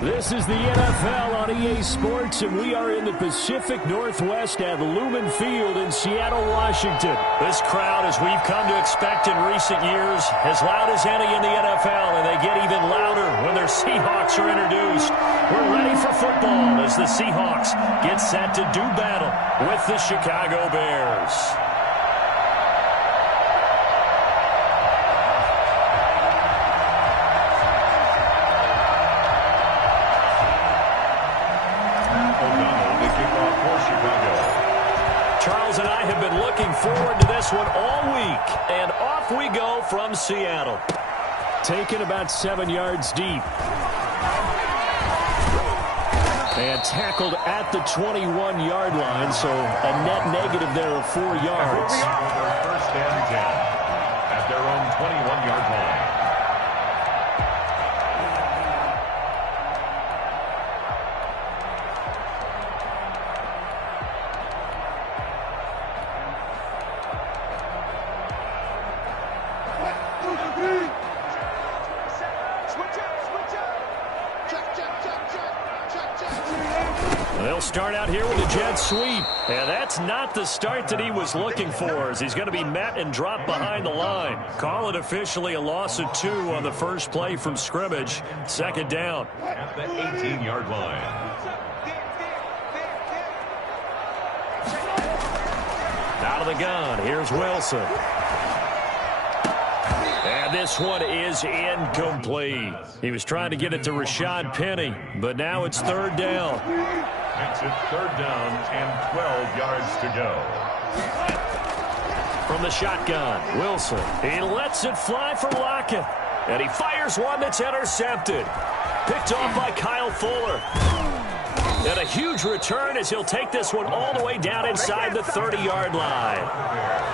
This is the NFL on EA Sports, and we are in the Pacific Northwest at Lumen Field in Seattle, Washington. This crowd, as we've come to expect in recent years, as loud as any in the NFL, and they get even louder when their Seahawks are introduced. We're ready for football as the Seahawks get set to do battle with the Chicago Bears. Charles and I have been looking forward to this one all week, and off we go from Seattle. Taken about 7 yards deep. And tackled at the 21-yard line, so a net negative there of 4 yards. First and 10 at their own 21-yard line. They'll start out here with a jet sweep. And that's not the start that he was looking for, as he's going to be met and dropped behind the line. Call it officially a loss of 2 on the first play from scrimmage. Second down. At the 18-yard line. Out of the gun, here's Wilson. And this one is incomplete. He was trying to get it to Rashad Penny, but now it's third down. Makes it third down and 12 yards to go. From the shotgun, Wilson. He lets it fly for Lockett. And he fires one that's intercepted. Picked off by Kyle Fuller. And a huge return as he'll take this one all the way down inside the 30-yard line.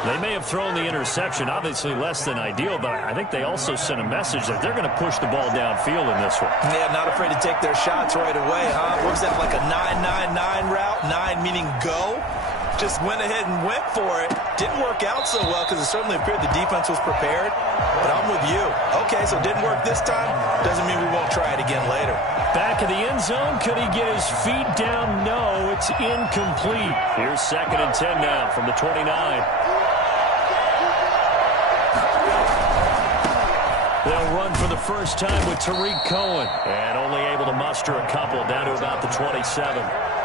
They may have thrown the interception, obviously less than ideal, but I think they also sent a message that they're going to push the ball downfield in this one. Yeah, not afraid to take their shots right away, huh? What was that, like a 9-9-9 route? 9 meaning go? Just went ahead and went for it. Didn't work out so well because it certainly appeared the defense was prepared. But I'm with you. Okay, so it didn't work this time. Doesn't mean we won't try it again later. Back in the end zone. Could he get his feet down? No, it's incomplete. Here's second and 10 now from the 29. They'll run for the first time with Tariq Cohen. And only able to muster a couple down to about the 27.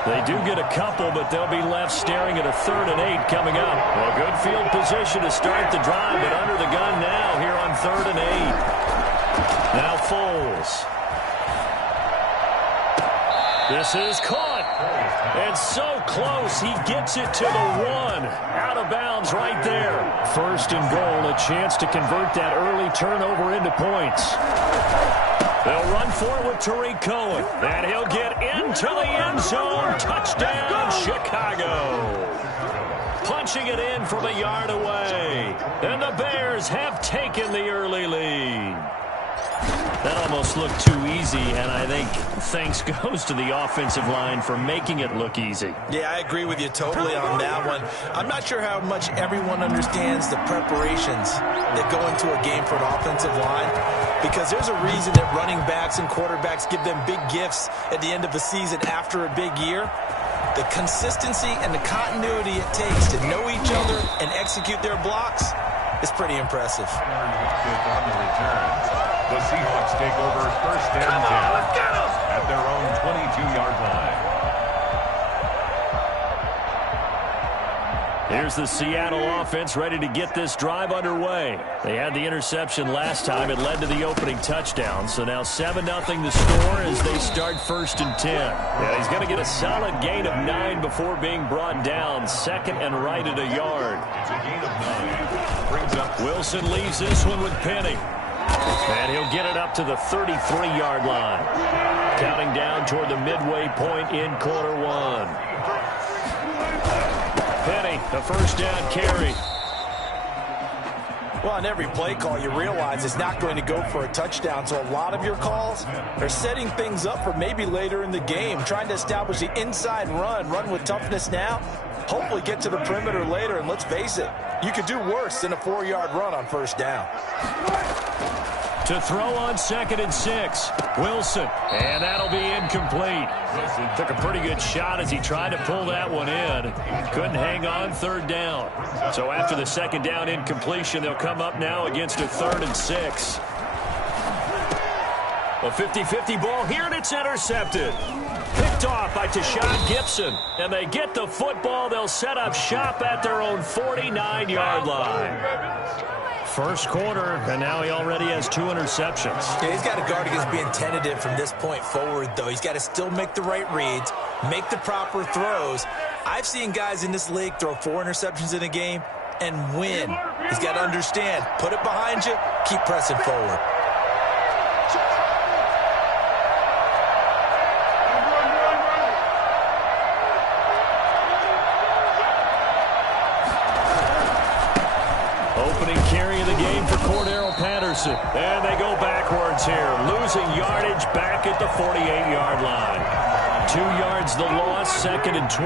They do get a couple, but they'll be left staring at a 3rd and 8 coming up. Well, good field position to start the drive, but under the gun now here on 3rd and 8. Now Foles. This is caught. And so close, he gets it to the 1. Out of bounds right there. First and goal, a chance to convert that early turnover into points. They'll run forward with Tariq Cohen. And he'll get into the end zone. Touchdown, Chicago. Punching it in from a yard away. And the Bears have taken the early lead. That almost looked too easy, and I think thanks goes to the offensive line for making it look easy. Yeah, I agree with you totally on that one. I'm not sure how much everyone understands the preparations that go into a game for an offensive line, because there's a reason that running backs and quarterbacks give them big gifts at the end of the season after a big year. The consistency and the continuity it takes to know each other and execute their blocks is pretty impressive. On the return. The Seahawks take over first and 10 at their own 22-yard line. Here's the Seattle offense ready to get this drive underway. They had the interception last time. It led to the opening touchdown. So now 7-0 the score as they start first and 10. Yeah, he's going to get a solid gain of 9 before being brought down. Second and right at a yard. It's a gain of 9. Brings up Wilson leaves this one with Penny. And he'll get it up to the 33-yard line. Counting down toward the midway point in quarter 1. Penny, the first down carry. Well, on every play call, you realize it's not going to go for a touchdown. So a lot of your calls are setting things up for maybe later in the game, trying to establish the inside run with toughness now, hopefully get to the perimeter later. And let's face it, you could do worse than a 4-yard run on first down. To throw on 2nd and 6. Wilson. And that'll be incomplete. Took a pretty good shot as he tried to pull that one in. Couldn't hang on 3rd down. So after the 2nd down incompletion, they'll come up now against a 3rd and 6. A 50-50 ball here, and it's intercepted. Picked off by Tashawn Gibson. And they get the football. They'll set up shop at their own 49-yard line. First quarter, and now he already has 2 interceptions. Yeah, he's got to guard against being tentative from this point forward, though. He's got to still make the right reads, make the proper throws. I've seen guys in this league throw 4 interceptions in a game and win. He's got to understand, put it behind you, keep pressing forward. Opening carry of the game for Cordero Patterson. And they go backwards here, losing yardage back at the 48-yard line. 2 yards the loss, 2nd and 12.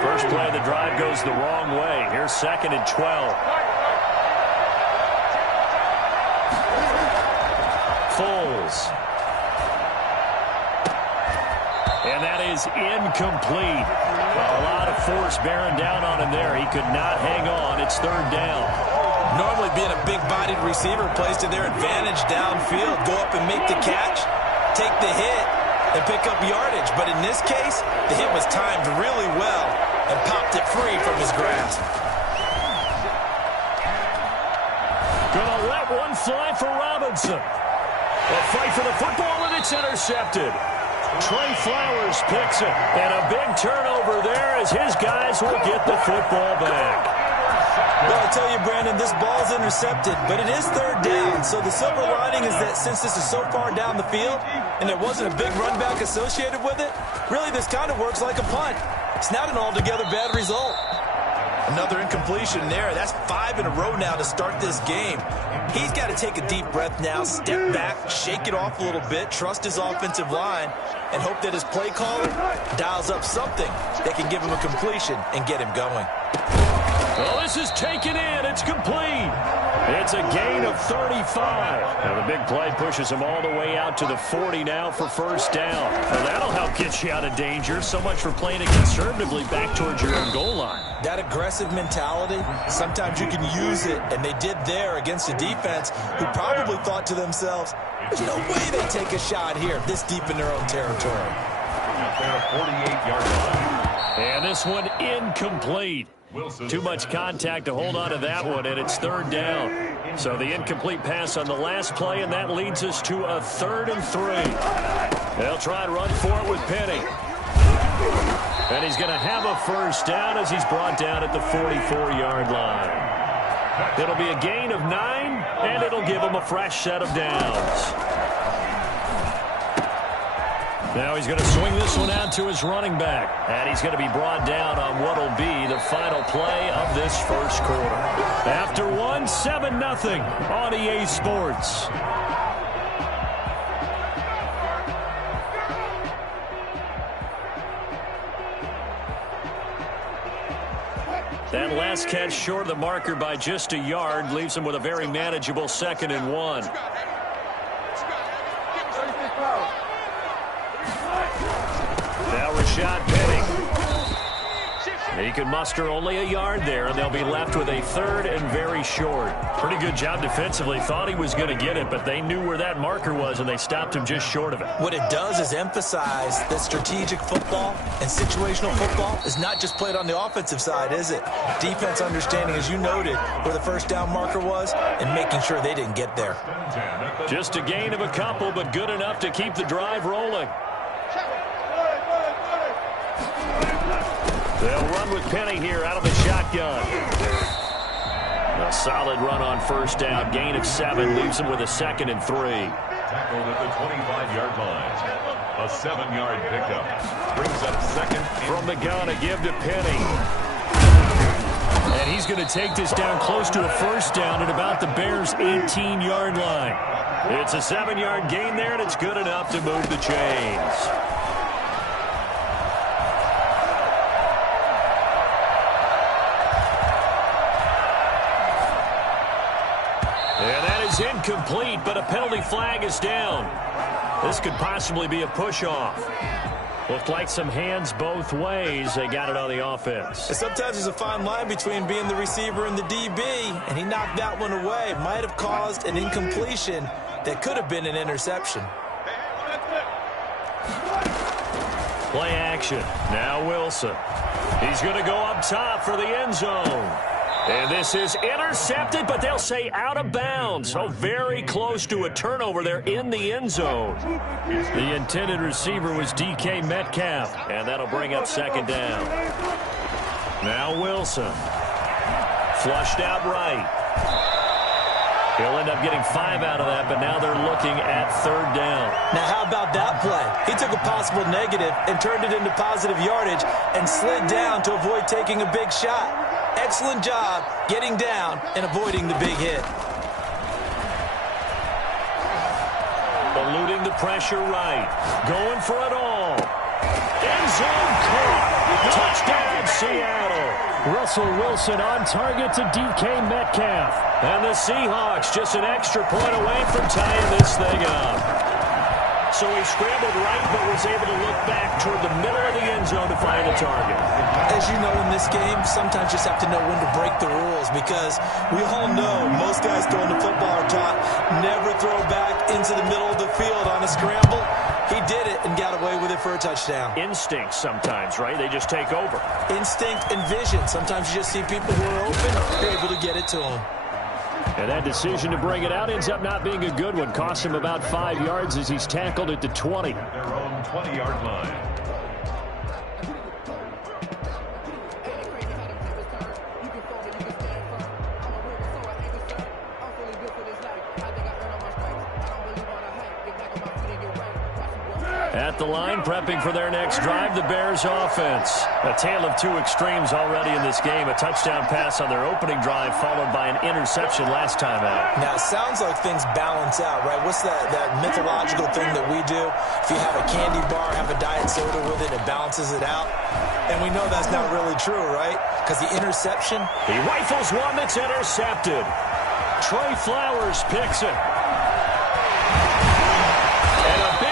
First play of the drive goes the wrong way. Here's 2nd and 12. Foles. And that is incomplete. A lot of force bearing down on him there. He could not hang on. It's 3rd down. Normally being a big-bodied receiver plays to their advantage downfield. Go up and make the catch, take the hit, and pick up yardage. But in this case, the hit was timed really well and popped it free from his grasp. Gonna let one fly for Robinson. A fight for the football, and it's intercepted. Trey Flowers picks it, and a big turnover there as his guys will get the football back. Well, I tell you, Brandon, this ball's intercepted, but it is 3rd down. So the silver lining is that since this is so far down the field and there wasn't a big run back associated with it, really this kind of works like a punt. It's not an altogether bad result. Another incompletion there. That's 5 in a row now to start this game. He's got to take a deep breath now, step back, shake it off a little bit, trust his offensive line, and hope that his play caller dials up something that can give him a completion and get him going. Well, this is taken in. It's complete. It's a gain of 35. Now the big play pushes him all the way out to the 40 now for 1st down. Well, that'll help get you out of danger. So much for playing it conservatively back towards your own goal line. That aggressive mentality, sometimes you can use it, and they did there against a defense who probably thought to themselves, there's no way they take a shot here this deep in their own territory. At their 48-yard line. And this one incomplete. Too much contact to hold on to that one, and it's 3rd down. So the incomplete pass on the last play, and that leads us to a 3rd and 3. They'll try and run for it with Penny. And he's going to have a 1st down as he's brought down at the 44-yard line. It'll be a gain of 9, and it'll give him a fresh set of downs. Now he's going to swing this one out to his running back. And he's going to be brought down on what will be the final play of this first quarter. After 7-0 on EA Sports. That last catch short of the marker by just a yard leaves him with a very manageable 2nd and 1. Now Rashad Penny. He can muster only a yard there, and they'll be left with a 3rd and very short. Pretty good job defensively. Thought he was going to get it, but they knew where that marker was, and they stopped him just short of it. What it does is emphasize that strategic football and situational football is not just played on the offensive side, is it? Defense understanding, as you noted, where the 1st down marker was and making sure they didn't get there. Just a gain of a couple, but good enough to keep the drive rolling. They'll run with Penny here out of the shotgun. A solid run on 1st down. Gain of 7 leaves him with a 2nd and 3. Tackled at the 25-yard line. A 7-yard pickup. Brings up 2nd. From the gun, a give to Penny. And he's going to take this down close to a 1st down at about the Bears' 18-yard line. It's a 7-yard gain there, and it's good enough to move the chains. And that is incomplete, but a penalty flag is down. This could possibly be a push-off. Looked like some hands both ways. They got it on the offense. And sometimes there's a fine line between being the receiver and the DB, and he knocked that one away. Might have caused an incompletion that could have been an interception. Play action. Now Wilson. He's going to go up top for the end zone. And this is intercepted, but they'll say out of bounds. So very close to a turnover there in the end zone. The intended receiver was DK Metcalf, and that'll bring up second down. Now Wilson. Flushed out right. He'll end up getting 5 out of that, but now they're looking at third down. Now, how about that play? He took a possible negative and turned it into positive yardage and slid down to avoid taking a big shot. Excellent job getting down and avoiding the big hit. Eluding the pressure right. Going for it all. End zone caught. Touchdown, Seattle. Russell Wilson on target to DK Metcalf. And the Seahawks just an extra point away from tying this thing up. So he scrambled right, but was able to look back toward the middle of the end zone to find the target. As you know, in this game, sometimes you just have to know when to break the rules, because we all know most guys throwing the football are taught never throw back into the middle of the field on a scramble. He did it and got away with it for a touchdown. Instinct sometimes, right? They just take over. Instinct and vision. Sometimes you just see people who are open, you're able to get it to them. And that decision to bring it out ends up not being a good one. Cost him about 5 yards as he's tackled at the 20. Their own 20-yard line. At the line, prepping for their next drive, the Bears offense. A tale of two extremes already in this game. A touchdown pass on their opening drive, followed by an interception last time out. Now, it sounds like things balance out, right? What's that mythological thing that we do? If you have a candy bar, have a diet soda with it, it balances it out. And we know that's not really true, right? Because the interception. He rifles one that's intercepted. Trey Flowers picks it.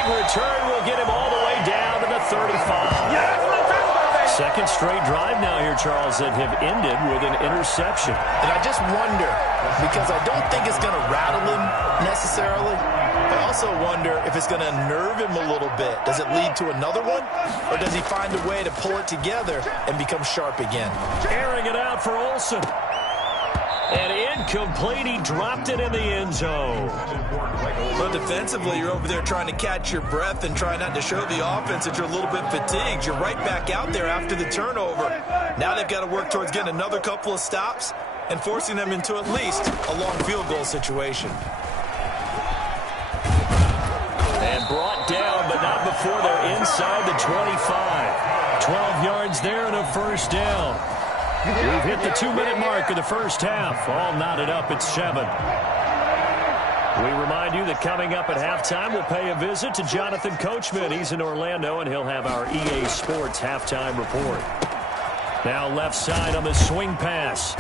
Return will get him all the way down to the 35. Second straight drive now here, Charles, that have ended with an interception. And I just wonder, because I don't think it's going to rattle him necessarily, I also wonder if it's going to nerve him a little bit. Does it lead to another one? Or does he find a way to pull it together and become sharp again? Airing it out for Olsen. And incomplete, he dropped it in the end zone. But defensively, you're over there trying to catch your breath and try not to show the offense that you're a little bit fatigued. You're right back out there after the turnover. Now they've got to work towards getting another couple of stops and forcing them into at least a long field goal situation. And brought down, but not before they're inside the 25. 12 yards there and a first down. We've hit the 2-minute mark of the first half. All knotted up at 7. We remind you that coming up at halftime, we'll pay a visit to Jonathan Coachman. He's in Orlando, and he'll have our EA Sports halftime report. Now left side on the swing pass.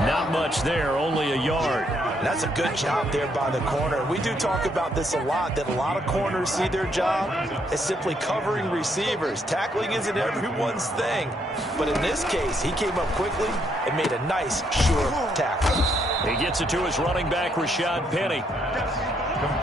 Not much there, only a yard. That's a good job there by the corner. We do talk about this a lot, that a lot of corners see their job as simply covering receivers. Tackling isn't everyone's thing. But in this case, he came up quickly and made a nice, sure tackle. He gets it to his running back, Rashad Penny.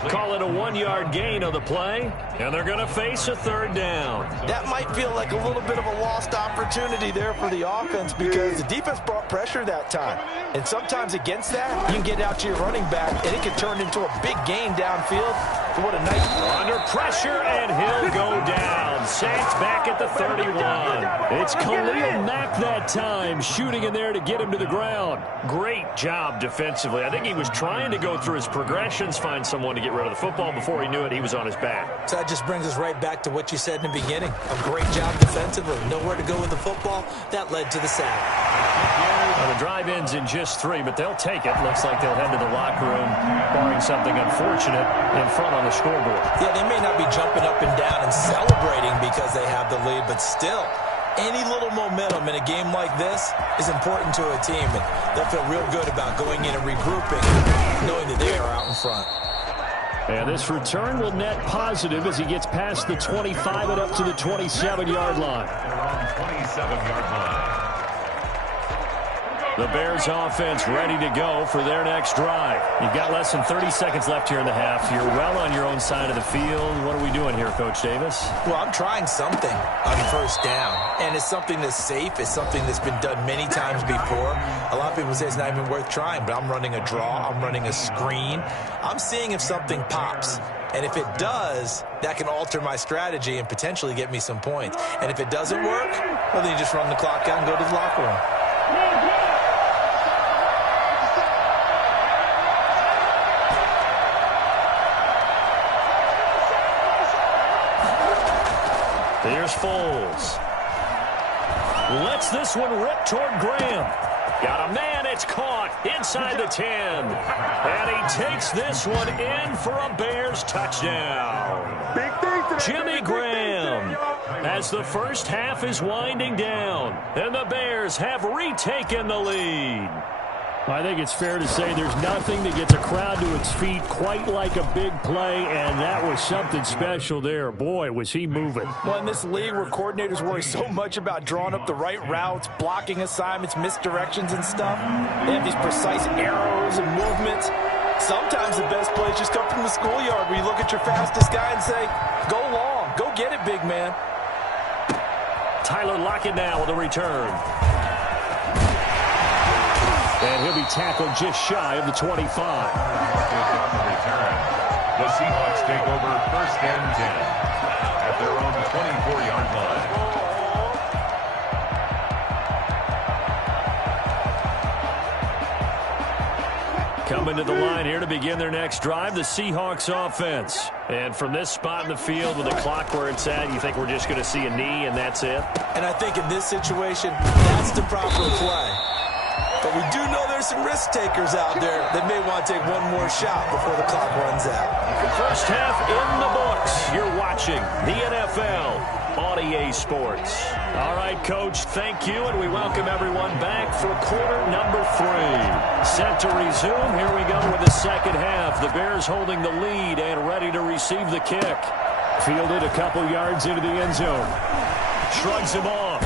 Call it a 1-yard gain on the play, and they're going to face a third down. That might feel like a little bit of a lost opportunity there for the offense, because the defense brought pressure that time. And sometimes against that, you can get out to your running back, and it can turn into a big gain downfield. What a nice... Under pressure, and he'll go down. Saints back at the 31. It's Khalil Mack that time, shooting in there to get him to the ground. Great job defensively. I think he was trying to go through his progressions, find someone to get rid of the football. Before he knew it, he was on his back. So that just brings us right back to what you said in the beginning. A great job defensively. Nowhere to go with the football. That led to the sack. Well, the drive ends in just 3, but they'll take it. Looks like they'll head to the locker room, barring something unfortunate, in front on the scoreboard. Yeah, they may not be jumping up and down and celebrating because they have the lead, but still, Any little momentum in a game like this is important to a team, and they'll feel real good about going in and regrouping, knowing that they are out in front. And this return will net positive as he gets past the 25 and up to the 27-yard line. They're on 27-yard line. The Bears offense ready to go for their next drive. You've got less than 30 seconds left here in the half. You're well on your own side of the field. What are we doing here, Coach Davis? Well, I'm trying something on first down, and it's something that's safe. It's something that's been done many times before. A lot of people say it's not even worth trying, but I'm running a draw. I'm running a screen. I'm seeing if something pops. And if it does, that can alter my strategy and potentially get me some points. And if it doesn't work, well, then you just run the clock out and go to the locker room. Here's Foles. Lets this one rip toward Graham. Got a man, it's caught inside the 10. And he takes this one in for a Bears touchdown. Jimmy Graham, as the first half is winding down, and the Bears have retaken the lead. I think it's fair to say there's nothing that gets a crowd to its feet quite like a big play, and that was something special there. Boy, was he moving. Well, in this league where coordinators worry so much about drawing up the right routes, blocking assignments, misdirections and stuff, they have these precise arrows and movements. Sometimes the best plays just come from the schoolyard where you look at your fastest guy and say, go long, go get it, big man. Tyler Lockett now with a return. And he'll be tackled just shy of the 25. On the return, the Seahawks take over first and 10 at their own 24-yard line. Coming to the line here to begin their next drive, the Seahawks offense. And from this spot in the field with the clock where it's at, you think we're just going to see a knee and that's it? And I think in this situation, that's the proper play. But we do know there's some risk takers out there that may want to take one more shot before the clock runs out. First half in the books. You're watching the NFL on EA Sports. All right, Coach, thank you, and we welcome everyone back for quarter number 3. Set to resume. Here we go with the second half. The Bears holding the lead and ready to receive the kick. Fielded a couple yards into the end zone. Shrugs him off.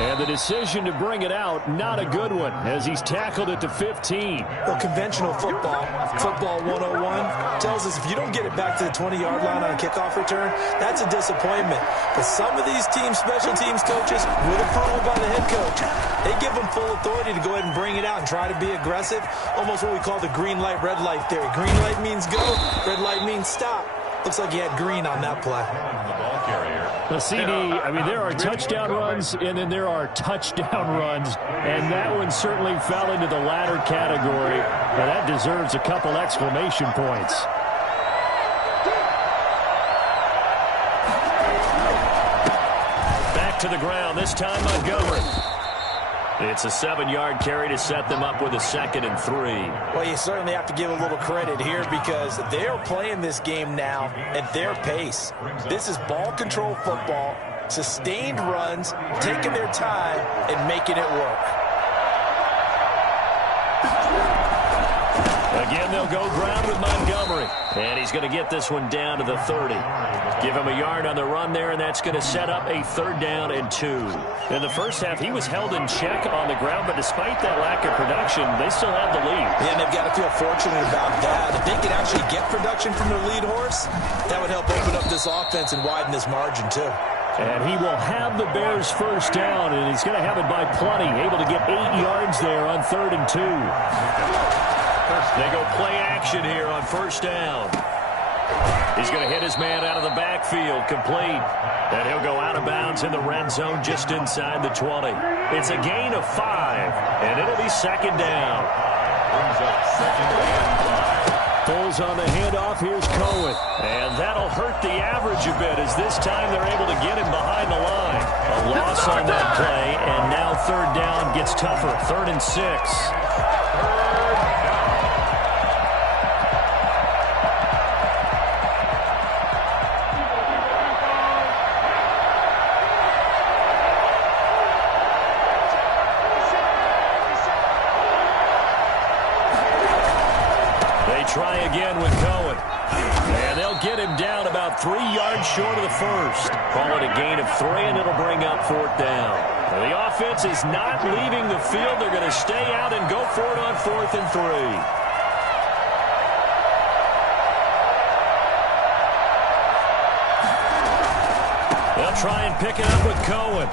And the decision to bring it out, not a good one, as he's tackled it to 15. Well, conventional football 101, tells us if you don't get it back to the 20-yard line on a kickoff return, that's a disappointment. But some of these teams, special teams coaches, with approval by the head coach, they give them full authority to go ahead and bring it out and try to be aggressive, almost what we call the green light, red light theory. Green light means go, red light means stop. Looks like he had green on that play. The ball carrier. The CD, I mean, there are touchdown runs, and then there are touchdown runs, and that one certainly fell into the latter category, and that deserves a couple exclamation points. Back to the ground, this time Montgomery. It's a 7-yard carry to set them up with a 2nd and 3. Well, you certainly have to give a little credit here because they're playing this game now at their pace. This is ball control football, sustained runs, taking their time, and making it work. Again, they'll go ground with Montgomery. And he's going to get this one down to the 30. Give him a yard on the run there, and that's going to set up a 3rd down and 2. In the first half, he was held in check on the ground, but despite that lack of production, they still have the lead. Yeah, and they've got to feel fortunate about that. If they can actually get production from their lead horse, that would help open up this offense and widen this margin, too. And he will have the Bears' first down, and he's going to have it by plenty, able to get 8 yards there on 3rd and 2. They go play action here on first down. He's going to hit his man out of the backfield, complete. And he'll go out of bounds in the red zone just inside the 20. It's a gain of 5, and it'll be 2nd down. Brings up 2nd and 5. Foles on the handoff. Here's Cohen. And that'll hurt the average a bit as this time they're able to get him behind the line. A loss on that play, and now 3rd down gets tougher. 3rd and 6. get him down about 3 yards short of the first. Call it a gain of 3, and it'll bring up 4th down. Now, the offense is not leaving the field. They're going to stay out and go for it on 4th and 3. They'll try and pick it up with Cohen.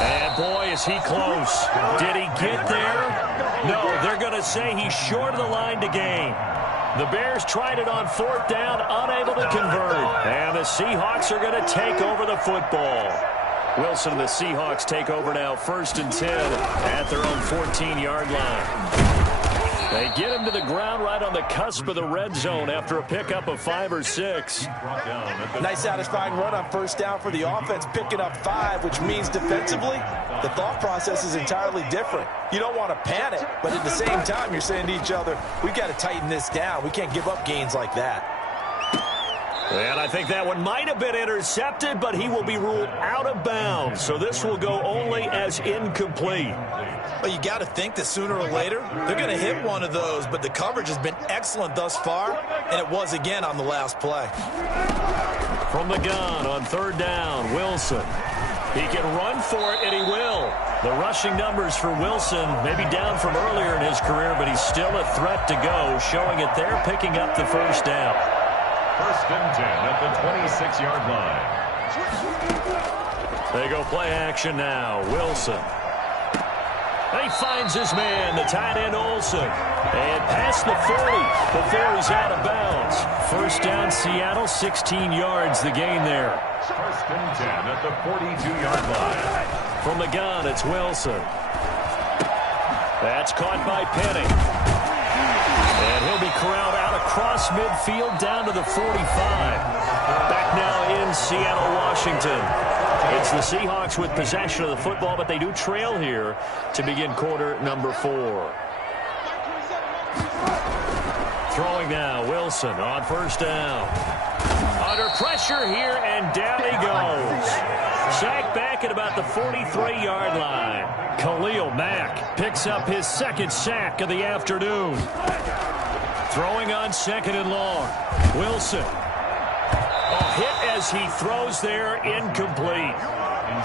And, boy, is he close. Did he get there? No, they're going to say he's short of the line to gain. The Bears tried it on 4th down, unable to convert. And the Seahawks are going to take over the football. Wilson and the Seahawks take over now, 1st and 10 at their own 14-yard line. They get him to the ground right on the cusp of the red zone after a pickup of 5 or 6. Nice satisfying run on 1st down for the offense, picking up 5, which means defensively, the thought process is entirely different. You don't want to panic, but at the same time, you're saying to each other, we've got to tighten this down. We can't give up gains like that. And I think that one might have been intercepted, but he will be ruled out of bounds. So this will go only as incomplete. Well, you got to think that sooner or later, they're going to hit one of those, but the coverage has been excellent thus far, and it was again on the last play. From the gun on 3rd down, Wilson. He can run for it, and he will. The rushing numbers for Wilson may be down from earlier in his career, but he's still a threat to go, showing it there, picking up the 1st down. 1st and 10 at the 26-yard line. They go play action now. Wilson. He finds his man, the tight end Olsen. And past the 40 before he's out of bounds. 1st down, Seattle, 16 yards the gain there. 1st and 10 at the 42-yard line. From the gun, it's Wilson. That's caught by Penny. And he'll be corralled out across midfield down to the 45. Back now in Seattle, Washington. It's the Seahawks with possession of the football, but they do trail here to begin quarter number 4. Throwing now, Wilson on 1st down. Under pressure here, and down he goes. Sacked back at about the 43-yard line. Khalil Mack picks up his 2nd sack of the afternoon. Throwing on 2nd and long. Wilson. Hit as he throws there, incomplete.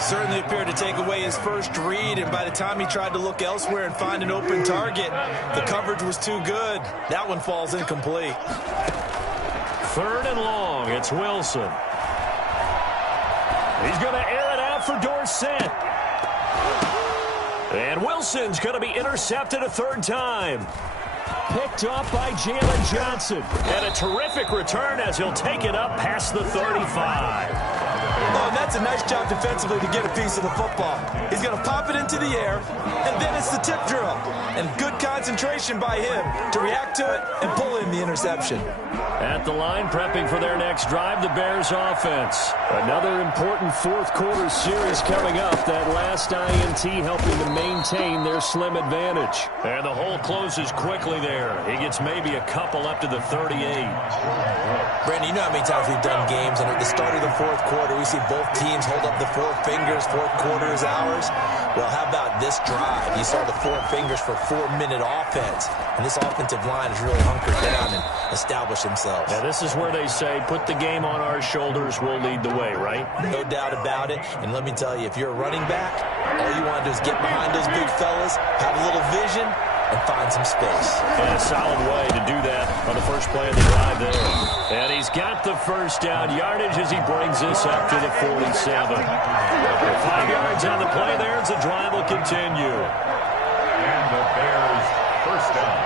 Certainly appeared to take away his first read, and by the time he tried to look elsewhere and find an open target, the coverage was too good. That one falls incomplete. 3rd and long, it's Wilson. He's going to air it out for Dorsett. And Wilson's going to be intercepted a 3rd time. Picked off by Jalen Johnson. And a terrific return as he'll take it up past the 35. Oh, and that's a nice job defensively to get a piece of the football. He's going to pop it into the air, and then it's the tip drill. And good concentration by him to react to it and pull in the interception. At the line, prepping for their next drive, the Bears offense. Another important 4th quarter series coming up. That last INT helping to maintain their slim advantage. And the hole closes quickly there. He gets maybe a couple up to the 38. Brandon, you know how many times we've done games, and at the start of the 4th quarter, we see both teams hold up the 4 fingers, 4th quarter is ours. Well, how about this drive? You saw the 4 fingers for 4-minute offense, and this offensive line has really hunkered down and established themselves. Yeah, this is where they say, put the game on our shoulders, we'll lead the way, right? No doubt about it, and let me tell you, if you're a running back, all you want to do is get behind those big fellas, have a little vision, and find some space. And a solid way to do that on the first play of the drive there. And he's got the 1st down yardage as he brings this up to the 47. 5 yards on the play there as the drive will continue. And the Bears 1st down.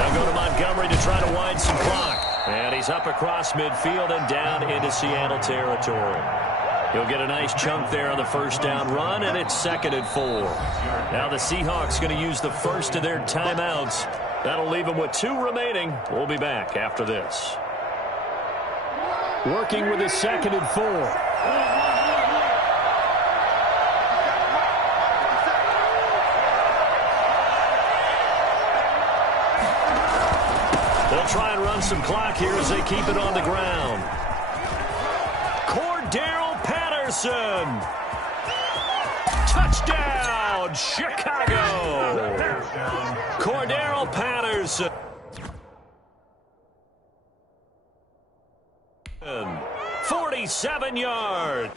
They'll go to Montgomery to try to wind some clock. And he's up across midfield and down into Seattle territory. He'll get a nice chunk there on the 1st down run, and it's 2nd and 4. Now the Seahawks going to use the first of their timeouts. That'll leave them with 2 remaining. We'll be back after this. Working with his 2nd and 4. They'll try and run some clock here as they keep it on the ground. Cordero Patterson. Touchdown! touchdown, Chicago. Cordarrelle Patterson. 47 yards.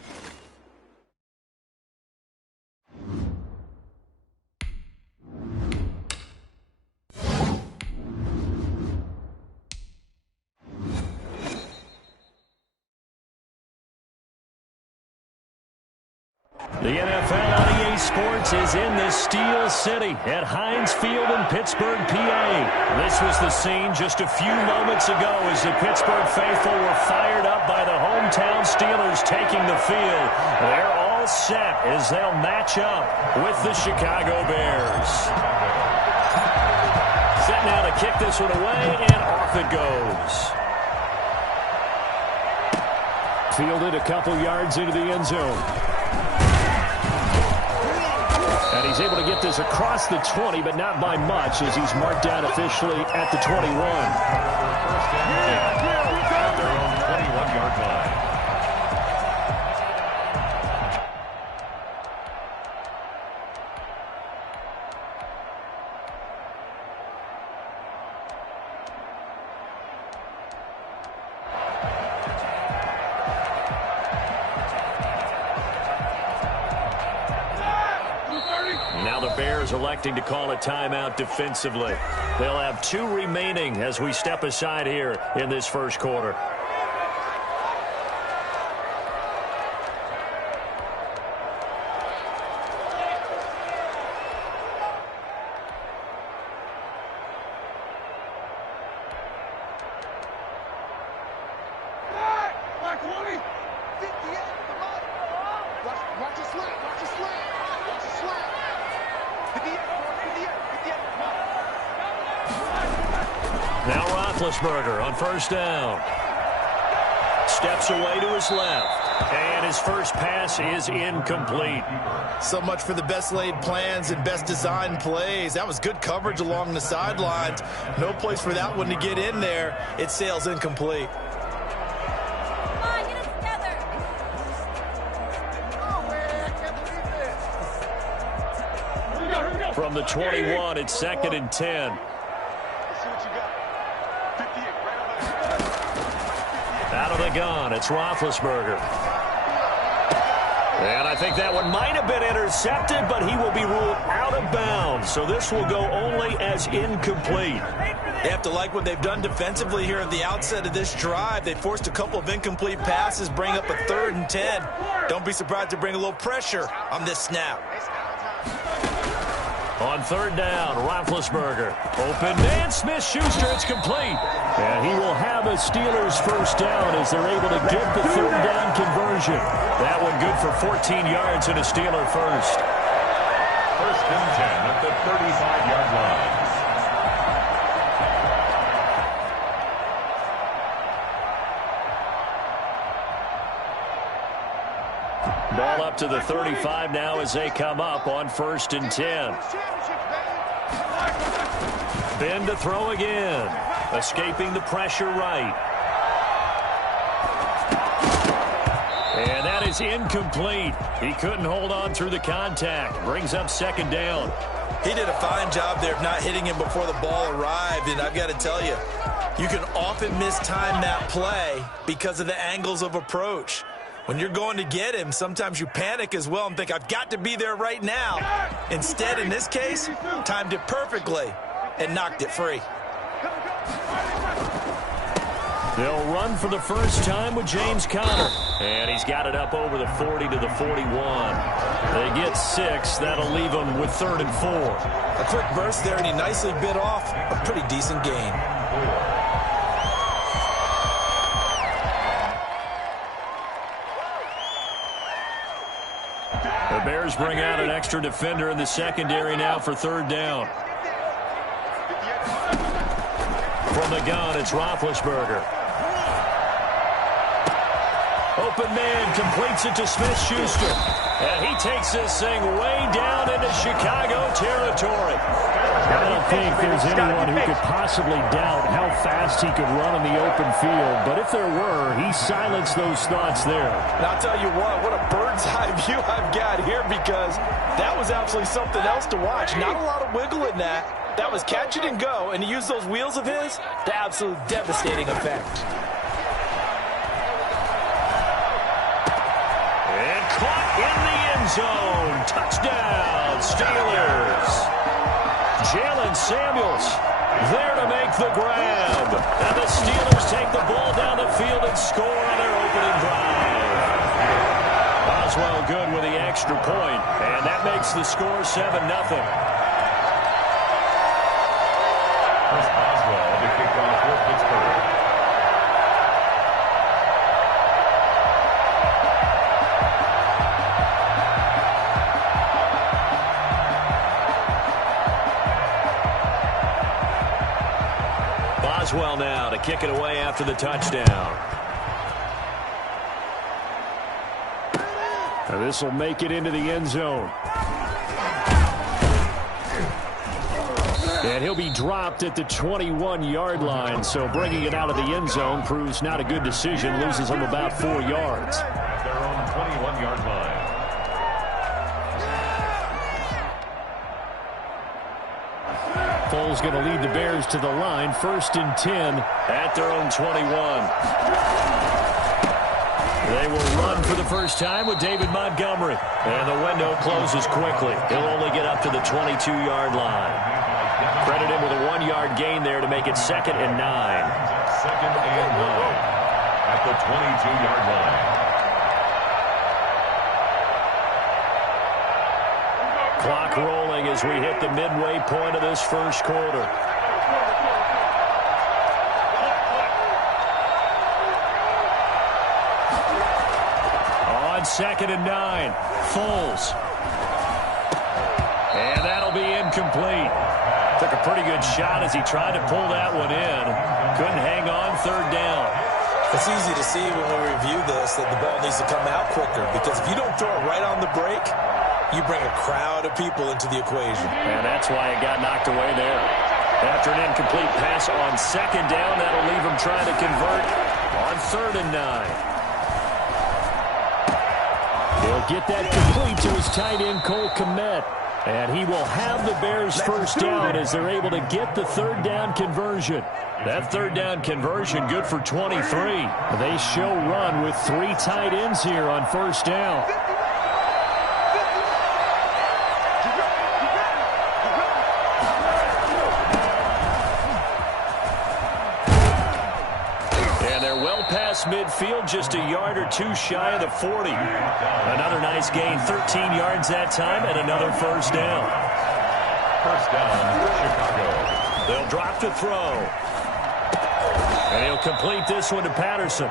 The NFL on EA Sports is in the Steel City at Heinz Field in Pittsburgh, PA. This was the scene just a few moments ago as the Pittsburgh faithful were fired up by the hometown Steelers taking the field. They're all set as they'll match up with the Chicago Bears. Set now to kick this one away, and off it goes. Fielded a couple yards into the end zone. And he's able to get this across the 20, but not by much, as he's marked down officially at the 21. First and 10 at their own 21-yard line. Now the Bears electing to call a timeout defensively. They'll have 2 remaining as we step aside here in this first quarter. Now Roethlisberger on first down. Steps away to his left. And his first pass is incomplete. So much for the best laid plans and best designed plays. That was good coverage along the sidelines. No place for that one to get in there. It sails incomplete. From the 21, it's 2nd and 10. Out of the gun, it's Roethlisberger. And I think that one might have been intercepted, but he will be ruled out of bounds. So this will go only as incomplete. They have to like what they've done defensively here at the outset of this drive. They forced a couple of incomplete passes, bring up a 3rd and 10. Don't be surprised to bring a little pressure on this snap. On 3rd down, Roethlisberger. Open man, Smith-Schuster, it's complete. And he will have a Steelers first down as they're able to get the 3rd down conversion. That one good for 14 yards and a Steeler first. First and 10 at the 35-yard line. Ball up to the 35 now as they come up on 1st and 10. Ben to throw again. Escaping the pressure right. And that is incomplete. He couldn't hold on through the contact. Brings up 2nd down. He did a fine job there of not hitting him before the ball arrived, and I've got to tell you, you can often mistime that play because of the angles of approach. When you're going to get him, sometimes you panic as well and think, I've got to be there right now. Instead, in this case, timed it perfectly and knocked it free. They'll run for the first time with James Conner. And he's got it up over the 40 to the 41. They get 6. That'll leave them with 3rd and 4. A quick burst there, and he nicely bit off a pretty decent gain. The Bears bring out an extra defender in the secondary now for 3rd down. From the gun, it's Roethlisberger. Open man completes it to Smith-Schuster. And he takes this thing way down into Chicago territory. I don't think there's anyone who could possibly doubt how fast he could run in the open field. But if there were, he silenced those thoughts there. And I'll tell you what a bird's eye view I've got here, because that was absolutely something else to watch. Not a lot of wiggle in that. That was catch it and go, and he used those wheels of his to absolute devastating effect. And caught in the end zone. Touchdown, Steelers. Jalen Samuels there to make the grab. And the Steelers take the ball down the field and score on their opening drive. Boswell good with the extra point, and that makes the score 7-0. Chris Boswell to kick off for Pittsburgh. Boswell now to kick it away after the touchdown. This will make it into the end zone. And he'll be dropped at the 21-yard line, so bringing it out of the end zone proves not a good decision. Loses him about 4 yards. At their own 21-yard line. Foles going to lead the Bears to the line. 1st and 10 at their own 21. They will run for the first time with David Montgomery. And the window closes quickly. He'll only get up to the 22-yard line. Credit him with a 1-yard gain there to make it 2nd and 9. 2nd and 9 at the 22-yard line. Clock rolling as we hit the midway point of this first quarter. On 2nd and 9, Foles. And that'll be incomplete. Took a pretty good shot as he tried to pull that one in. Couldn't hang on 3rd down. It's easy to see when we review this that the ball needs to come out quicker, because if you don't throw it right on the break, you bring a crowd of people into the equation. And that's why it got knocked away there. After an incomplete pass on 2nd down, that'll leave him trying to convert on 3rd and 9. He'll get that complete to his tight end, Cole Kmet. And he will have the Bears first down as they're able to get the 3rd down conversion. That 3rd down conversion good for 23. They show run with 3 tight ends here on 1st down. Past midfield, just a yard or 2 shy of the 40. Another nice gain, 13 yards that time, and another first down. First down, Chicago. They'll drop to throw. And he'll complete this one to Patterson.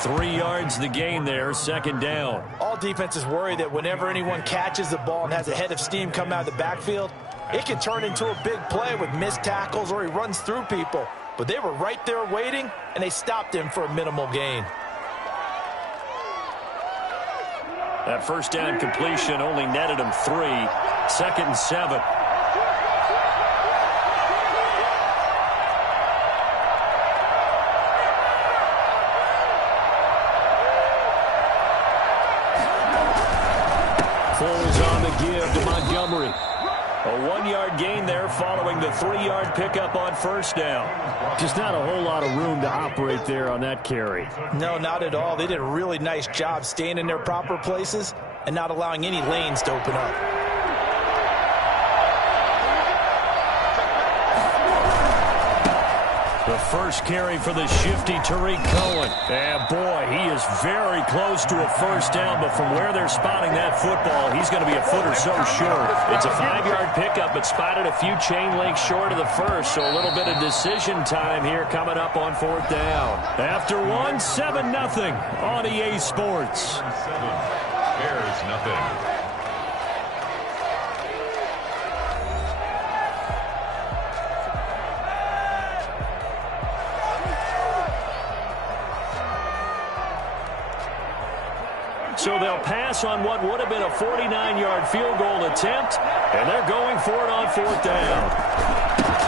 3 yards the gain there, 2nd down. All defenses worry that whenever anyone catches the ball and has a head of steam come out of the backfield, it can turn into a big play with missed tackles or he runs through people. But they were right there waiting, and they stopped him for a minimal gain. That first down completion only netted him 3. 2nd and 7. Foles on the give to Montgomery. A 1-yard gain there following the 3-yard pickup on 1st down. Just not a whole lot of room to operate there on that carry. No, not at all. They did a really nice job staying in their proper places and not allowing any lanes to open up. The first carry for the shifty Tariq Cohen. And boy, he is very close to a first down, but from where they're spotting that football, he's going to be a foot or so short. It's a 5-yard pickup, but spotted a few chain links short of the first, so a little bit of decision time here coming up on 4th down. After 1, 7-0 on EA Sports. Bears nothing. So they'll pass on what would have been a 49-yard field goal attempt, and they're going for it on 4th down.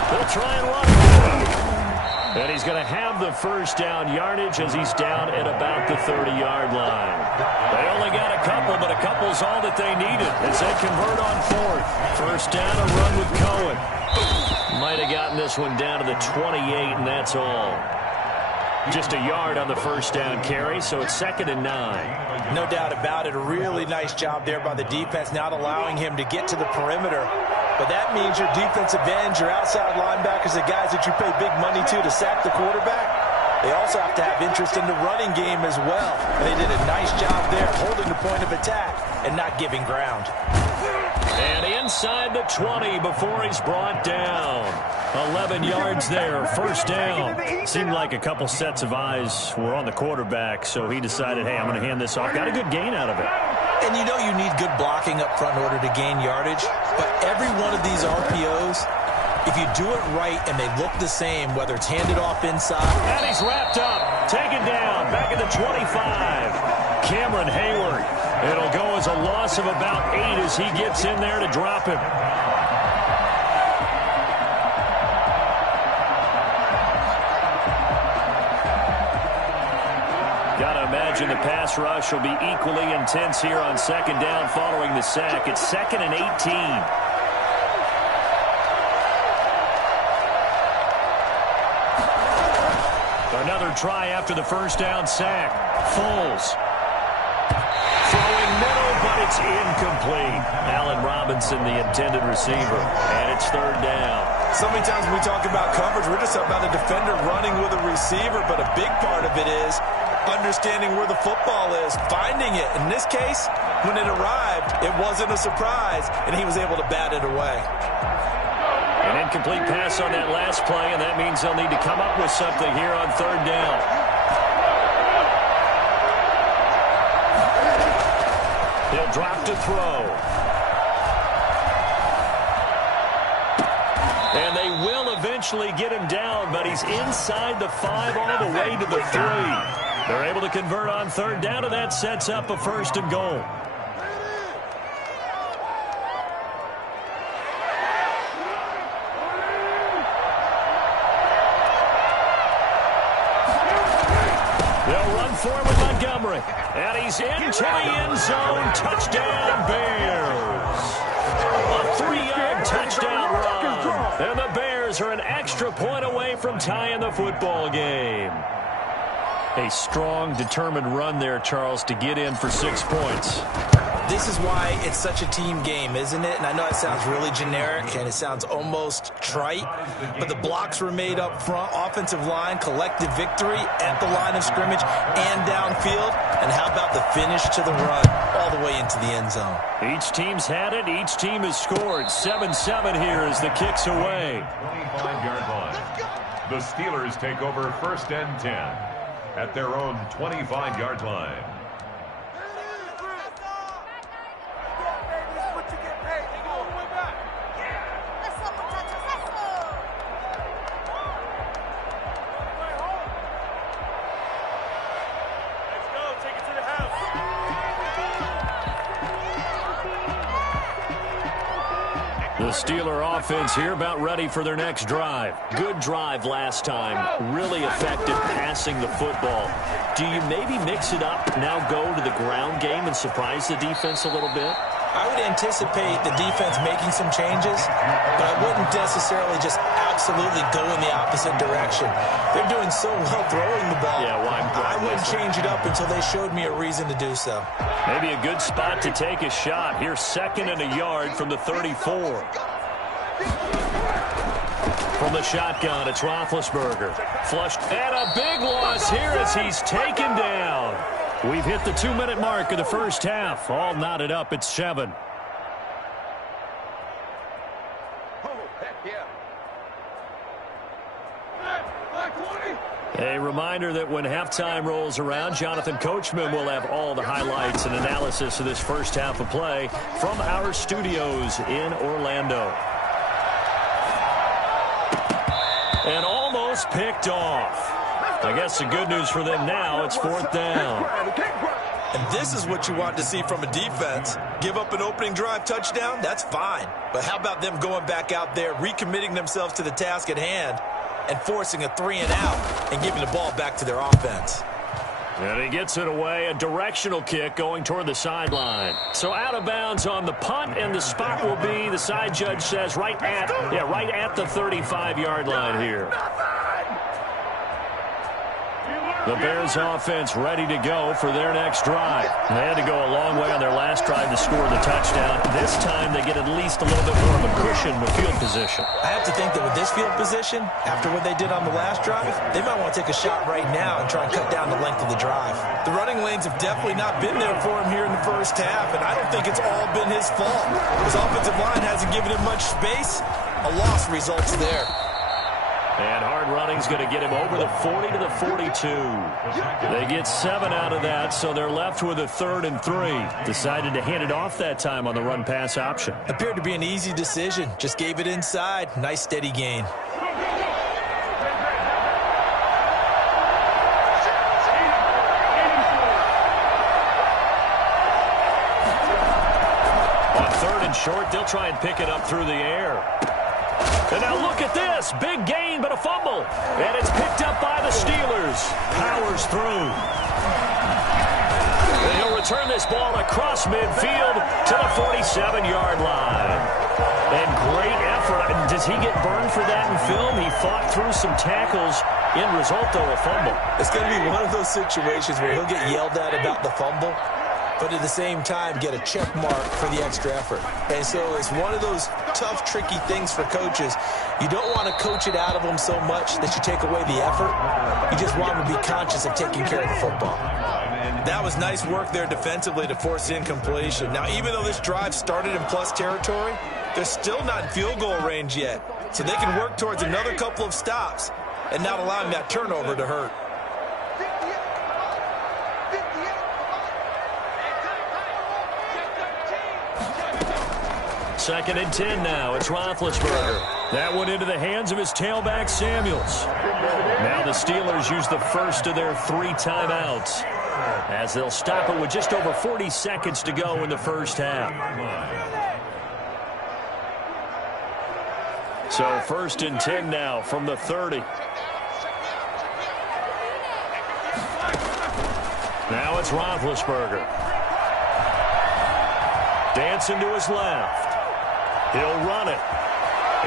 They'll try and run for it. And he's going to have the first down yardage as he's down at about the 30-yard line. They only got a couple, but a couple's all that they needed as they convert on 4th. First down, a run with Cohen. Might have gotten this one down to the 28, and that's all. Just a yard on the first down carry, so it's 2nd and 9. No doubt about it. A really nice job there by the defense, not allowing him to get to the perimeter. But that means your defensive ends, your outside linebackers, the guys that you pay big money to sack the quarterback, they also have to have interest in the running game as well. And they did a nice job there holding the point of attack and not giving ground. And inside the 20 before he's brought down. 11 yards there, first down. Seemed like a couple sets of eyes were on the quarterback, so he decided, hey, I'm going to hand this off. Got a good gain out of it. And you know you need good blocking up front in order to gain yardage. But every one of these RPOs, if you do it right and they look the same, whether it's handed off inside. And he's wrapped up, taken down, back at the 25. Cameron Hayward. It'll go as a loss of about 8 as he gets in there to drop him. Gotta imagine the pass rush will be equally intense here on 2nd down following the sack. It's 2nd and 18. Another try after the first down sack. Foles. Throwing middle, but it's incomplete. Allen Robinson, the intended receiver. And it's 3rd down. So many times when we talk about coverage, we're just about a defender running with a receiver, but a big part of it is understanding where the football is, finding it. In this case, when it arrived, it wasn't a surprise, and he was able to bat it away. An incomplete pass on that last play, and that means they'll need to come up with something here on 3rd down. He'll drop to throw. And they will eventually get him down, but he's inside the 5 all the way to the 3. They're able to convert on 3rd down, and that sets up a 1st and goal. They'll run for him with Montgomery. And he's into the end zone. Touchdown, Bears. A 3-yard touchdown run. And the Bears are an extra point away from tying the football game. A strong, determined run there, Charles, to get in for 6 points. This is why it's such a team game, isn't it? And I know it sounds really generic and it sounds almost trite, but the blocks were made up front, offensive line, collective victory at the line of scrimmage and downfield. And how about the finish to the run all the way into the end zone? Each team's had it. Each team has scored. 7-7 here as the kick's away. 25-yard line. The Steelers take over 1st and 10 at their own 25-yard line. The Steeler offense here about ready for their next drive. Good drive last time. Really effective passing the football. Do you maybe mix it up, now go to the ground game and surprise the defense a little bit? I would anticipate the defense making some changes, but I wouldn't necessarily just absolutely go in the opposite direction. They're doing so well throwing the ball. Yeah, well, I wouldn't change it up until they showed me a reason to do so. Maybe a good spot to take a shot. Here's 2nd and a yard from the 34. From the shotgun, it's Roethlisberger. Flushed, and a big loss here as he's taken down. We've hit the 2-minute mark of the first half. All knotted up at 7. A reminder that when halftime rolls around, Jonathan Coachman will have all the highlights and analysis of this first half of play from our studios in Orlando. And almost picked off. I guess the good news for them now, it's 4th down. And this is what you want to see from a defense. Give up an opening drive touchdown, that's fine. But how about them going back out there, recommitting themselves to the task at hand, and forcing a 3-and-out and giving the ball back to their offense. And he gets it away, a directional kick going toward the sideline. So out of bounds on the punt, and the spot will be, the side judge says, right at the 35-yard line here. The Bears offense ready to go for their next drive. They had to go a long way on their last drive to score the touchdown. This time they get at least a little bit more of a cushion with field position. I have to think that with this field position, after what they did on the last drive, they might want to take a shot right now and try and cut down the length of the drive. The running lanes have definitely not been there for him here in the first half, and I don't think it's all been his fault. His offensive line hasn't given him much space. A loss results there. And hard running's going to get him over the 40 to the 42. They get 7 out of that, so they're left with a 3rd and 3. Decided to hand it off that time on the run-pass option. Appeared to be an easy decision. Just gave it inside. Nice steady gain. On 3rd and short, they'll try and pick it up through the air. And now look at this. Big gain, but a fumble. And it's picked up by the Steelers. Powers through. And he'll return this ball across midfield to the 47-yard line. And great effort. Does he get burned for that in film? He fought through some tackles. End result, though, a fumble. It's going to be one of those situations where he'll get yelled at about the fumble, but at the same time get a check mark for the extra effort. And so it's one of those tough, tricky things for coaches. You don't want to coach it out of them so much that you take away the effort. You just want them to be conscious of taking care of the football. That was nice work there defensively to force incompletion. Now, even though this drive started in plus territory, they're still not in field goal range yet. So they can work towards another couple of stops and not allowing that turnover to hurt. Second and 10 now. It's Roethlisberger. That one into the hands of his tailback, Samuels. Now the Steelers use the first of their 3 timeouts as they'll stop it with just over 40 seconds to go in the first half. So 1st and 10 now from the 30. Now it's Roethlisberger. Dancing to his left. He'll run it.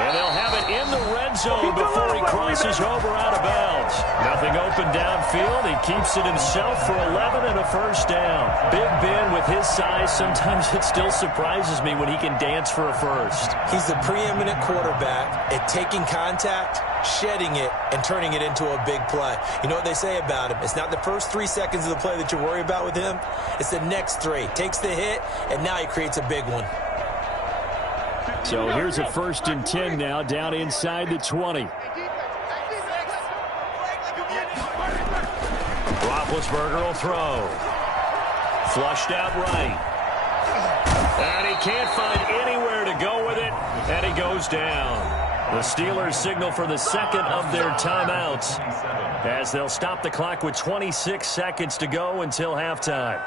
And they'll have it in the red zone before he crosses over out of bounds. Nothing open downfield. He keeps it himself for 11 and a first down. Big Ben with his size, sometimes it still surprises me when he can dance for a first. He's the preeminent quarterback at taking contact, shedding it, and turning it into a big play. You know what they say about him? It's not the first 3 seconds of the play that you worry about with him. It's the next 3. Takes the hit, and now he creates a big one. So here's a 1st and 10 now, down inside the 20. Roethlisberger will throw. Flushed out right. And he can't find anywhere to go with it, and he goes down. The Steelers signal for the second of their timeouts as they'll stop the clock with 26 seconds to go until halftime.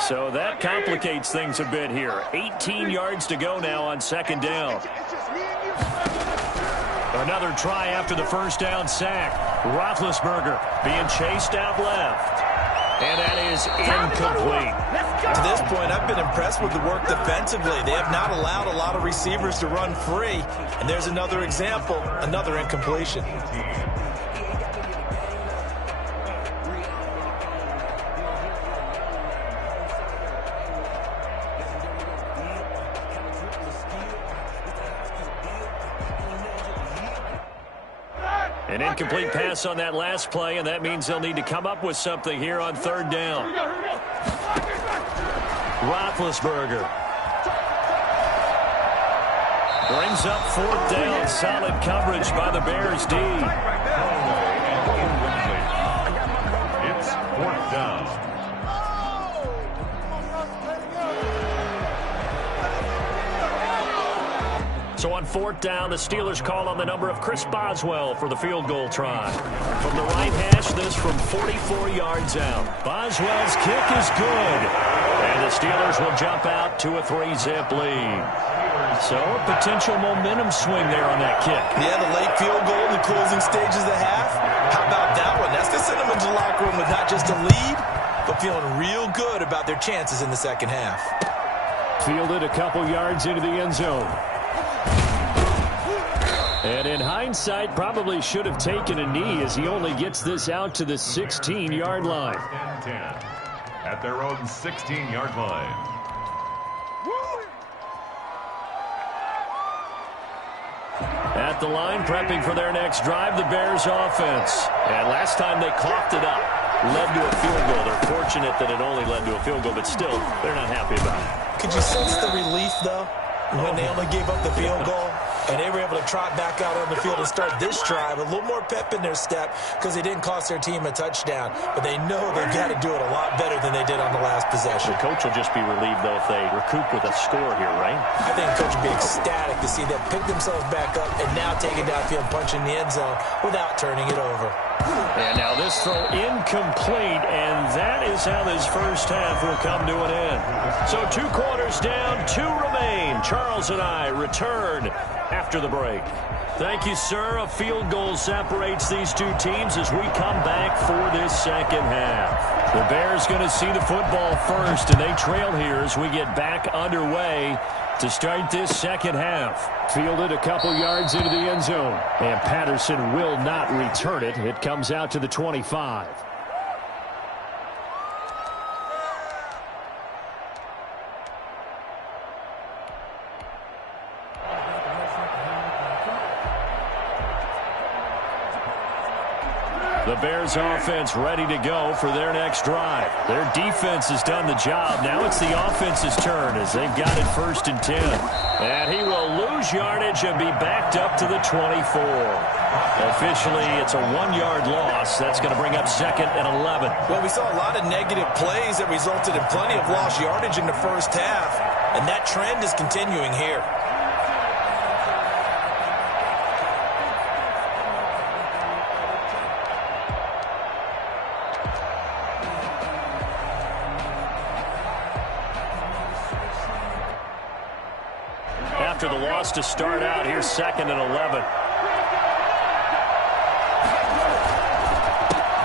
So that complicates things a bit here. 18 yards to go now on 2nd down. Another try after the first down sack. Roethlisberger being chased out left. And that is incomplete. To this point, I've been impressed with the work defensively. They have not allowed a lot of receivers to run free. And there's another example, another incompletion. An incomplete pass on that last play, and that means they'll need to come up with something here on 3rd down. Roethlisberger brings up 4th down. Solid coverage by the Bears D. It's 4th down. So on 4th down, the Steelers call on the number of Chris Boswell for the field goal try. From the right hash, this from 44 yards out. Boswell's kick is good. And the Steelers will jump out to a 3-zip lead. So a potential momentum swing there on that kick. Yeah, the late field goal in the closing stages of the half. How about that one? That's going to send them into the locker room with not just a lead, but feeling real good about their chances in the second half. Fielded a couple yards into the end zone. And in hindsight, probably should have taken a knee as he only gets this out to the 16-yard line. 10 at their own 16-yard line. At the line, prepping for their next drive, the Bears offense. And last time they coughed it up, led to a field goal. They're fortunate that it only led to a field goal, but still, they're not happy about it. Could you sense the relief, though, when they only gave up the field goal? And they were able to trot back out on the field and start this drive. A little more pep in their step because they didn't cost their team a touchdown. But they know they've got to do it a lot better than they did on the last possession. The coach will just be relieved, though, if they recoup with a score here, right? I think the coach will be ecstatic to see them pick themselves back up and now take it downfield and punch in the end zone without turning it over. And now this throw incomplete, and that is how this first half will come to an end. So 2 quarters down, 2 remain. Charles and I return after the break. Thank you, sir. A field goal separates these two teams as we come back for this second half. The Bears going to see the football first, and they trail here as we get back underway to start this second half. Fielded a couple yards into the end zone, and Patterson will not return it. It comes out to the 25. The Bears offense ready to go for their next drive. Their defense has done the job. Now it's the offense's turn as they've got it 1st and 10. And he will lose yardage and be backed up to the 24. Officially, it's a 1-yard loss. That's going to bring up 2nd and 11. Well, we saw a lot of negative plays that resulted in plenty of lost yardage in the first half. And that trend is continuing here. After the loss to start out, here's 2nd and 11.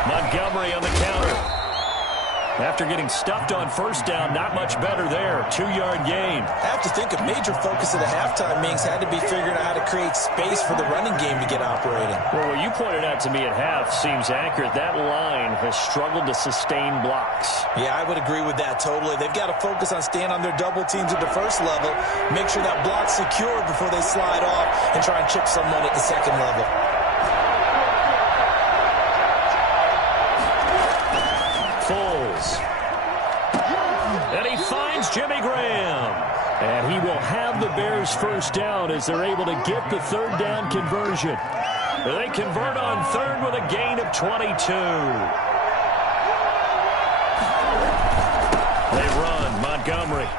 Montgomery on the counter. After getting stuffed on 1st down, not much better there. 2-yard gain. I have to think a major focus of the halftime meetings had to be figuring out how to create space for the running game to get operating. Well, what you pointed out to me at half seems accurate. That line has struggled to sustain blocks. Yeah, I would agree with that totally. They've got to focus on staying on their double teams at the first level, make sure that block's secured before they slide off and try and chip someone at the second level. And he finds Jimmy Graham. And he will have the Bears 1st down as they're able to get the 3rd down conversion. They convert on 3rd with a gain of 22. They run. Montgomery.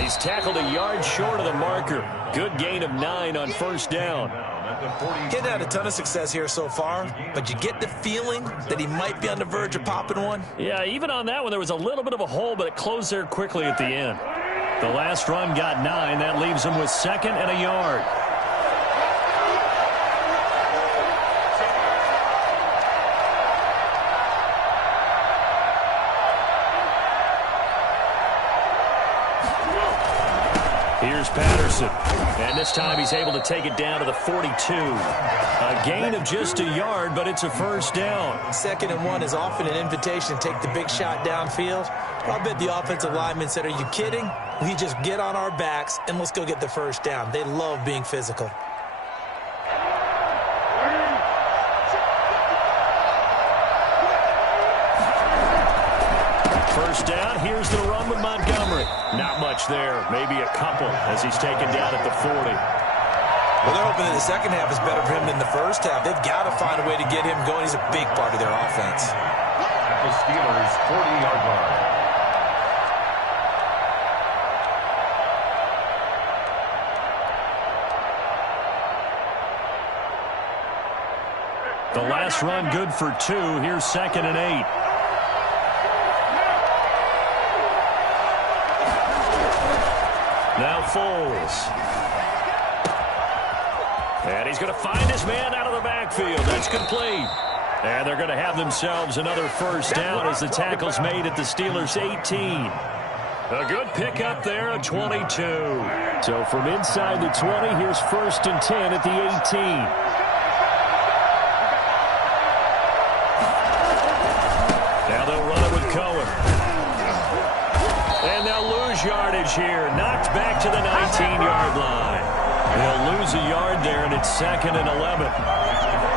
He's tackled a yard short of the marker. Good gain of 9 on 1st down. He's had a ton of success here so far, but you get the feeling that he might be on the verge of popping one. Yeah, even on that one, there was a little bit of a hole, but it closed there quickly at the end. The last run got 9. That leaves him with 2nd and a yard. Here's Patterson. And this time he's able to take it down to the 42. A gain of just a yard, but it's a 1st down. 2nd and 1 is often an invitation to take the big shot downfield. I bet the offensive lineman said, "Are you kidding? We just get on our backs and let's go get the 1st down." They love being physical. First down, here's the run with Montgomery. Not much there, maybe a couple as he's taken down at the 40. Well, they're hoping that the second half is better for him than the first half. They've got to find a way to get him going. He's a big part of their offense. At the Steelers' 40-yard line. The last run good for 2. Here's 2nd and 8. Now Foles. And he's going to find his man out of the backfield. That's complete. And they're going to have themselves another first down as the tackle's made at the Steelers' 18. A good pickup there at 22. So from inside the 20, here's 1st and 10 at the 18. Now they'll run it with Cohen. And they'll lose yardage here. Knocked back to the 19-yard line. They'll lose a yard there, and it's 2nd and 11.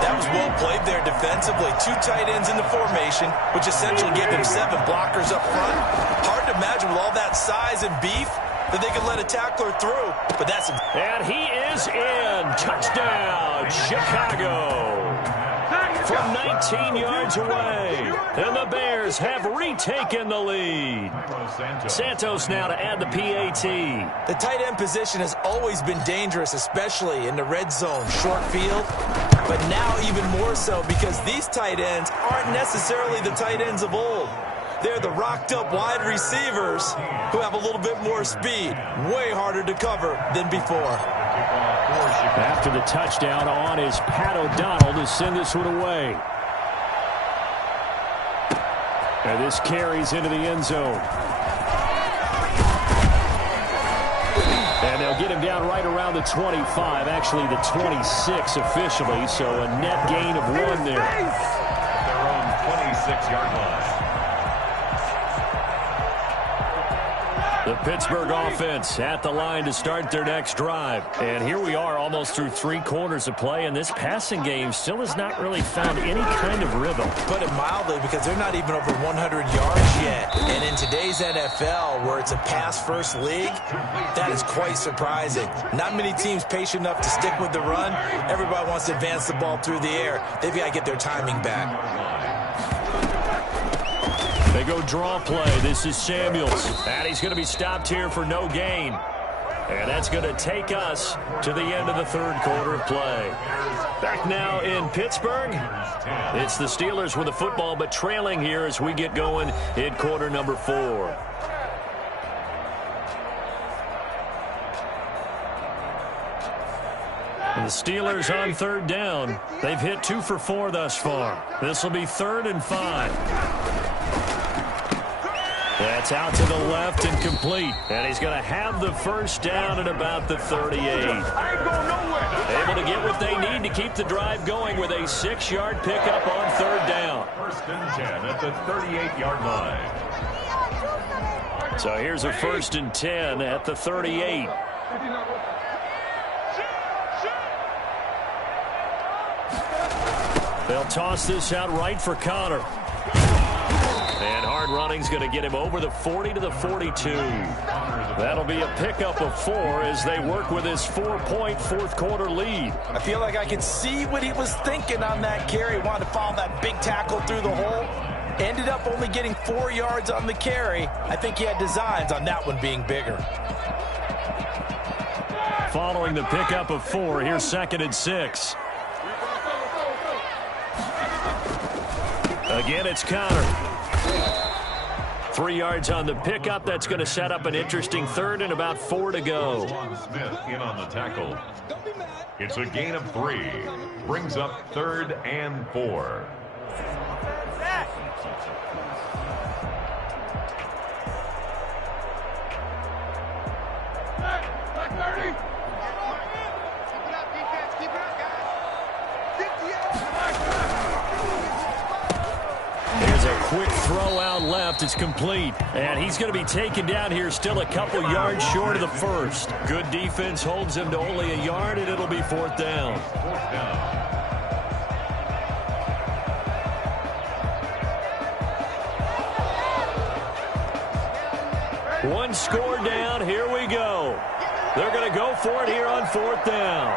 That was well played there defensively. 2 tight ends in the formation, which essentially gave them 7 blockers up front. Hard to imagine with all that size and beef that they could let a tackler through. But that's... And he is in. Touchdown, Chicago. From 19 yards away. And the Bears have retaken the lead. Santos now to add the PAT. The tight end position has always been dangerous, especially in the red zone, short field. But now even more so because these tight ends aren't necessarily the tight ends of old. They're the rocked-up wide receivers who have a little bit more speed. Way harder to cover than before. After the touchdown, on is Pat O'Donnell to send this one away. And this carries into the end zone. And they'll get him down right around the 25, actually the 26 officially, so a net gain of 1 there. Their own 26-yard line. The Pittsburgh offense at the line to start their next drive. And here we are almost through 3 quarters of play, and this passing game still has not really found any kind of rhythm. Put it mildly, because they're not even over 100 yards yet. And in today's NFL, where it's a pass-first league, that is quite surprising. Not many teams patient enough to stick with the run. Everybody wants to advance the ball through the air. They've got to get their timing back. They go draw play. This is Samuels. And he's going to be stopped here for no gain. And that's going to take us to the end of the 3rd quarter of play. Back now in Pittsburgh. It's the Steelers with the football, but trailing here as we get going in quarter number 4. The Steelers on 3rd down. They've hit 2 for 4 thus far. This will be 3rd and 5. That's out to the left and complete. And he's going to have the first down at about the 38. Able to get what they need to keep the drive going with a 6-yard pickup on 3rd down. 1st and 10 at the 38-yard line. So here's a 1st and 10 at the 38. They'll toss this out right for Connor. And hard running's going to get him over the 40 to the 42. That'll be a pickup of 4 as they work with his 4-point 4th quarter lead. I feel like I could see what he was thinking on that carry. Wanted to follow that big tackle through the hole. Ended up only getting 4 yards on the carry. I think he had designs on that one being bigger. Following the pickup of 4, here's 2nd and 6. Again, it's Connor. 3 yards on the pickup. That's going to set up an interesting 3rd and about 4 to go. Smith in on the tackle. It's a gain of 3. Brings up 3rd and 4. Quick throw out left. It's complete. And he's going to be taken down here still a couple yards short of the 1st. Good defense holds him to only a yard, and it'll be 4th down. 4th down. One score down. Here we go. They're going to go for it here on 4th down.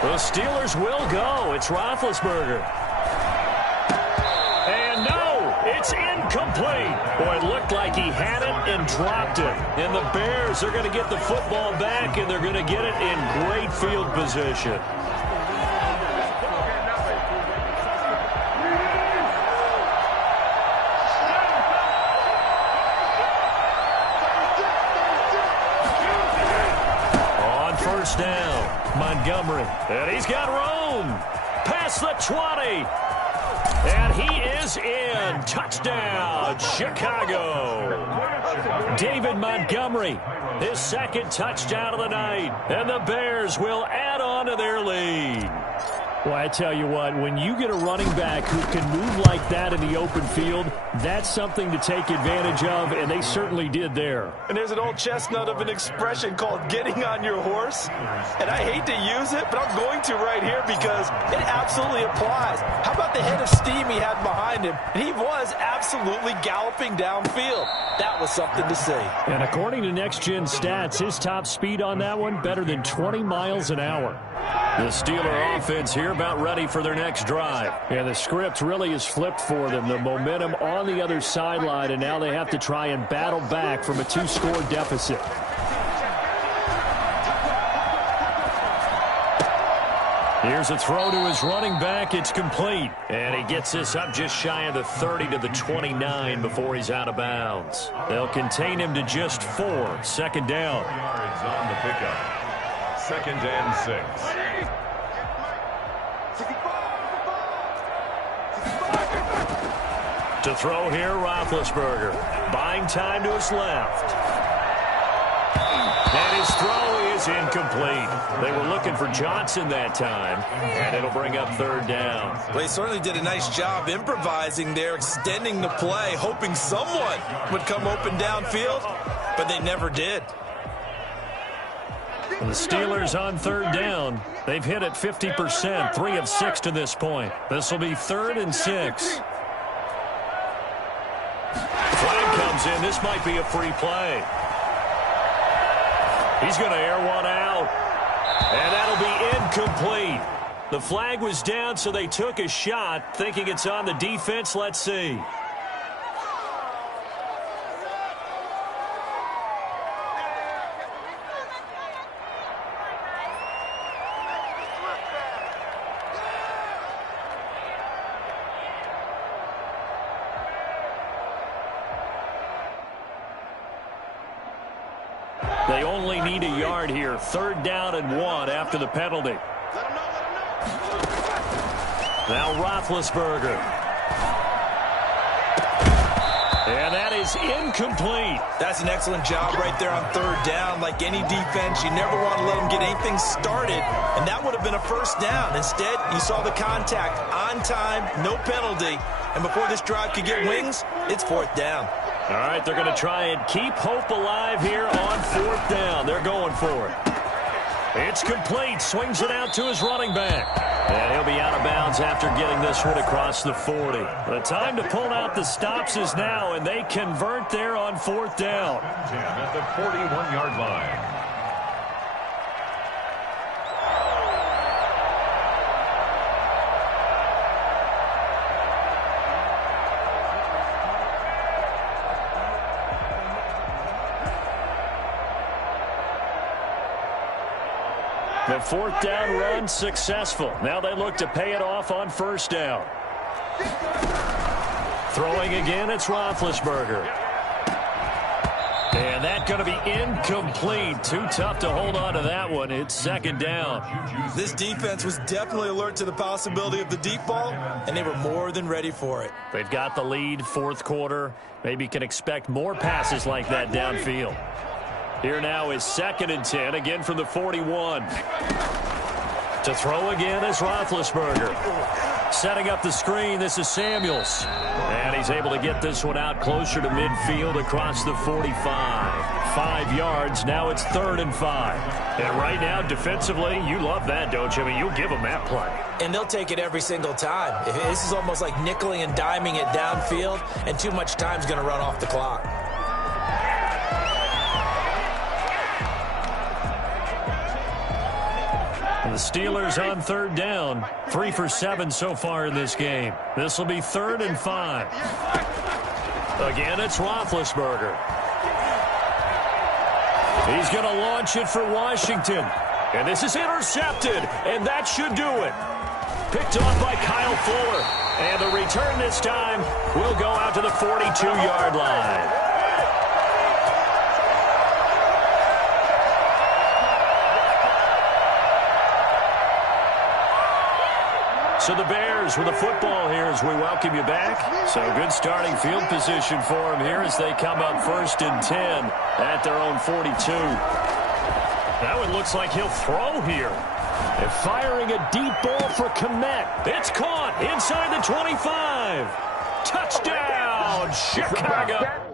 The Steelers will go. It's Roethlisberger. And no, It's incomplete. Boy, it looked like he had it and dropped it. And the Bears are going to get the football back, and they're going to get it in great field position. On first down, Montgomery. And he's got room. Past the 20. And he is in. Touchdown, Chicago. David Montgomery, his second touchdown of the night. And the Bears will add on to their lead. Well, I tell you what, when you get a running back who can move like that in the open field, that's something to take advantage of, and they certainly did there. And there's an old chestnut of an expression called getting on your horse. And I hate to use it, but I'm going to right here because it absolutely applies. How about the head of steam he had behind him? And he was absolutely galloping downfield. That was something to see. And according to Next Gen Stats, his top speed on that one, better than 20 miles an hour. The Steeler offense here about ready for their next drive. And the script really is flipped for them. The momentum on the other sideline, and now they have to try and battle back from a 2-score deficit. Here's a throw to his running back. It's complete. And he gets this up just shy of the 30 to the 29 before he's out of bounds. They'll contain him to just 4. Second down. Yards on the pickup. Second and 6. To throw here, Roethlisberger. Buying time to his left. And his throw is incomplete. They were looking for Johnson that time, and it'll bring up third down. Well, he certainly did a nice job improvising there, extending the play, hoping someone would come open downfield, but they never did. The Steelers on third down. They've hit it 50%, 3 of 6 to this point. This will be 3rd and 6. Flag comes in. This might be a free play. He's going to air one out. And that'll be incomplete. The flag was down, so they took a shot, thinking it's on the defense. Let's see. They only need a yard here. 3rd down and 1 after the penalty. Now Roethlisberger. And that is incomplete. That's an excellent job right there on 3rd down. Like any defense, you never want to let them get anything started, and that would have been a 1st down. Instead, you saw the contact on time, no penalty, and before this drive could get wings, it's 4th down. All right, they're going to try and keep hope alive here on 4th down. They're going for it. It's complete. Swings it out to his running back. And he'll be out of bounds after getting this one across the 40. The time to pull out the stops is now, and they convert there on 4th down. 10 at the 41-yard line. The 4th down run successful. Now they look to pay it off on 1st down. Throwing again, it's Roethlisberger. And that's going to be incomplete. Too tough to hold on to that one. It's 2nd down. This defense was definitely alert to the possibility of the deep ball, and they were more than ready for it. They've got the lead, 4th quarter. Maybe can expect more passes like that downfield. Here now is 2nd and 10, again from the 41. To throw again is Roethlisberger. Setting up the screen, this is Samuels. And he's able to get this one out closer to midfield across the 45. 5 yards, now it's 3rd and 5. And right now, defensively, you love that, don't you? I mean, you'll give them that play. And they'll take it every single time. This is almost like nickeling and diming it downfield, and too much time's going to run off the clock. The Steelers on 3rd down. 3 for 7 so far in this game. This will be 3rd and 5. Again, it's Roethlisberger. He's going to launch it for Washington. And this is intercepted, and that should do it. Picked off by Kyle Fuller. And the return this time will go out to the 42-yard line. So the Bears with the football here as we welcome you back. So good starting field position for them here as they come up 1st and 10 at their own 42. Now it looks like he'll throw here. And firing a deep ball for Kmet. It's caught inside the 25. Touchdown, Chicago.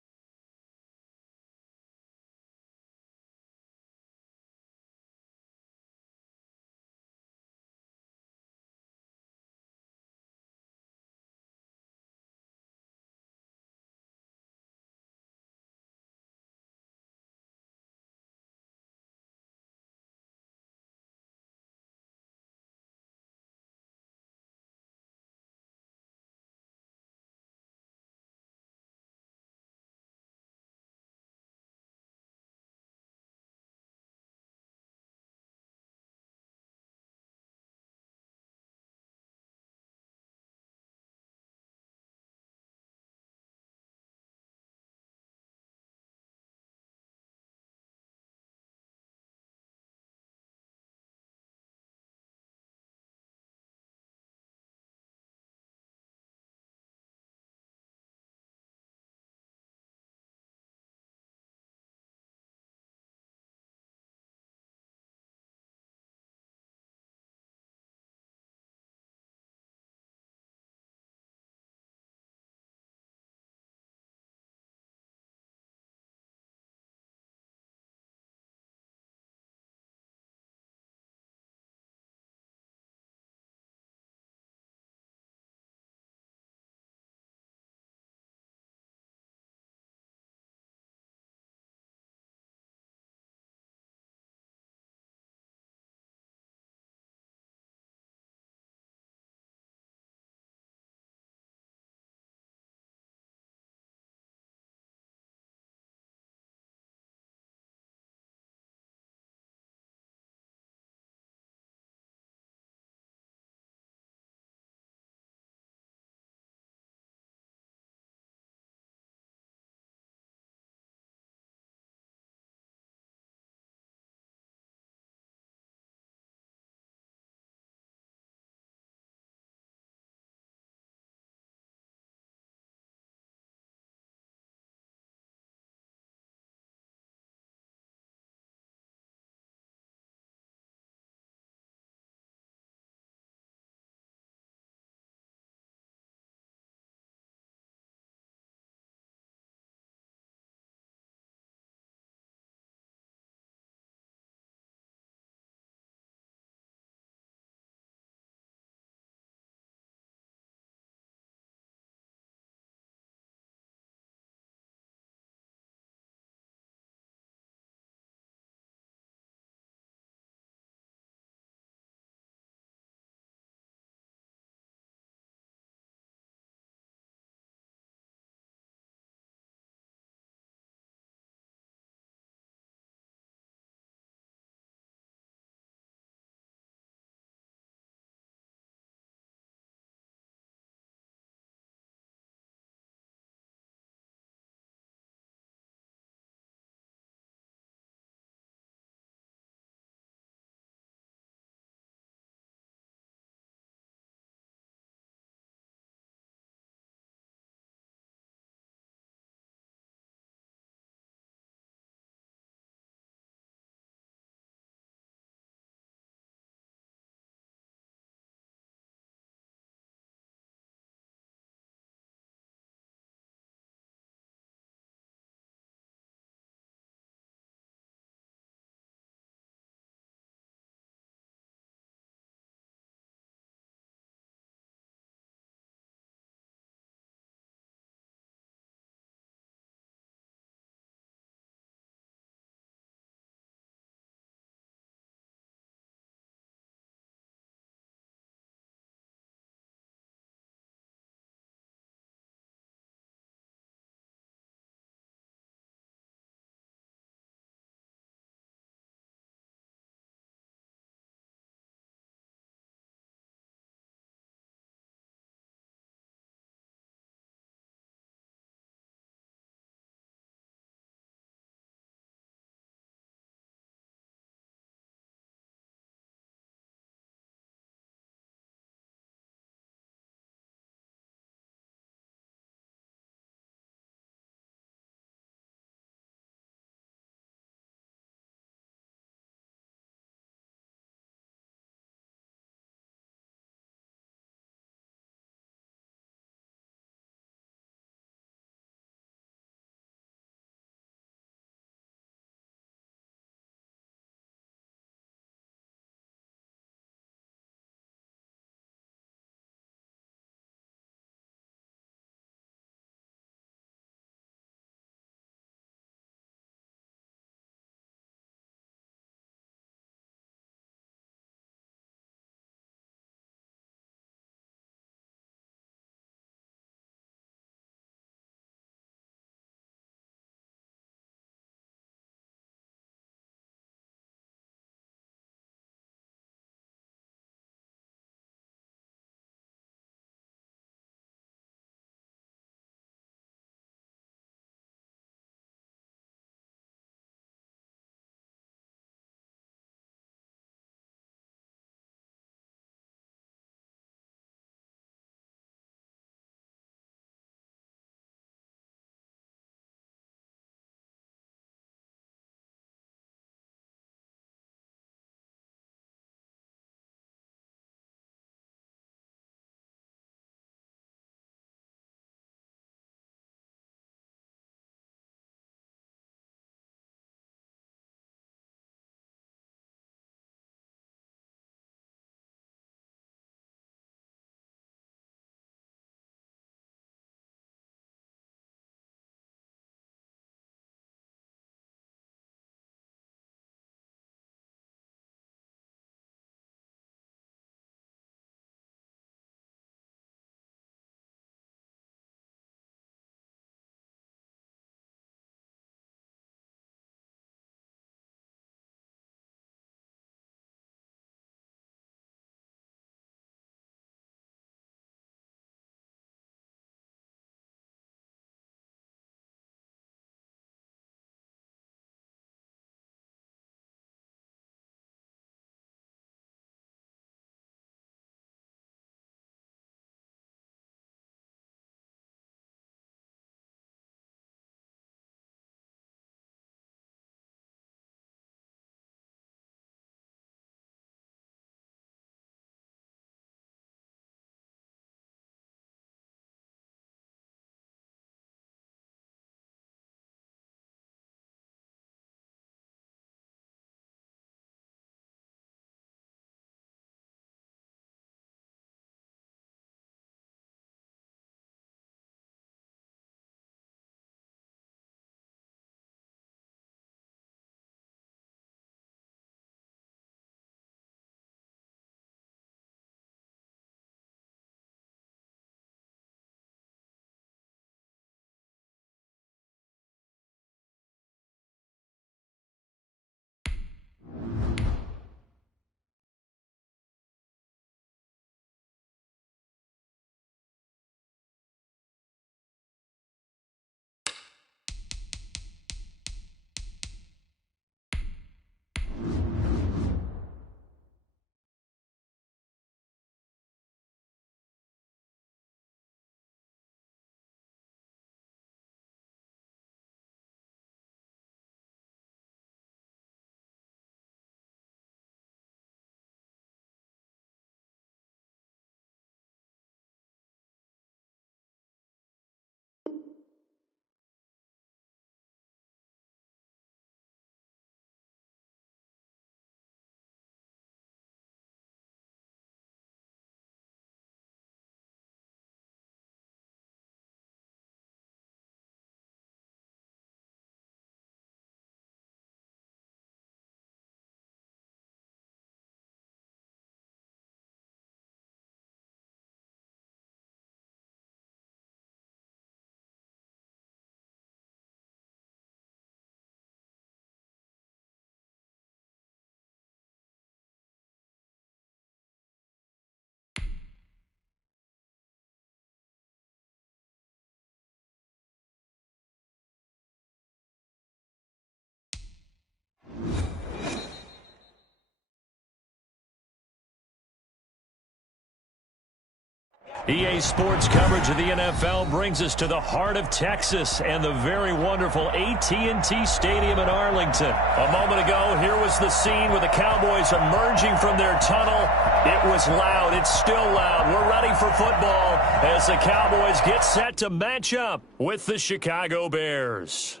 EA Sports coverage of the NFL brings us to the heart of Texas and the very wonderful AT&T Stadium in Arlington. A moment ago, here was the scene with the Cowboys emerging from their tunnel. It was loud. It's still loud. We're ready for football as the Cowboys get set to match up with the Chicago Bears.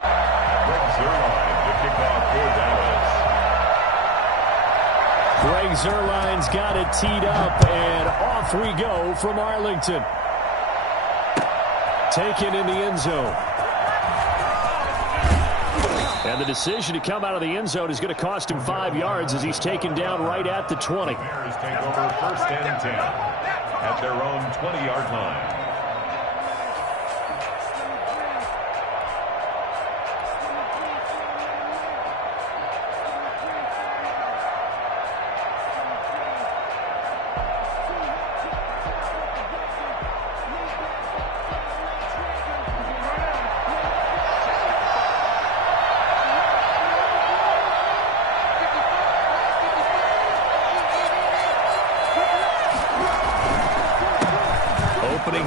Greg Zuerlein to kick off for Dallas. Greg Zuerlein's got it teed up, and off we go from Arlington. Taken in the end zone. And the decision to come out of the end zone is going to cost him 5 yards as he's taken down right at the 20. Bears take over first and 10 at their own 20-yard line.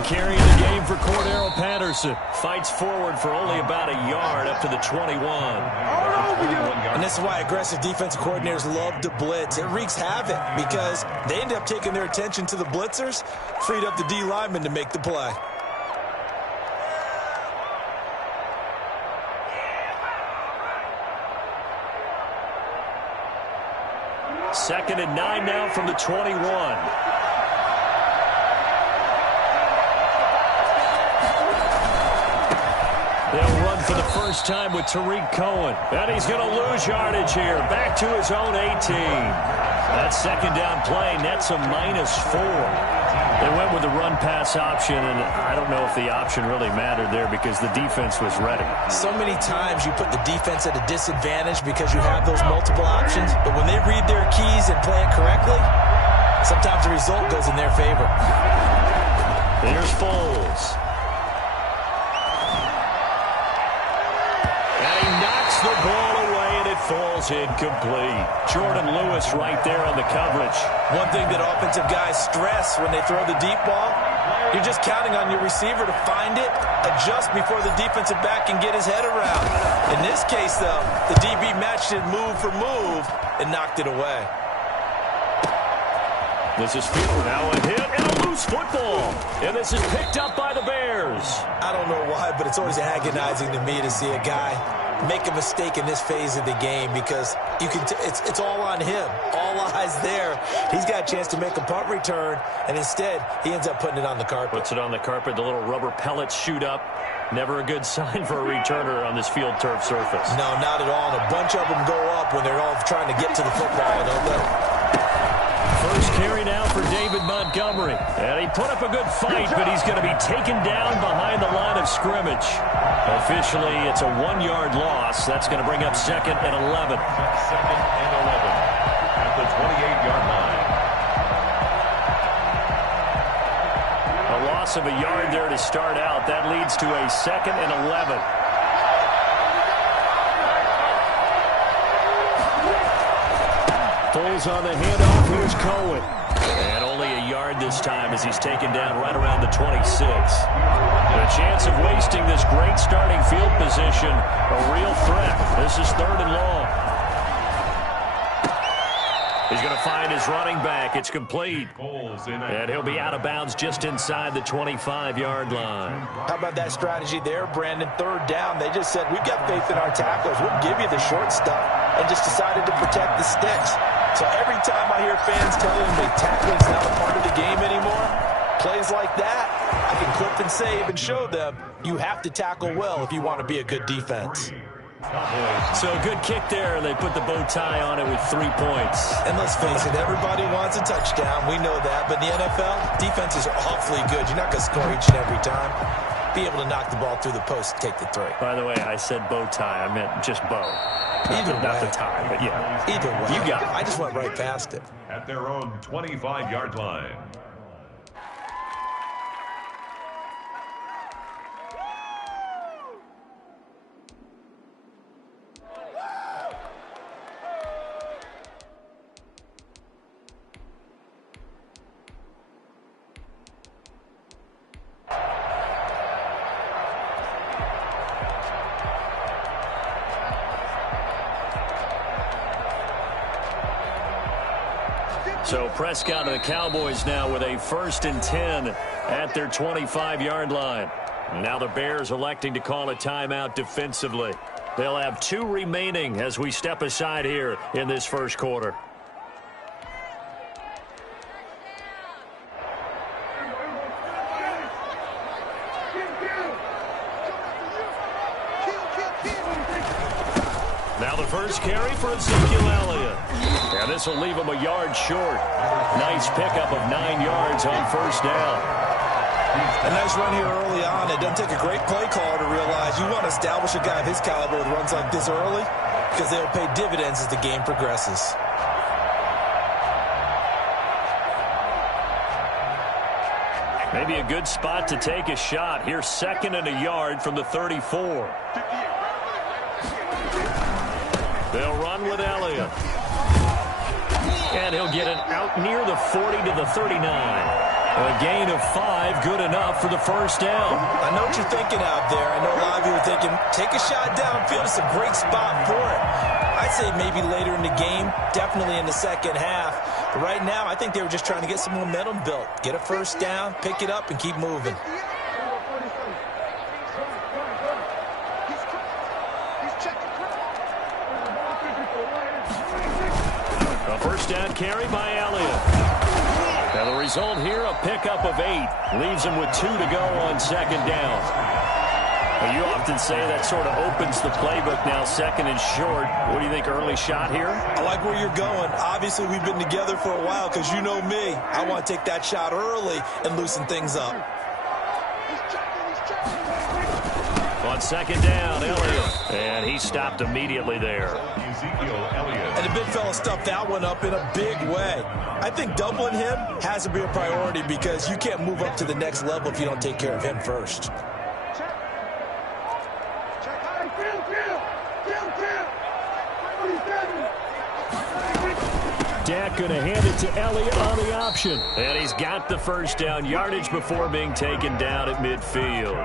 Carrying the game for Cordero Patterson. Fights forward for only about a yard up to the 21. And this is why aggressive defensive coordinators love to blitz. It wreaks havoc because they end up taking their attention to the blitzers, freed up the D lineman to make the play. Second and 9 now from the 21. They'll run for the first time with Tariq Cohen. And he's going to lose yardage here. Back to his own 18. That second down play nets a -4. They went with the run-pass option, and I don't know if the option really mattered there because the defense was ready. So many times you put the defense at a disadvantage because you have those multiple options, but when they read their keys and play it correctly, sometimes the result goes in their favor. Here's Foles. The ball away, and it falls incomplete. Jordan Lewis right there on the coverage. One thing that offensive guys stress when they throw the deep ball, you're just counting on your receiver to find it, adjust before the defensive back can get his head around. In this case, though, the DB matched it move for move and knocked it away. This is Field. Now a hit and a loose football. And this is picked up by the Bears. I don't know why, but it's always agonizing to me to see a guy make a mistake in this phase of the game because you can it's all on him. All eyes there. He's got a chance to make a punt return, and instead he ends up putting it on the carpet. Puts it on the carpet. The little rubber pellets shoot up. Never a good sign for a returner on this field turf surface. No, not at all. And a bunch of them go up when they're all trying to get to the football, don't they? First carry now for David Montgomery. And he put up a good fight, but he's going to be taken down behind the line of scrimmage. Officially, it's a 1-yard loss. That's going to bring up second and 11. Second and 11 at the 28-yard line. A loss of a yard there to start out. That leads to a second and 11. Foles on the handoff. Here's Cohen. And only a yard this time as he's taken down right around the 26. The chance of wasting this great starting field position, a real threat. This is third and long. He's going to find his running back. It's complete. And he'll be out of bounds just inside the 25-yard line. How about that strategy there, Brandon? Third down. They just said, we've got faith in our tackles. We'll give you the short stuff, and just decided to protect the sticks. So every time I hear fans telling me tackling's not a part of the game anymore, plays like that, I can clip and save and show them you have to tackle well if you want to be a good defense. So a good kick there. They put the bow tie on it with 3 points. And let's face it, everybody wants a touchdown. We know that. But in the NFL, defenses are awfully good. You're not going to score each and every time. Be able to knock the ball through the post and take the 3. By the way, I said bow tie. I meant just bow. Not the tie, but yeah. Either way. You got it. I just went right past it. At their own 25-yard line. So Prescott and the Cowboys now with a 1st and 10 at their 25-yard line. Now the Bears electing to call a timeout defensively. They'll have 2 remaining as we step aside here in this first quarter. Now the first carry for Ezekiel Elliott. And this will leave him a yard short. Nice pickup of 9 yards on first down. A nice run here early on. It doesn't take a great play caller to realize you want to establish a guy of his caliber with runs like this early because they'll pay dividends as the game progresses. Maybe a good spot to take a shot. Here's 2nd and a yard from the 34. They'll run with Elliott. And he'll get it out near the 40 to the 39. A gain of 5, good enough for the first down. I know what you're thinking out there. I know a lot of you are thinking, take a shot downfield. It's a great spot for it. I'd say maybe later in the game, definitely in the second half. But right now, I think they were just trying to get some momentum built. Get a first down, pick it up, and keep moving. A first down carry by Elliott. Now the result here, a pickup of 8. Leaves him with 2 to go on 2nd down. Well, you often say that sort of opens the playbook now, 2nd and short. What do you think, early shot here? I like where you're going. Obviously, we've been together for a while because you know me. I want to take that shot early and loosen things up. On 2nd down, Elliott. And he stopped immediately there. Ezekiel Elliott. And the big fella stuffed that one up in a big way. I think doubling him has to be a priority because you can't move up to the next level if you don't take care of him first. Dak going to hand it to Elliott on the option. And he's got the first down, yardage before being taken down at midfield.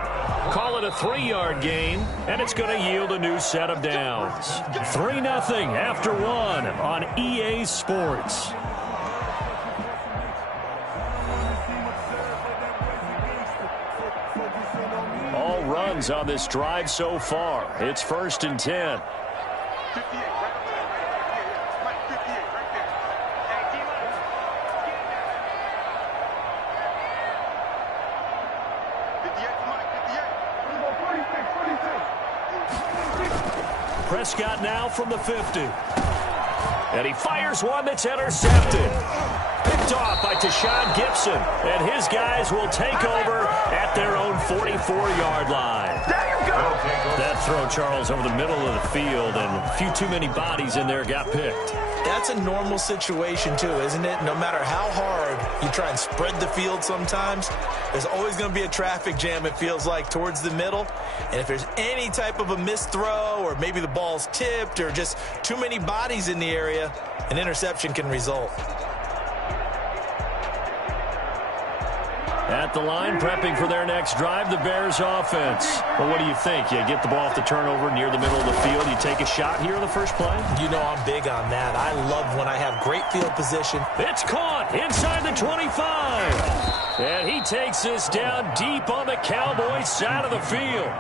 Call it a 3-yard gain, and it's going to yield a new set of downs. 3-0 after 1 on EA Sports. All runs on this drive so far. It's 1st and 10. Prescott now from the 50. And he fires one that's intercepted. Picked off by Tashawn Gibson. And his guys will take over at their own 44-yard line. That throw, Charles, over the middle of the field, and a few too many bodies in there got picked. That's a normal situation, too, isn't it? No matter how hard you try and spread the field sometimes, there's always going to be a traffic jam, it feels like, towards the middle. And if there's any type of a missed throw or maybe the ball's tipped or just too many bodies in the area, an interception can result. At the line, prepping for their next drive, the Bears offense. Well, what do you think? You get the ball off the turnover near the middle of the field. You take a shot here in the first play? You know I'm big on that. I love when I have great field position. It's caught inside the 25. And he takes this down deep on the Cowboys side of the field.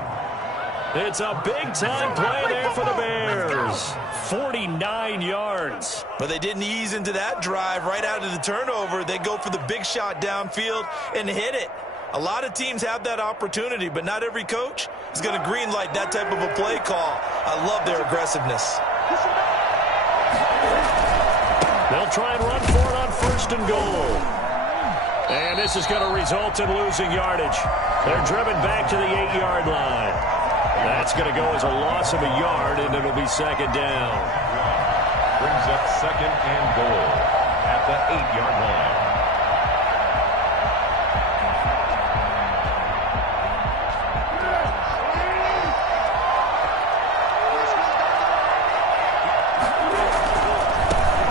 It's a big-time play there for the Bears. 49 yards. But they didn't ease into that drive right out of the turnover. They go for the big shot downfield and hit it. A lot of teams have that opportunity, but not every coach is going to greenlight that type of a play call. I love their aggressiveness. They'll try and run for it on 1st and goal. And this is going to result in losing yardage. They're driven back to the 8-yard line. That's going to go as a loss of a yard, and it'll be 2nd down. Brings up 2nd and goal at the 8-yard line.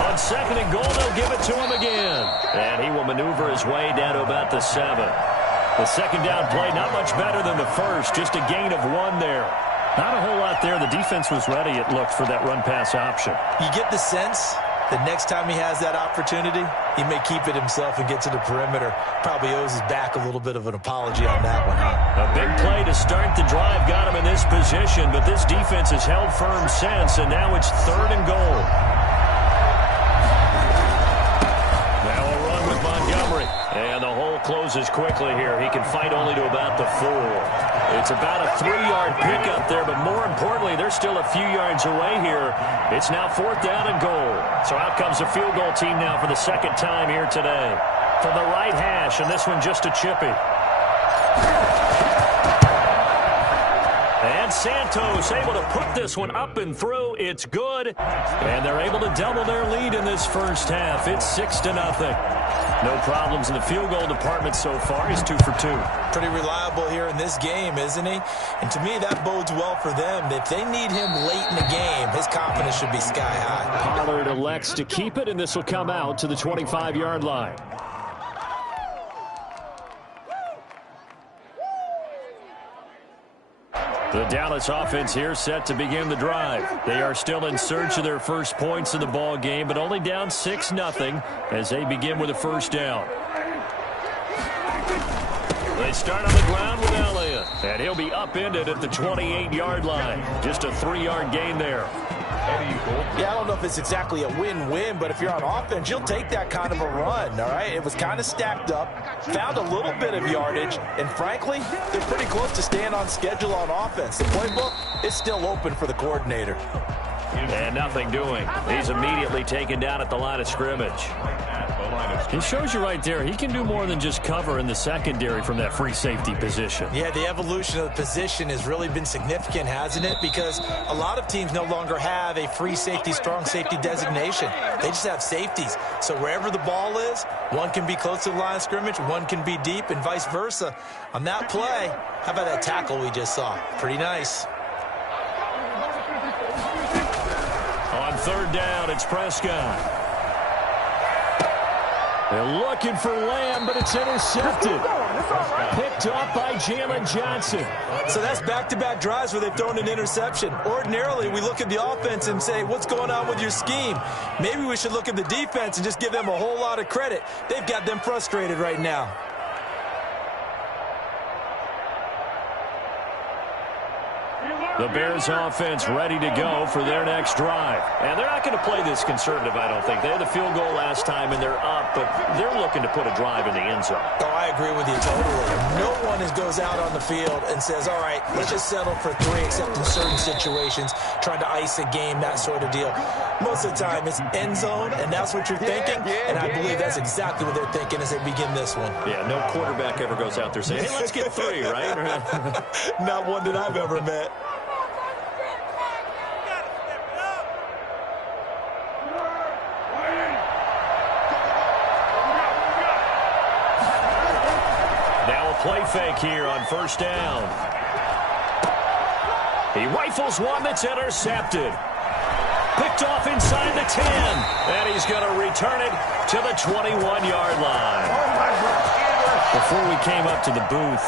On 2nd and goal, they'll give it to him again. And he will maneuver his way down to about the 7. The 2nd down play, not much better than the first. Just a gain of 1 there. Not a whole lot there. The defense was ready, it looked, for that run-pass option. You get the sense that next time he has that opportunity, He may keep it himself and get to the perimeter. Probably owes his back a little bit of an apology on that one, huh? A big play to start the drive got him in this position, but this defense has held firm since, and now it's 3rd and goal. Now a run with Montgomery. And the hole closes quickly here. He can fight only to about the 4. It's about a 3-yard pickup there, but more importantly, they're still a few yards away here. It's now 4th down and goal. So out comes the field goal team now for the 2nd time here today. From the right hash, and this one just a chippy. And Santos able to put this one up and through. It's good. And they're able to double their lead in this first half. It's 6-0. No problems in the field goal department so far. He's 2 for 2. Pretty reliable here in this game, isn't he? And to me, that bodes well for them. If they need him late in the game, his confidence should be sky high. Pollard elects to keep it, and this will come out to the 25-yard line. The Dallas offense here set to begin the drive. They are still in search of their first points in the ball game, but only down 6-0 as they begin with a first down. They start on the ground with Elliott, and he'll be upended at the 28-yard line. Just a 3-yard gain there. Yeah, I don't know if it's exactly a win-win, but if you're on offense, you'll take that kind of a run, all right? It was kind of stacked up, found a little bit of yardage, and frankly, they're pretty close to staying on schedule on offense. The playbook is still open for the coordinator. And nothing doing. He's immediately taken down at the line of scrimmage. He shows you right there, he can do more than just cover in the secondary from that free safety position. Yeah, the evolution of the position has really been significant, hasn't it? Because a lot of teams no longer have a free safety, strong safety designation. They just have safeties. So wherever the ball is, one can be close to the line of scrimmage, one can be deep, and vice versa. On that play, how about that tackle we just saw? Pretty nice. On 3rd down, it's Prescott. They're looking for Lamb, but it's intercepted. Picked off by Jalen Johnson. So that's back-to-back drives where they've thrown an interception. Ordinarily, we look at the offense and say, what's going on with your scheme? Maybe we should look at the defense and just give them a whole lot of credit. They've got them frustrated right now. The Bears offense ready to go for their next drive. And they're not going to play this conservative, I don't think. They had the field goal last time, and they're up, but they're looking to put a drive in the end zone. Oh, I agree with you totally. No one goes out on the field and says, all right, let's just settle for 3, except in certain situations, trying to ice a game, that sort of deal. Most of the time, it's end zone, and that's what you're thinking, and I believe that's exactly what they're thinking as they begin this one. Yeah, no quarterback ever goes out there saying, hey, let's get 3, right? Not one that I've ever met. Play fake here on 1st down. He rifles one that's intercepted. Picked off inside the 10. And he's going to return it to the 21-yard line. Before we came up to the booth,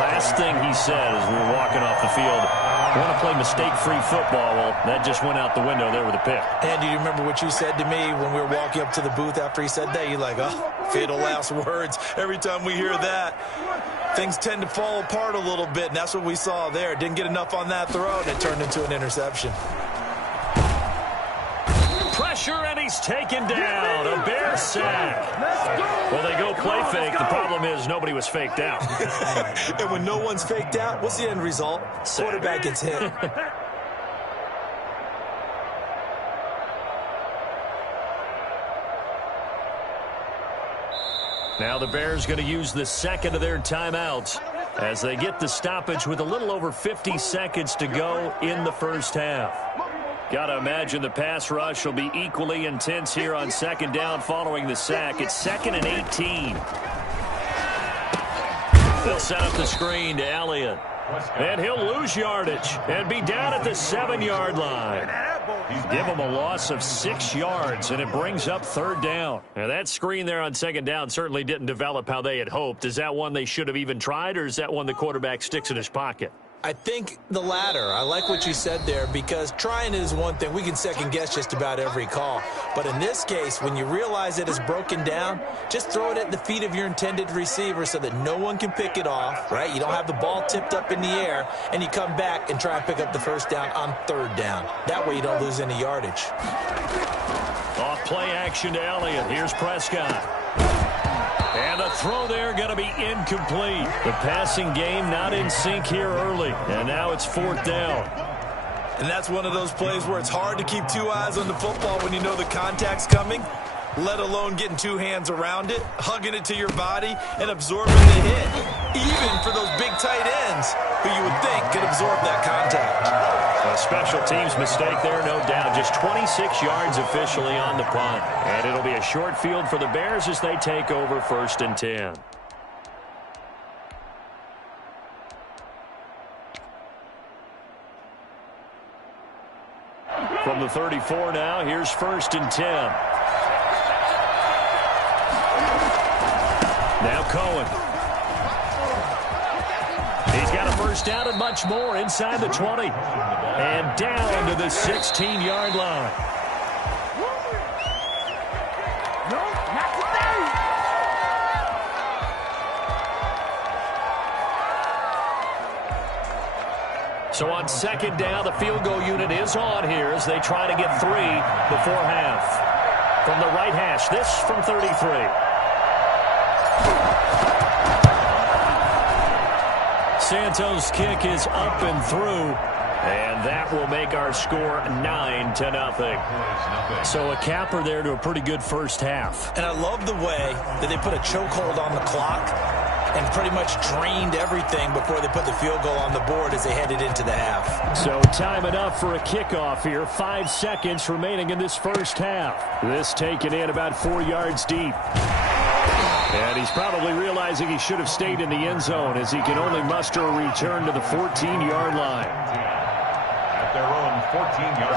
last thing he said as we were walking off the field, I want to play mistake-free football. Well, that just went out the window there with a pick. And do you remember what you said to me when we were walking up to the booth after he said that? You're like, oh, fatal last words. Every time we hear that, things tend to fall apart a little bit, and that's what we saw there. Didn't get enough on that throw, and it turned into an interception. Pressure, and he's taken down. A Bear sack. Well, they go play fake. The problem is nobody was faked out. And when no one's faked out, what's the end result? Quarterback gets hit. Now the Bears going to use the second of their timeouts as they get the stoppage with a little over 50 seconds to go in the first half. Got to imagine the pass rush will be equally intense here on 2nd down following the sack. It's 2nd and 18. They'll set up the screen to Elliott. And he'll lose yardage and be down at the 7-yard line. Give him a loss of 6 yards, and it brings up 3rd down. Now, that screen there on 2nd down certainly didn't develop how they had hoped. Is that one they should have even tried, or is that one the quarterback sticks in his pocket? I think the latter. I like what you said there, because trying is one thing. We can second guess just about every call. But in this case, when you realize it is broken down, just throw it at the feet of your intended receiver so that no one can pick it off, right? You don't have the ball tipped up in the air, and you come back and try and pick up the first down on third down. That way you don't lose any yardage. Off play action to Elliott. Here's Prescott. And the throw there going to be incomplete. The passing game not in sync here early. And now it's fourth down. And that's one of those plays where it's hard to keep two eyes on the football when you know the contact's coming, let alone getting two hands around it, hugging it to your body, and absorbing the hit. Even for those big tight ends who you would think could absorb that contact. A special teams mistake there, no doubt. Just 26 yards officially on the punt. And it'll be a short field for the Bears as they take over 1st and 10. From the 34 now, here's 1st and 10. Now Cohen. He's got a first down and much more inside the 20. And down to the 16-yard line. So on 2nd down, the field goal unit is on here as they try to get 3 before half. From the right hash, this from 33. Santos' kick is up and through, and that will make our score 9-0. So a capper there to a pretty good first half. And I love the way that they put a chokehold on the clock and pretty much drained everything before they put the field goal on the board as they headed into the half. So time enough for a kickoff here. 5 seconds remaining in this first half. This taken in about 4 yards deep. And he's probably realizing he should have stayed in the end zone as he can only muster a return to the 14-yard line. At their own 14-yard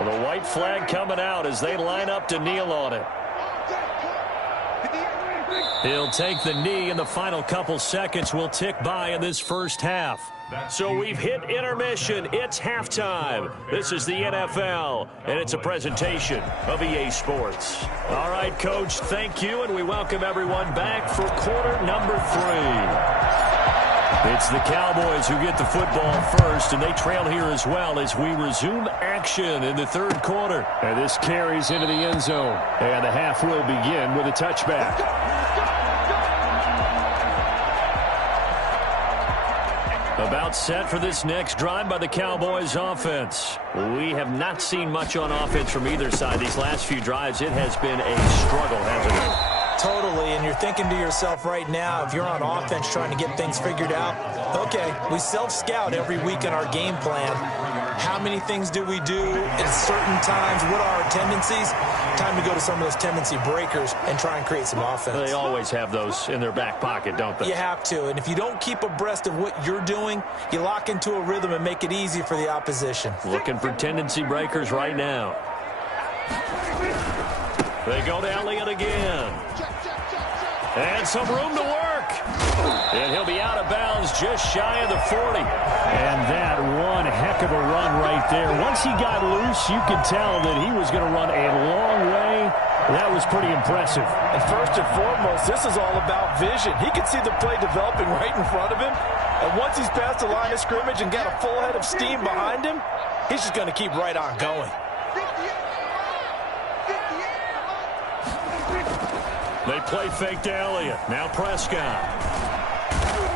line. Well, the white flag coming out as they line up to kneel on it. He'll take the knee, and the final couple seconds will tick by in this first half. So we've hit intermission. It's halftime. This is the NFL, and it's a presentation of EA Sports. All right, Coach, thank you, and we welcome everyone back for quarter number 3. It's the Cowboys who get the football first, and they trail here as well as we resume action in the third quarter. And this carries into the end zone, and the half will begin with a touchback. About set for this next drive by the Cowboys offense. We have not seen much on offense from either side these last few drives. It has been a struggle, hasn't it? Totally, and you're thinking to yourself right now, if you're on offense trying to get things figured out, okay, we self-scout every week in our game plan. How many things do we do at certain times? What are our tendencies? Time to go to some of those tendency breakers and try and create some offense. They always have those in their back pocket, don't they? You have to, and if you don't keep abreast of what you're doing, you lock into a rhythm and make it easy for the opposition. Looking for tendency breakers right now. They go to Elliott again. And some room to work. And he'll be out of bounds just shy of the 40. And that one heck of a run right there. Once he got loose, you could tell that he was going to run a long way. That was pretty impressive. And first and foremost, this is all about vision. He could see the play developing right in front of him. And once he's past the line of scrimmage and got a full head of steam behind him, he's just going to keep right on going. They play fake to Elliott. Now Prescott.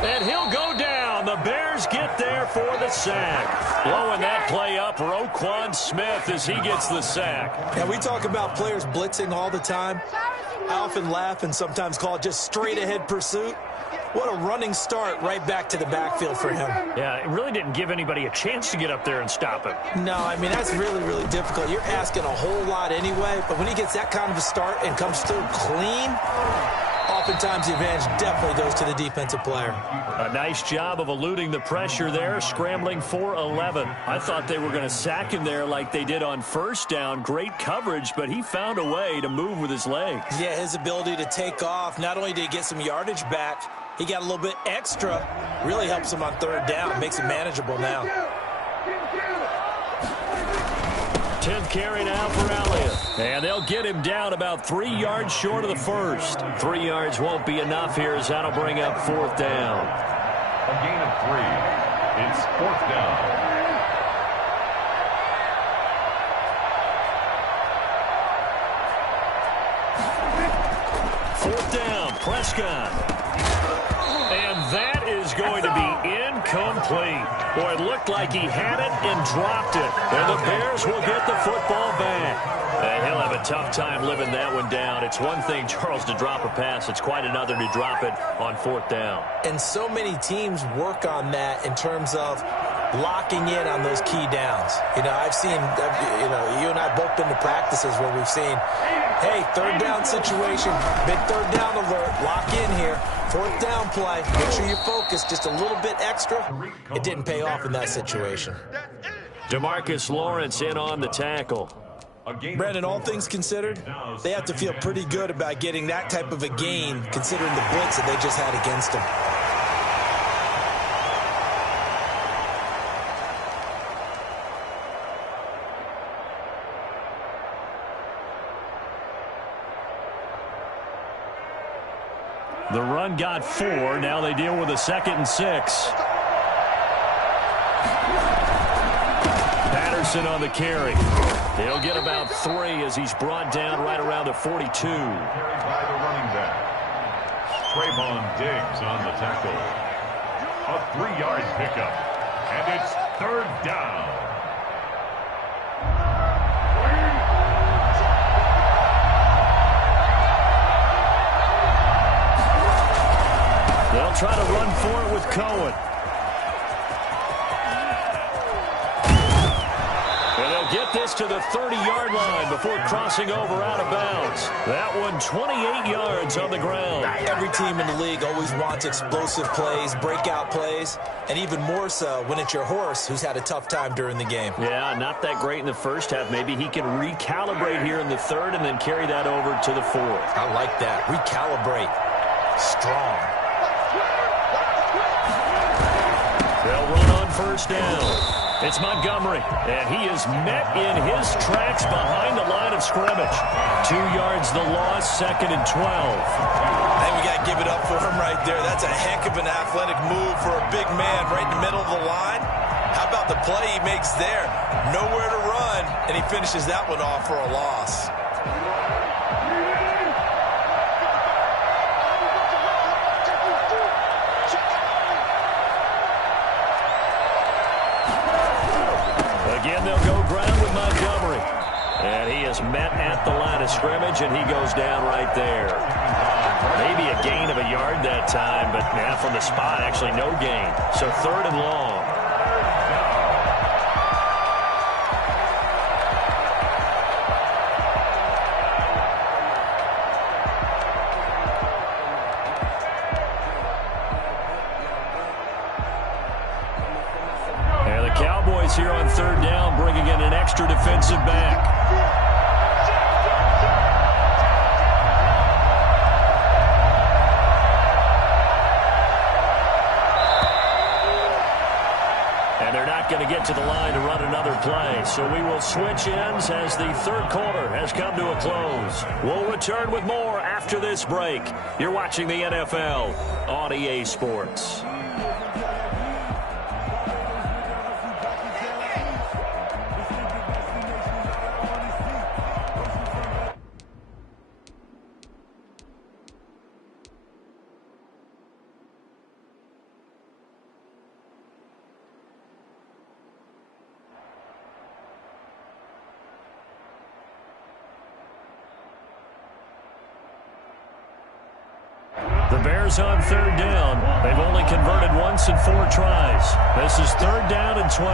And he'll go down. The Bears get there for the sack. Blowing that play up, Roquan Smith as he gets the sack. Yeah, we talk about players blitzing all the time. I often laugh and sometimes call it just straight ahead pursuit. What a running start right back to the backfield for him. Yeah, it really didn't give anybody a chance to get up there and stop him. No, I mean, that's really, really difficult. You're asking a whole lot anyway, but when he gets that kind of a start and comes through clean, Oftentimes, the advantage definitely goes to the defensive player. A nice job of eluding the pressure there, scrambling for 11. I thought they were going to sack him there like they did on first down. Great coverage, but he found a way to move with his legs. Yeah, his ability to take off, not only did he get some yardage back, he got a little bit extra. Really helps him on third down, makes it manageable now. 10th carry now for Elliott. And they'll get him down about 3 yards short of the first. 3 yards won't be enough here as that'll bring up fourth down. A gain of 3. It's fourth down. Fourth down, Prescott. And that is going to be incomplete. Boy, it looked like he had it and dropped it. And the Bears will get the football back. And he'll have a tough time living that one down. It's one thing, Charles, to drop a pass. It's quite another to drop it on fourth down. And so many teams work on that in terms of locking in on those key downs. You know, I've seen, you and I both been to practices where we've seen, hey, third down situation, big third down alert, lock in here, fourth down play, make sure you focus just a little bit extra. It didn't pay off in that situation. DeMarcus Lawrence in on the tackle. Brandon, all things considered, they have to feel pretty good about getting that type of a gain considering the blitz that they just had against them. The run got 4. Now they deal with a 2nd and 6. Patterson on the carry. He'll get about 3 as he's brought down right around the 42. Carried by the running back. Trayvon Diggs on the tackle. A 3-yard pickup. And it's third down. They'll try to run for it with Cohen. And they'll get this to the 30-yard line before crossing over out of bounds. That one 28 yards on the ground. Every team in the league always wants explosive plays, breakout plays, and even more so when it's your horse who's had a tough time during the game. Yeah, not that great in the first half. Maybe he can recalibrate here in the third and then carry that over to the fourth. I like that. Recalibrate. Strong. They'll run on first down. It's Montgomery, and he is met in his tracks behind the line of scrimmage. 2 yards the loss, 2nd and 12. I think we got to give it up for him right there. That's a heck of an athletic move for a big man right in the middle of the line. How about the play he makes there? Nowhere to run, and he finishes that one off for a loss. Again, they'll go ground with Montgomery. And he is met at the line of scrimmage, and he goes down right there. Maybe a gain of a yard that time, but now from the spot, actually no gain. So 3rd and long. Here on 3rd down, bringing in an extra defensive back. And they're not going to get to the line to run another play. So we will switch ends as the third quarter has come to a close. We'll return with more after this break. You're watching the NFL on EA Sports. The Bears on 3rd down. They've only converted once in 4 tries. This is 3rd down and 12.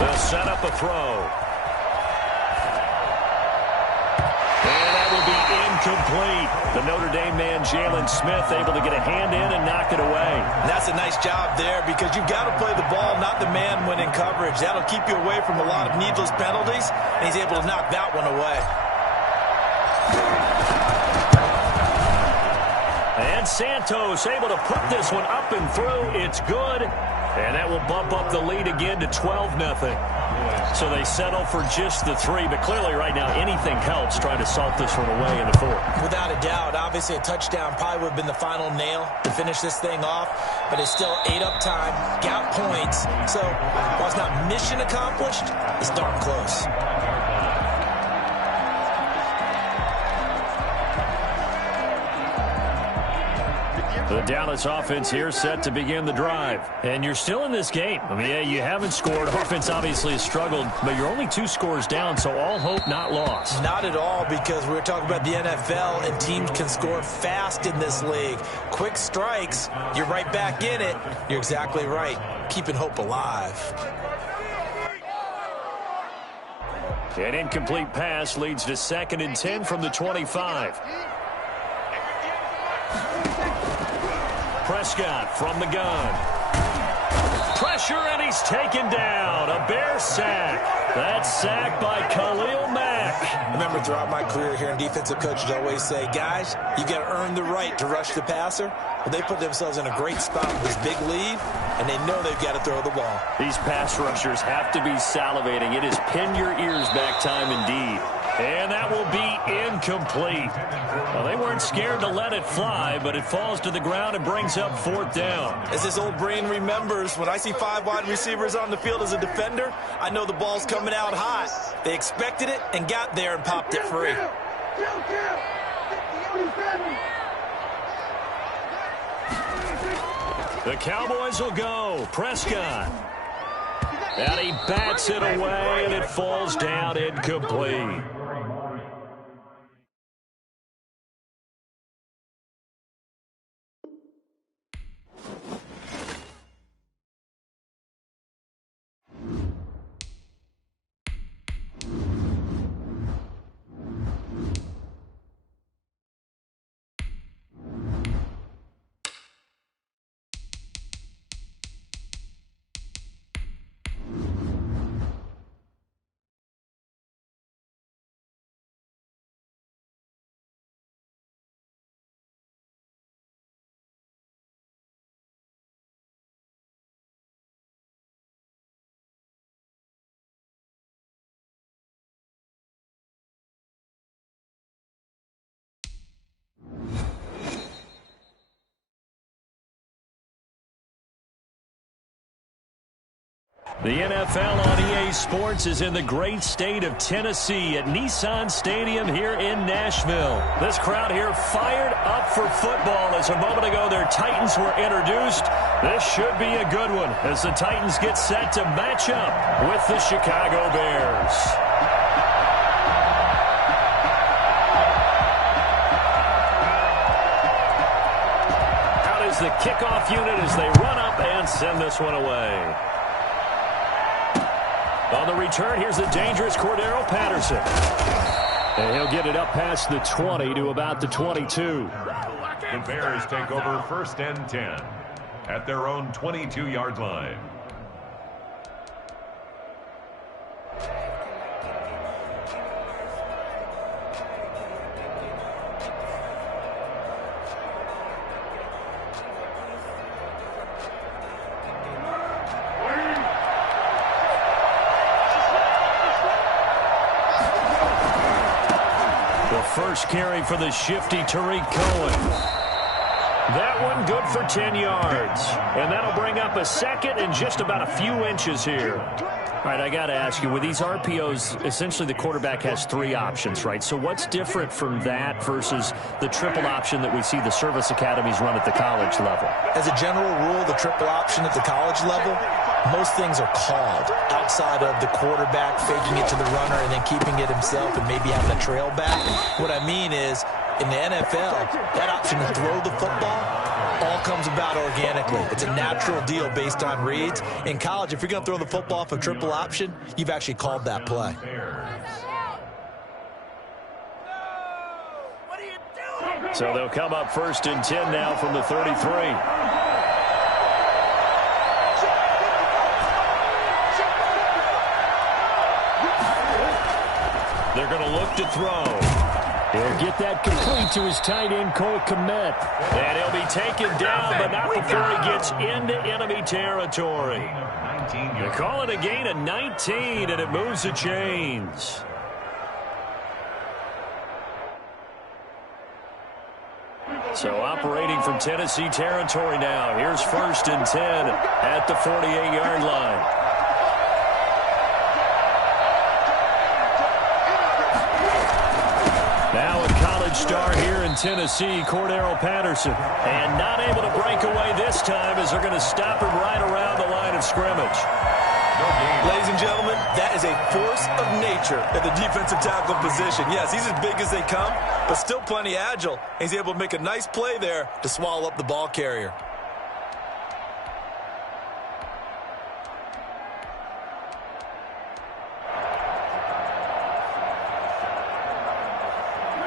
They'll set up a throw. incomplete. The Notre Dame man, Jalen Smith, able to get a hand in and knock it away. And that's a nice job there because you've got to play the ball, not the man when in coverage. That'll keep you away from a lot of needless penalties, and he's able to knock that one away. And Santos able to put this one up and through. It's good. And that will bump up the lead again to 12-0. So they settle for just the 3. But clearly right now anything helps trying to salt this one away in the 4th. Without a doubt. Obviously a touchdown probably would have been the final nail to finish this thing off. But it's still 8-up time. Got points. So while it's not mission accomplished, it's darn close. The Dallas offense here set to begin the drive. And you're still in this game. I mean, yeah, you haven't scored. Offense obviously has struggled, but you're only 2 scores down, so all hope not lost. Not at all, because we're talking about the NFL, and teams can score fast in this league. Quick strikes, you're right back in it. You're exactly right. Keeping hope alive. An incomplete pass leads to 2nd and 10 from the 25. Prescott from the gun. Pressure, and he's taken down. A Bear sack. That's sacked by Khalil Mack. I remember throughout my career hearing defensive coaches always say, guys, you got to earn the right to rush the passer. Well, they put themselves in a great spot with this big lead, and they know they've got to throw the ball. These pass rushers have to be salivating. It is pin your ears back time indeed. And that will be incomplete. Well, they weren't scared to let it fly, but it falls to the ground and brings up 4th down. As this old brain remembers, when I see 5 wide receivers on the field as a defender, I know the ball's coming out hot. They expected it and got there and popped it free. The Cowboys will go. Prescott. And he bats it away, and it falls down incomplete. The NFL on EA Sports is in the great state of Tennessee at Nissan Stadium here in Nashville. This crowd here fired up for football as a moment ago their Titans were introduced. This should be a good one as the Titans get set to match up with the Chicago Bears. Out is the kickoff unit as they run up and send this one away. On the return, here's the dangerous Cordero Patterson. And he'll get it up past the 20 to about the 22. The Bears take over 1st and 10 at their own 22-yard line. First carry for the shifty Tariq Cohen. That one good for 10 yards. And that'll bring up a 2nd and just about a few inches here. All right, I got to ask you, with these RPOs, essentially the quarterback has 3 options, right? So what's different from that versus the triple option that we see the service academies run at the college level? As a general rule, the triple option at the college level, most things are called outside of the quarterback faking it to the runner and then keeping it himself and maybe having a trail back. What I mean is, in the NFL, that option to throw the football all comes about organically. It's a natural deal based on reads. In college, if you're going to throw the football off a triple option, you've actually called that play. What are you So they'll come up 1st and 10 now from the 33. They're going to look to throw. He'll get that complete to his tight end, Cole Kmet. And he'll be taken down, but not before he gets into enemy territory. They call it a gain of 19, and it moves the chains. So operating from Tennessee territory now. Here's 1st and 10 at the 48-yard line. Now a college star here in Tennessee, Cordero Patterson. And not able to break away this time as they're going to stop him right around the line of scrimmage. Ladies and gentlemen, that is a force of nature at the defensive tackle position. Yes, he's as big as they come, but still plenty agile. He's able to make a nice play there to swallow up the ball carrier.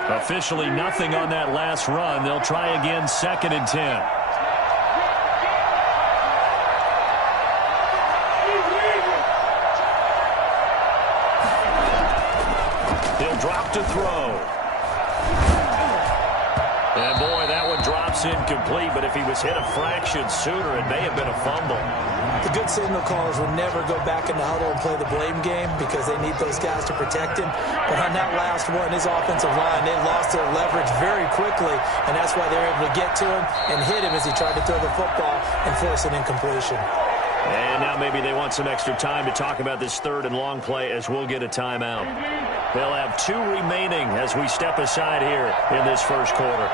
Officially nothing on that last run. They'll try again 2nd and 10. He'll drop to throw. And boy, that one drops incomplete, but if he was hit a fraction sooner, it may have been a fumble. The good signal callers will never go back in the huddle and play the blame game because they need those guys to protect him. But on that last one, his offensive line, they lost their leverage very quickly, and that's why they were able to get to him and hit him as he tried to throw the football and force an incompletion. And now maybe they want some extra time to talk about this 3rd and long play as we'll get a timeout. They'll have 2 remaining as we step aside here in this first quarter.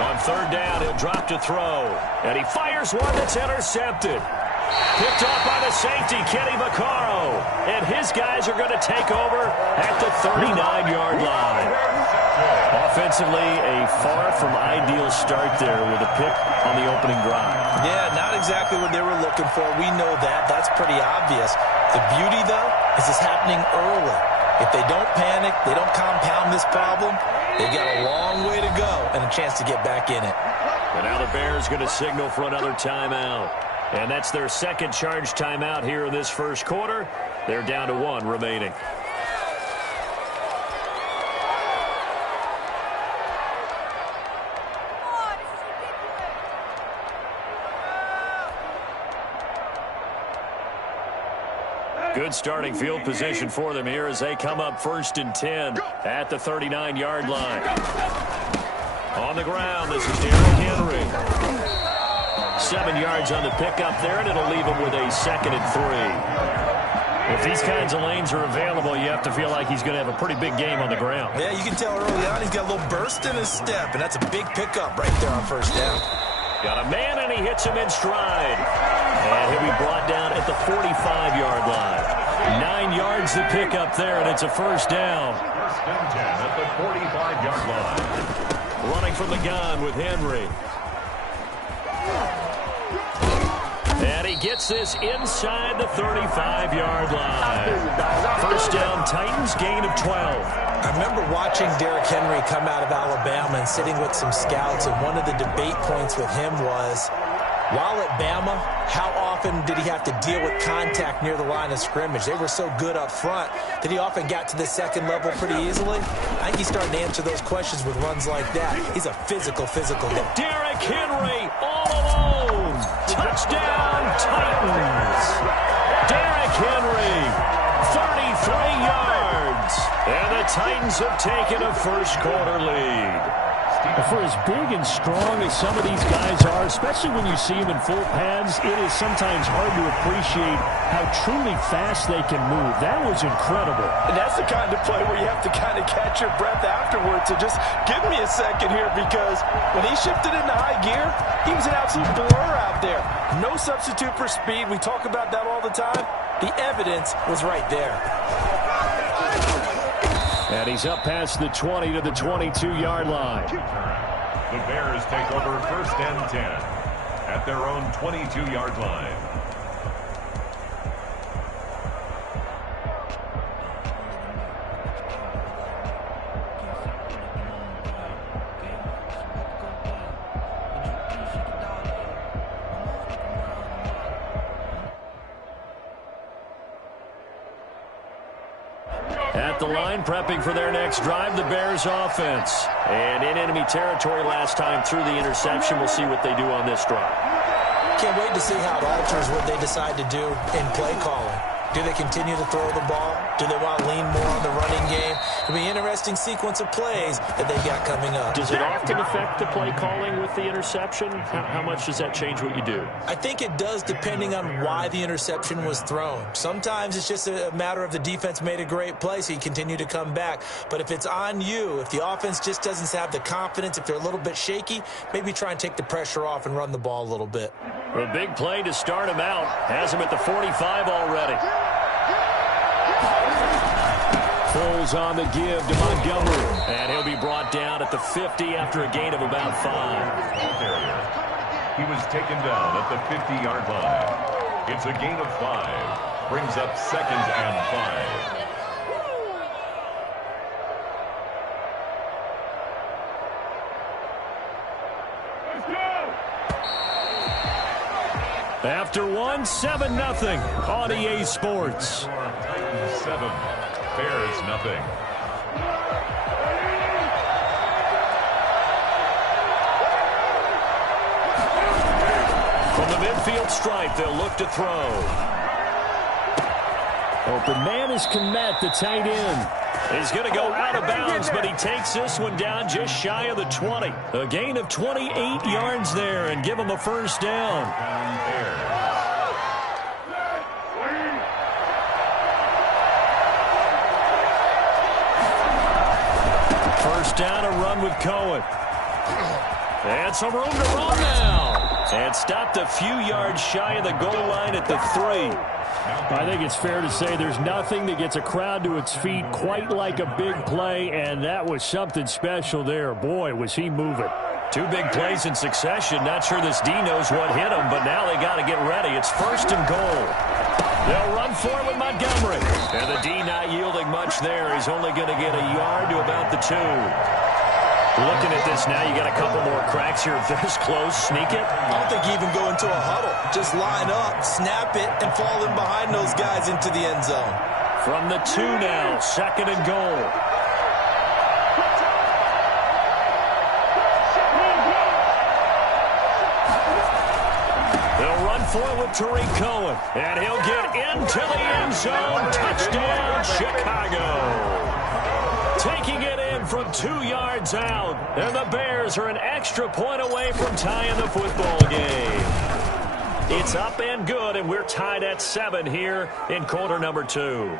On 3rd down, he'll drop to throw. And he fires one that's intercepted. Picked off by the safety, Kenny Vaccaro. And his guys are going to take over at the 39-yard line. Offensively, a far from ideal start there with a pick on the opening drive. Yeah, not exactly what they were looking for. We know that. That's pretty obvious. The beauty, though, is it's happening early. If they don't panic, they don't compound this problem, they've got a long way to go and a chance to get back in it. And now the Bears going to signal for another timeout. And that's their 2nd charge timeout here in this first quarter. They're down to 1 remaining. Good starting field position for them here as they come up 1st and 10 at the 39-yard line. On the ground, this is Derrick Henry. 7 yards on the pickup there, and it'll leave him with a 2nd and 3. If these kinds of lanes are available, you have to feel like he's going to have a pretty big game on the ground. Yeah, you can tell early on he's got a little burst in his step, and that's a big pickup right there on 1st down. Got a man, and he hits him in stride. And he'll be brought down at the 45-yard line. 9 yards to pick up there, and it's a 1st down. 1st and 10 at the 45-yard line. Running from the gun with Henry. And he gets this inside the 35-yard line. 1st down, Titans, gain of 12. I remember watching Derrick Henry come out of Alabama and sitting with some scouts, and one of the debate points with him was, while at Bama, how often did he have to deal with contact near the line of scrimmage? They were so good up front that he often got to the 2nd level pretty easily. I think he's starting to answer those questions with runs like that. He's a physical guy. Derrick Henry all alone. Touchdown, Titans. Derrick Henry, 33 yards. And the Titans have taken a first quarter lead. For as big and strong as some of these guys are, especially when you see them in full pads, it is sometimes hard to appreciate how truly fast they can move. That was incredible. And that's the kind of play where you have to kind of catch your breath afterwards. So just give me a second here, because when he shifted into high gear, he was an absolute blur out there. No substitute for speed. We talk about that all the time. The evidence was right there. And he's up past the 20 to the 22-yard line. The Bears take over 1st and 10 at their own 22-yard line. the line, prepping for their next drive, the Bears offense. And in enemy territory last time through the interception. We'll see what they do on this drive. Can't wait to see how it alters what they decide to do in play calling. Do they continue to throw the ball? Do they want to lean more on the running game? It'll be an interesting sequence of plays that they've got coming up. Does it often affect the play calling with the interception? How much does that change what you do? I think it does depending on why the interception was thrown. Sometimes it's just a matter of the defense made a great play, so you continue to come back. But if it's on you, if the offense just doesn't have the confidence, if they're a little bit shaky, maybe try and take the pressure off and run the ball a little bit. A big play to start him out. Has him at the 45 already. Foles on the give to Montgomery. And he'll be brought down at the 50 after a gain of about 5. He was taken down at the 50-yard line. It's a gain of 5. Brings up 2nd and 5. After 1, 7-0 on EA Sports. 7, Bears nothing. From the midfield stripe, they'll look to throw. Open man is Kmet, the tight end. He's going to go out of bounds, but he takes this one down just shy of the 20. A gain of 28 yards there and give him a first down. First down, a run with Cohen. And some room to run now. And stopped a few yards shy of the goal line at the 3. I think it's fair to say there's nothing that gets a crowd to its feet quite like a big play, and that was something special there. Boy, was he moving. 2 big plays in succession. Not sure this D knows what hit him, but now they got to get ready. It's 1st and goal. They'll run for it with Montgomery. And the D not yielding much there. He's only going to get a yard to about the 2. Looking at this now, you got a couple more cracks here. This close, sneak it. I don't think you even go into a huddle. Just line up, snap it, and fall in behind those guys into the end zone. From the 2 now, 2nd and goal. They'll run for it with Tariq Cohen. And he'll get into the end zone. Touchdown, Chicago. Taking it in from 2 yards out. And the Bears are an extra point away from tying the football game. It's up and good, and we're tied at 7 here in quarter number 2.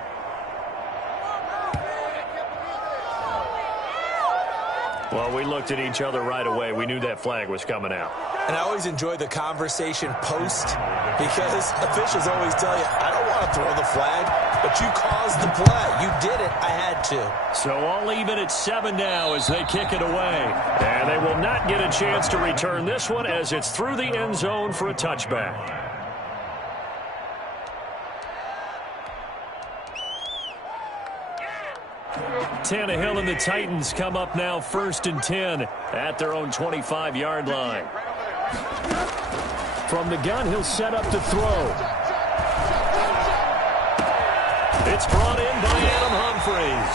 Well, we looked at each other right away. We knew that flag was coming out. And I always enjoy the conversation post because officials always tell you, I don't want to throw the flag, but you caused the play. You did it. I had to. So all even at 7 now as they kick it away. And they will not get a chance to return this one as it's through the end zone for a touchback. Tannehill and the Titans come up now 1st and 10 at their own 25-yard line. From the gun, he'll set up to throw. It's brought in by Adam Humphries.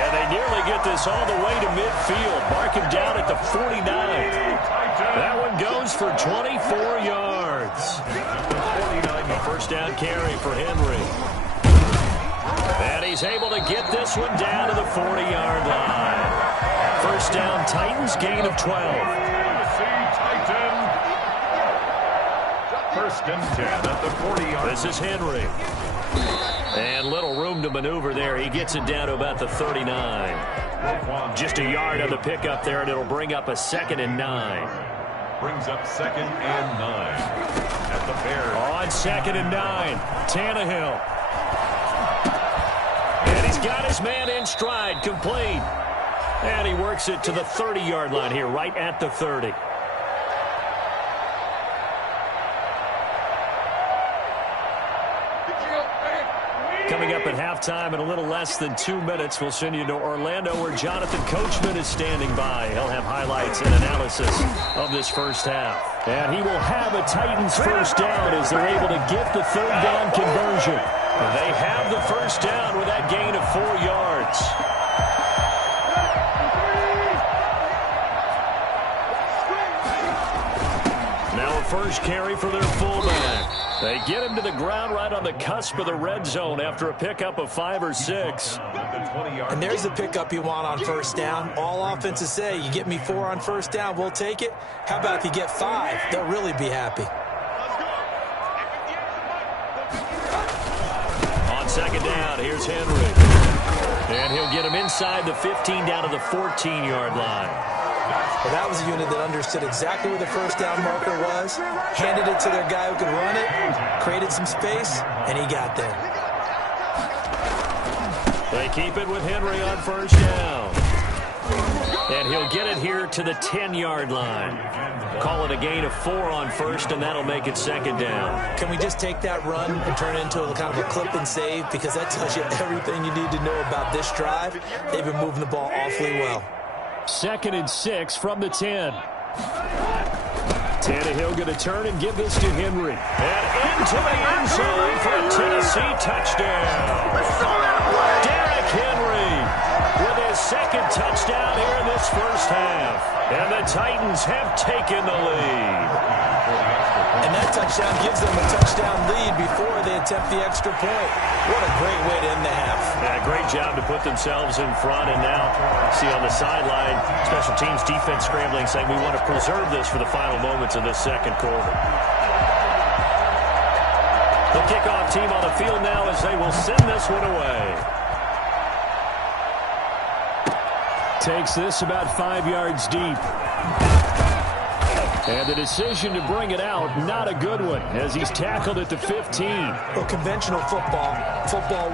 And they nearly get this all the way to midfield. Mark him down at the 49. That one goes for 24 yards. A first down carry for Henry. And he's able to get this one down to the 40-yard line. First down, Titans, gain of 12. 1st and 10 at the 40-yard line. This is Henry. And little room to maneuver there. He gets it down to about the 39. Just a yard on the pickup there, and it'll bring up a 2nd and 9. Brings up 2nd and 9 at the Bears. On 2nd and 9, Tannehill. And he's got his man in stride, complete. And he works it to the 30-yard line here, right at the 30. Coming up at halftime in a little less than 2 minutes, we'll send you to Orlando where Jonathan Coachman is standing by. He'll have highlights and analysis of this first half. And he will have a Titans first down as they're able to get the 3rd down conversion. They have the first down with that gain of 4 yards. Now a first carry for their fullback. They get him to the ground right on the cusp of the red zone after a pickup of 5 or 6. And there's the pickup you want on first down. All offenses say, you get me 4 on first down, we'll take it. How about if you get 5? They'll really be happy. On second down, here's Henry. And he'll get him inside the 15 down to the 14-yard line. Well, that was a unit that understood exactly where the first down marker was, handed it to their guy who could run it, created some space, and he got there. They keep it with Henry on first down. And he'll get it here to the 10-yard line. Call it a gain of 4 on first, and that'll make it second down. Can we just take that run and turn it into a kind of a clip and save? Because that tells you everything you need to know about this drive. They've been moving the ball awfully well. 2nd and 6 from the 10. Tannehill going to turn and give this to Henry. And into the end zone for a Tennessee touchdown. Derrick Henry with his 2nd touchdown here in this first half. And the Titans have taken the lead. And that touchdown gives them a touchdown lead before they attempt the extra point. What a great way to end the half. Yeah, great job to put themselves in front. And now, see on the sideline, special teams defense scrambling, saying we want to preserve this for the final moments of this second quarter. The kickoff team on the field now as they will send this one away. Takes this about 5 yards deep. And the decision to bring it out, not a good one, as he's tackled at the 15. Well, conventional football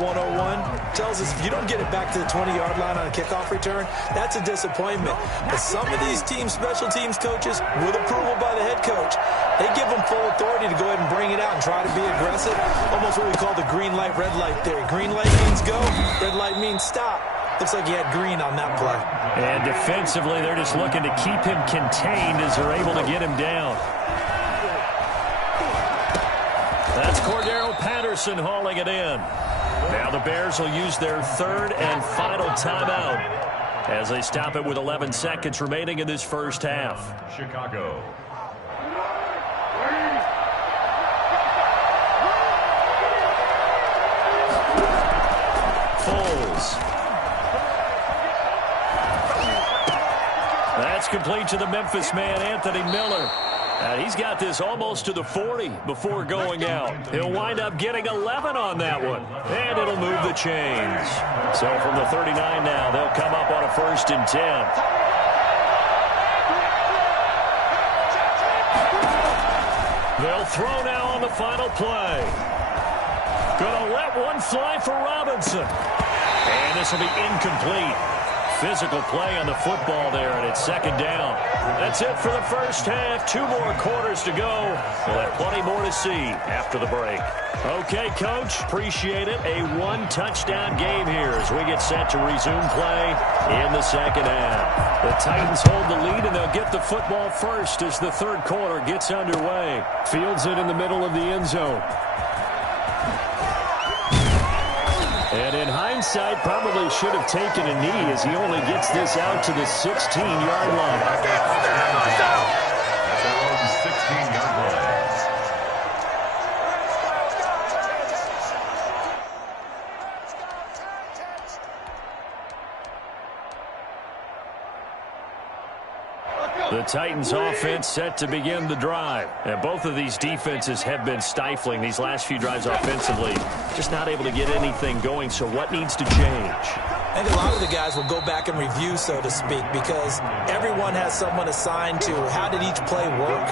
101, tells us if you don't get it back to the 20-yard line on a kickoff return, that's a disappointment. But some of these team special teams coaches, with approval by the head coach, they give them full authority to go ahead and bring it out and try to be aggressive. Almost what we call the green light, red light theory. Green light means go, red light means stop. Looks like he had green on that play. And defensively, they're just looking to keep him contained as they're able to get him down. That's Cordero Patterson hauling it in. Now the Bears will use their 3rd and final timeout as they stop it with 11 seconds remaining in this first half. Chicago. Foles. That's complete to the Memphis man, Anthony Miller. And he's got this almost to the 40 before going out. He'll wind up getting 11 on that one. And it'll move the chains. So from the 39 now, they'll come up on a 1st and 10. They'll throw now on the final play. Gonna let one fly for Robinson. And this will be incomplete. Physical play on the football there, and it's 2nd down. That's it for the first half. 2 more quarters to go. We'll have plenty more to see after the break. Okay, Coach, appreciate it. A 1-touchdown game here as we get set to resume play in the second half. The Titans hold the lead, and they'll get the football first as the 3rd quarter gets underway. Fields it in the middle of the end zone. And in hindsight, probably should have taken a knee as he only gets this out to the 16-yard line. That's their own 16-yard line. The Titans offense set to begin the drive. And both of these defenses have been stifling these last few drives offensively. Just not able to get anything going, so what needs to change? I think a lot of the guys will go back and review, so to speak, because everyone has someone assigned to how did each play work.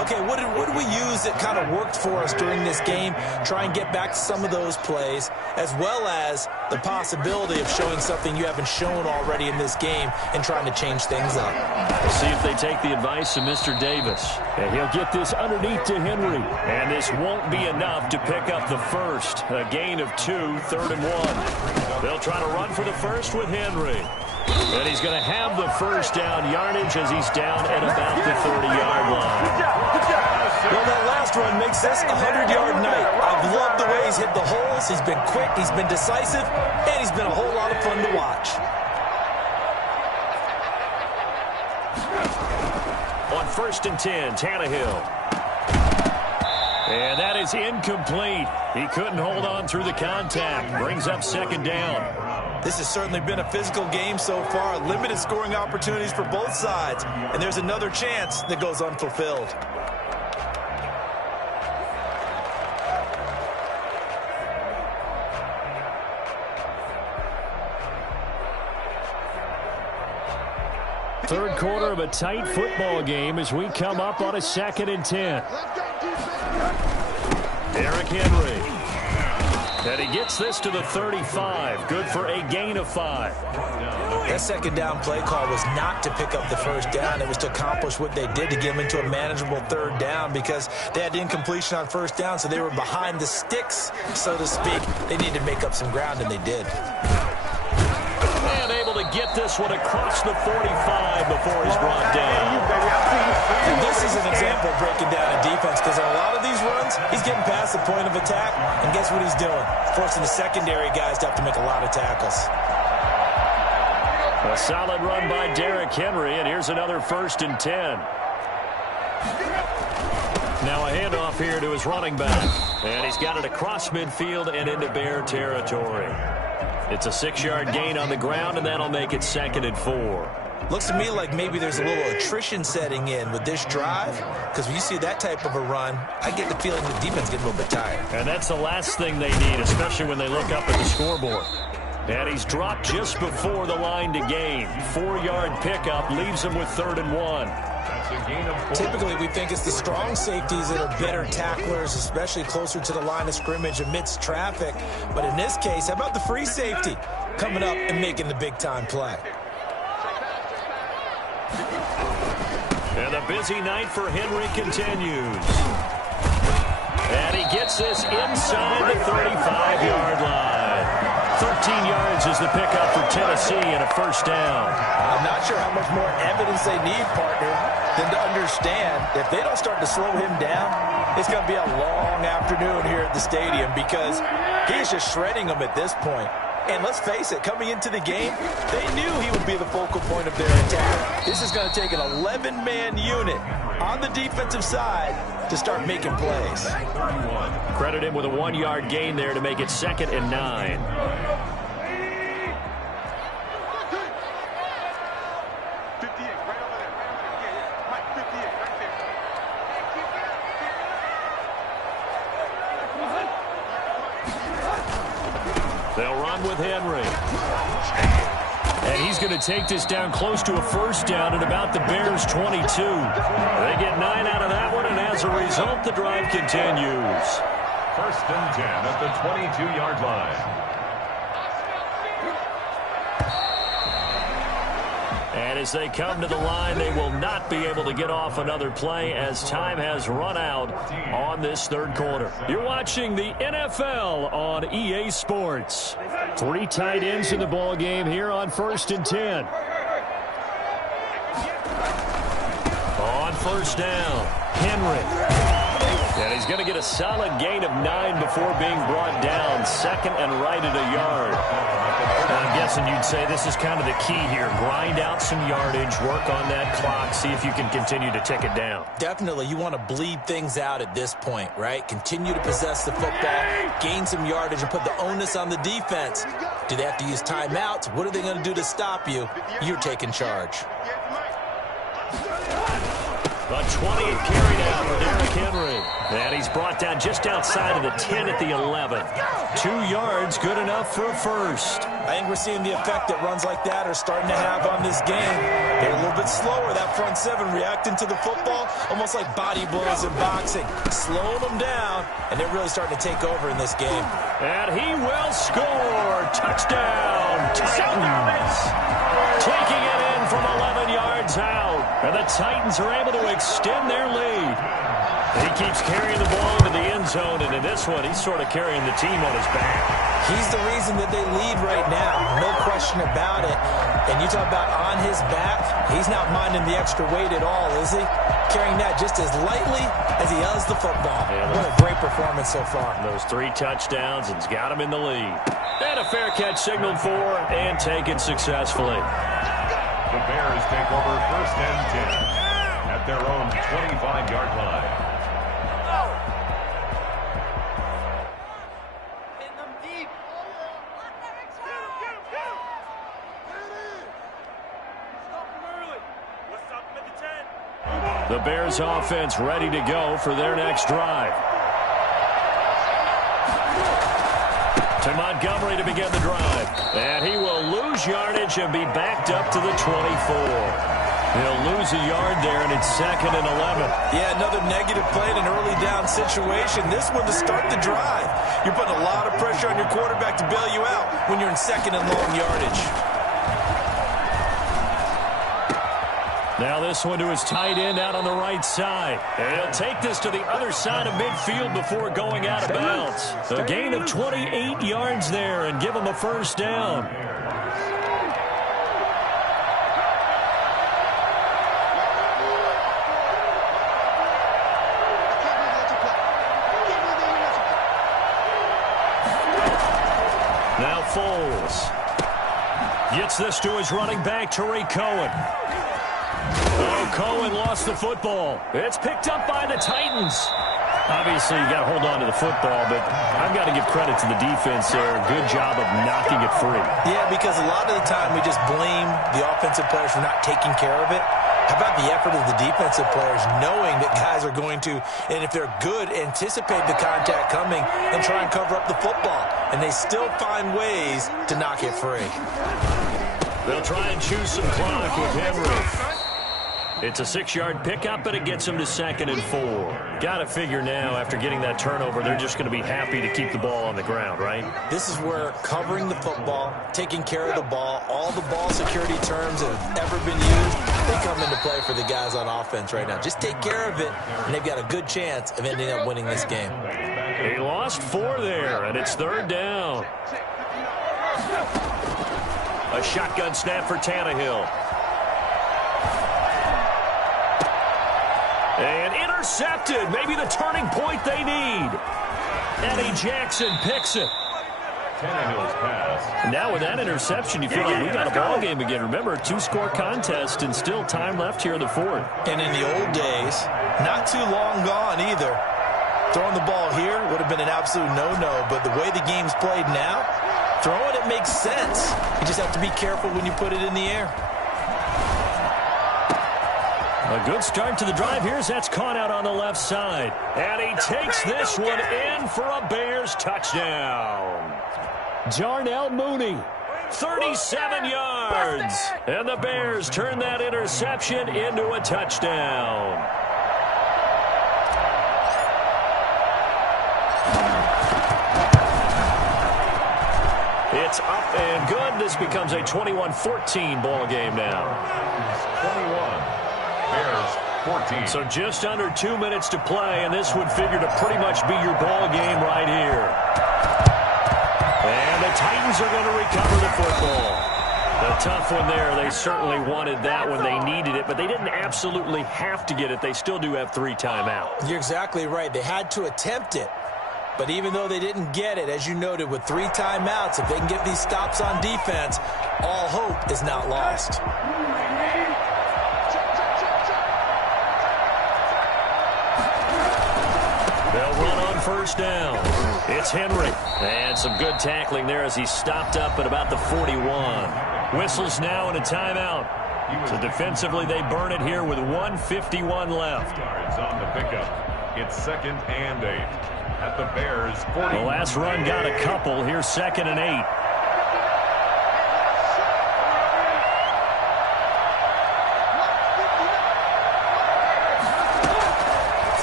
Okay, what did we use that kind of worked for us during this game? Try and get back to some of those plays, as well as the possibility of showing something you haven't shown already in this game and trying to change things up. We'll see if they take the advice of Mr. Davis. And he'll get this underneath to Henry. And this won't be enough to pick up the first. A gain of 2, 3rd and 1. They'll try to run for the first with Henry. And he's going to have the first down yardage as he's down at about the 30-yard line. Well, that last run makes this a 100-yard night. I've loved the way he's hit the holes. He's been quick, he's been decisive, and he's been a whole lot of fun to watch. On 1st and 10, Tannehill. And that is incomplete. He couldn't hold on through the contact. Brings up 2nd down. This has certainly been a physical game so far. Limited scoring opportunities for both sides. And there's another chance that goes unfulfilled. Third quarter of a tight football game as we come up on a 2nd and 10. Derrick Henry. And he gets this to the 35. Good for a gain of 5. That 2nd down play call was not to pick up the 1st down. It was to accomplish what they did to get them into a manageable 3rd down because they had incompletion on 1st down, so they were behind the sticks, so to speak. They needed to make up some ground, and they did. And able to get this one across the 45 before he's brought down. And this is an example of breaking down a defense because in a lot of these runs, he's getting past the point of attack, and guess what he's doing? Forcing the secondary guys to have to make a lot of tackles. A solid run by Derrick Henry, and here's another 1st and 10. Now a handoff here to his running back. And he's got it across midfield and into Bear territory. It's a 6-yard gain on the ground, and that'll make it 2nd and 4. Looks to me like maybe there's a little attrition setting in with this drive, because when you see that type of a run, I get the feeling the defense getting a little bit tired. And that's the last thing they need, especially when they look up at the scoreboard. And he's dropped just before the line to gain. 4-yard pickup leaves him with 3rd and 1. That's a gain of 4. Typically, we think it's the strong safeties that are better tacklers, especially closer to the line of scrimmage amidst traffic. But in this case, how about the free safety coming up and making the big-time play? And the busy night for Henry continues. And he gets this inside the 35-yard line. 13 yards is the pickup for Tennessee and a 1st down. I'm not sure how much more evidence they need, partner, than to understand if they don't start to slow him down, it's going to be a long afternoon here at the stadium because he's just shredding them at this point. And let's face it, coming into the game, they knew he would be the focal point of their attack. This is going to take an 11-man unit on the defensive side to start making plays. Credit him with a 1-yard gain there to make it 2nd and 9. They'll run with Henry. And he's going to take this down close to a 1st down at about the Bears' 22. They get 9 out of that one, and as a result, the drive continues. 1st and 10 at the 22-yard line. And as they come to the line, they will not be able to get off another play as time has run out on this 3rd quarter. You're watching the NFL on EA Sports. 3 tight ends in the ball game here on 1st and 10. On 1st down, Henry. And he's going to get a solid gain of 9 before being brought down. 2nd and right at a yard. I'm guessing you'd say this is kind of the key here. Grind out some yardage, work on that clock, see if you can continue to tick it down. Definitely, you want to bleed things out at this point, right? Continue to possess the football, gain some yardage, and put the onus on the defense. Do they have to use timeouts? What are they going to do to stop you? You're taking charge. A 20th carry down for Derrick Henry. And he's brought down just outside of the 10 at the 11. 2 yards, good enough for a 1st. I think we're seeing the effect that runs like that are starting to have on this game. They're a little bit slower, that front 7 reacting to the football, almost like body blows in boxing. Slowing them down, and they're really starting to take over in this game. And he will score. Touchdown, Titans. Taking it in from 11 yards out. And the Titans are able to extend their lead. He keeps carrying the ball into the end zone, and in this one, he's sort of carrying the team on his back. He's the reason that they lead right now. No question about it. And you talk about on his back, he's not minding the extra weight at all, is he? Carrying that just as lightly as he does the football. Yeah, what a great performance so far. Those 3 touchdowns, and he's got him in the lead. And a fair catch signaled for and taken successfully. The Bears take over 1st and 10 at their own 25-yard line. The Bears offense ready to go for their next drive. To Montgomery to begin the drive. And he will lose yardage and be backed up to the 24. He'll lose a yard there, and it's 2nd and 11. Yeah, another negative play in an early down situation. This one to start the drive. You're putting a lot of pressure on your quarterback to bail you out when you're in 2nd and long yardage. Now this one to his tight end out on the right side. And he'll take this to the other side of midfield before going out of bounds. A gain of 28 yards there and give him a 1st down. Now Foles gets this to his running back, Tariq Cohen. Oh, Cohen lost the football. It's picked up by the Titans. Obviously, you got to hold on to the football, but I've got to give credit to the defense there. Good job of knocking it free. Yeah, because a lot of the time we just blame the offensive players for not taking care of it. How about the effort of the defensive players knowing that guys are going to, and if they're good, anticipate the contact coming and try and cover up the football. And they still find ways to knock it free. They'll try and choose some clock with Henry. It's a 6-yard pickup, but it gets them to 2nd and 4. Got to figure now, after getting that turnover, they're just going to be happy to keep the ball on the ground, right? This is where covering the football, taking care of the ball, all the ball security terms that have ever been used, they come into play for the guys on offense right now. Just take care of it, and they've got a good chance of ending up winning this game. He lost 4 there, and it's 3rd down. A shotgun snap for Tannehill. And intercepted. Maybe the turning point they need. Eddie Jackson picks it. Tannehill's pass. Now with that interception, you feel like we got a ball game again. Remember, 2-score contest and still time left here in the 4th. And in the old days, not too long gone either. Throwing the ball here would have been an absolute no-no, but the way the game's played now, throwing it makes sense. You just have to be careful when you put it in the air. A good start to the drive here as that's caught out on the left side. And he takes this one in for a Bears touchdown. Darnell Mooney, 37 yards. And the Bears turn that interception into a touchdown. It's up and good. This becomes a 21-14 ball game now. 21. Bears 14. So just under 2 minutes to play, and this would figure to pretty much be your ball game right here. And the Titans are going to recover the football. A tough one there. They certainly wanted that when they needed it, but they didn't absolutely have to get it. They still do have 3 timeouts. You're exactly right. They had to attempt it. But even though they didn't get it, as you noted, with 3 timeouts, if they can get these stops on defense, all hope is not lost. They'll run on 1st down. It's Henry. And some good tackling there as he stopped up at about the 41. Whistles now and a timeout. So defensively, they burn it here with 1:51 left. Yards on the pickup. It's 2nd and 8. At the Bears 40. The last run got a couple. Here's 2nd and 8.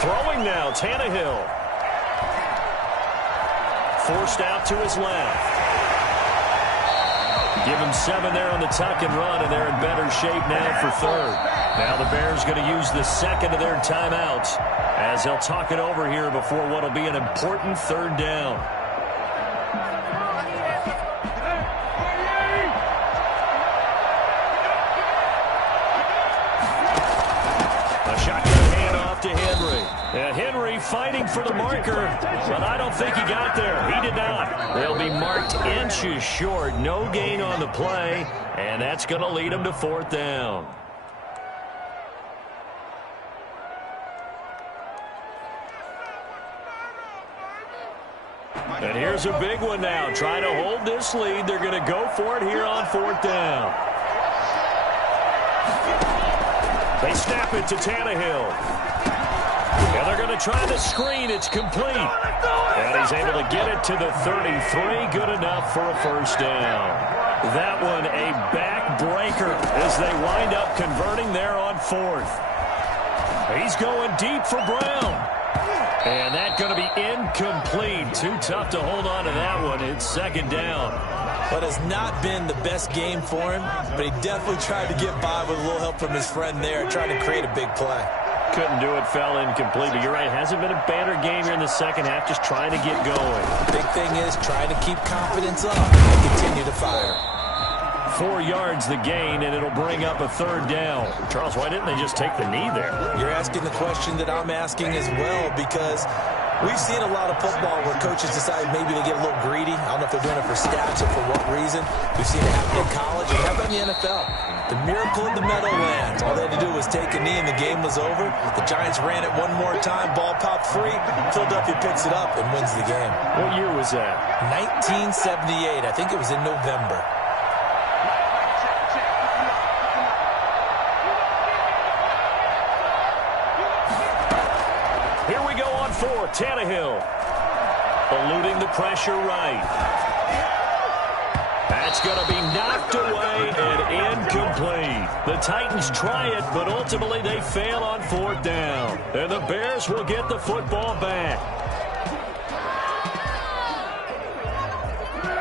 Throwing now, Tannehill. Forced out to his left. Give him 7 there on the tuck and run, and they're in better shape now for third. Now the Bears going to use the second of their timeouts as they'll talk it over here before what will be an important third down. A shotgun handoff to Henry. And Henry fighting for the marker, but I don't think he got there. He did not. They'll be marked inches short. No gain on the play, and that's going to lead them to fourth down. And here's a big one now. Trying to hold this lead. They're going to go for it here on fourth down. They snap it to Tannehill. And they're going to try the screen. It's complete. And he's able to get it to the 33. Good enough for a first down. That one a backbreaker as they wind up converting there on fourth. He's going deep for Brown. And that's going to be incomplete. Too tough to hold on to that one. It's second down. But it's not been the best game for him, but he definitely tried to get by with a little help from his friend there, trying to create a big play. Couldn't do it, fell incomplete. But you're right, hasn't been a banner game here in the second half, just trying to get going. Big thing is trying to keep confidence up and continue to fire. 4 yards the gain, and it'll bring up a third down. Charles, why didn't they just take the knee there? You're asking the question that I'm asking as well, because we've seen a lot of football where coaches decide maybe to get a little greedy. I don't know if they're doing it for stats or for what reason. We've seen it happen in college and how about in the NFL? The miracle of the Meadowlands. All they had to do was take a knee and the game was over. The Giants ran it one more time. Ball popped free. Philadelphia picks it up and wins the game. What year was that? 1978. I think it was in November. Here we go on fourth. Tannehill eluding the pressure right. That's going to be knocked away and incomplete. The Titans try it, but ultimately they fail on fourth down. And the Bears will get the football back.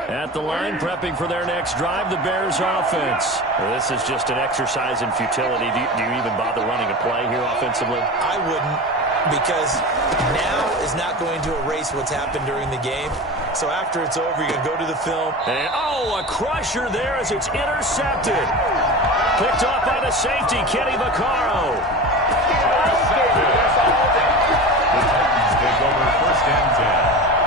At the line, prepping for their next drive, the Bears offense. Well, this is just an exercise in futility. Do you even bother running a play here offensively? I wouldn't, because now is not going to erase what's happened during the game. So after it's over, you're going to go to the film. And, a crusher there as it's intercepted. Picked off by the safety, Kenny Vaccaro. The Titans take over first and 10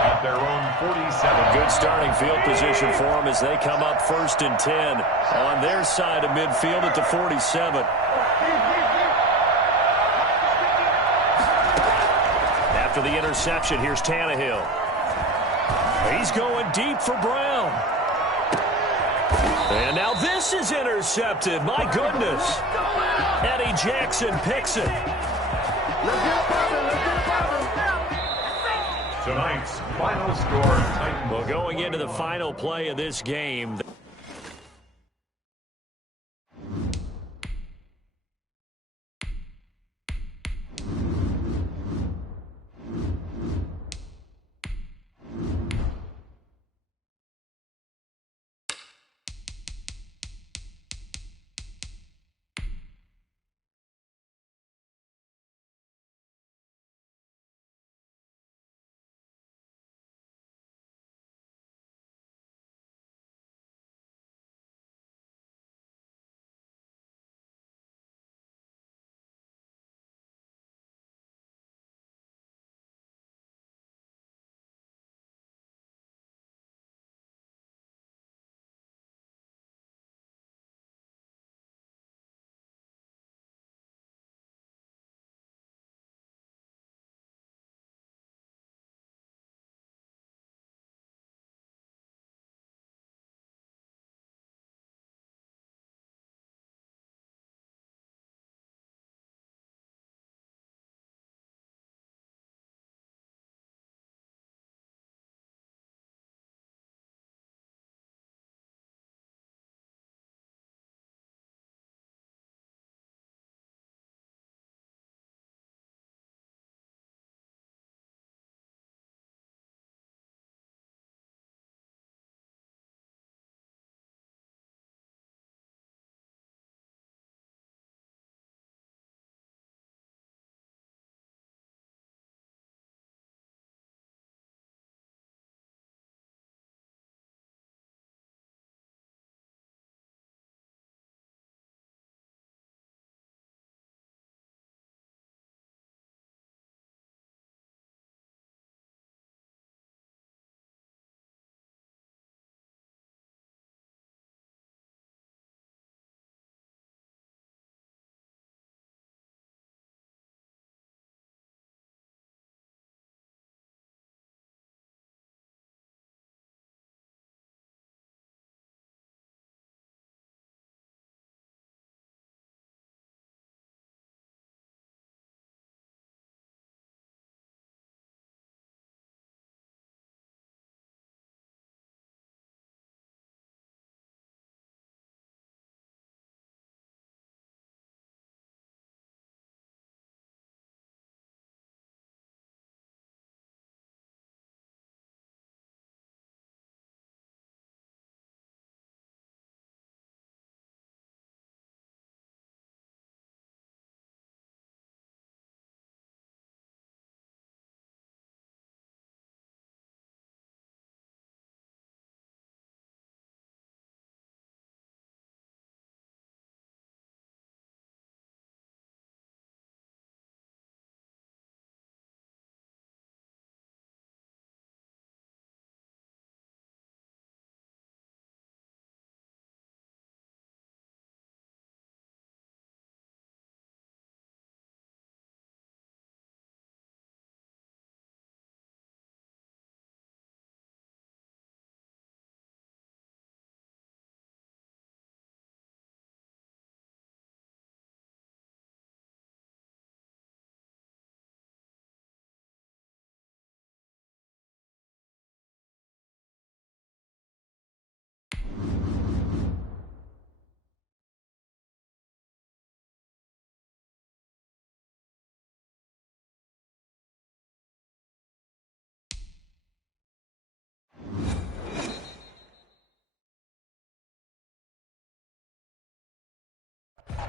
at their own 47. Good starting field position for them as they come up first and 10 on their side of midfield at the 47. After the interception, here's Tannehill. He's going deep for Brown. And now this is intercepted. My goodness. Eddie Jackson picks it. Tonight's final score, Titans. Well, going into the final play of this game.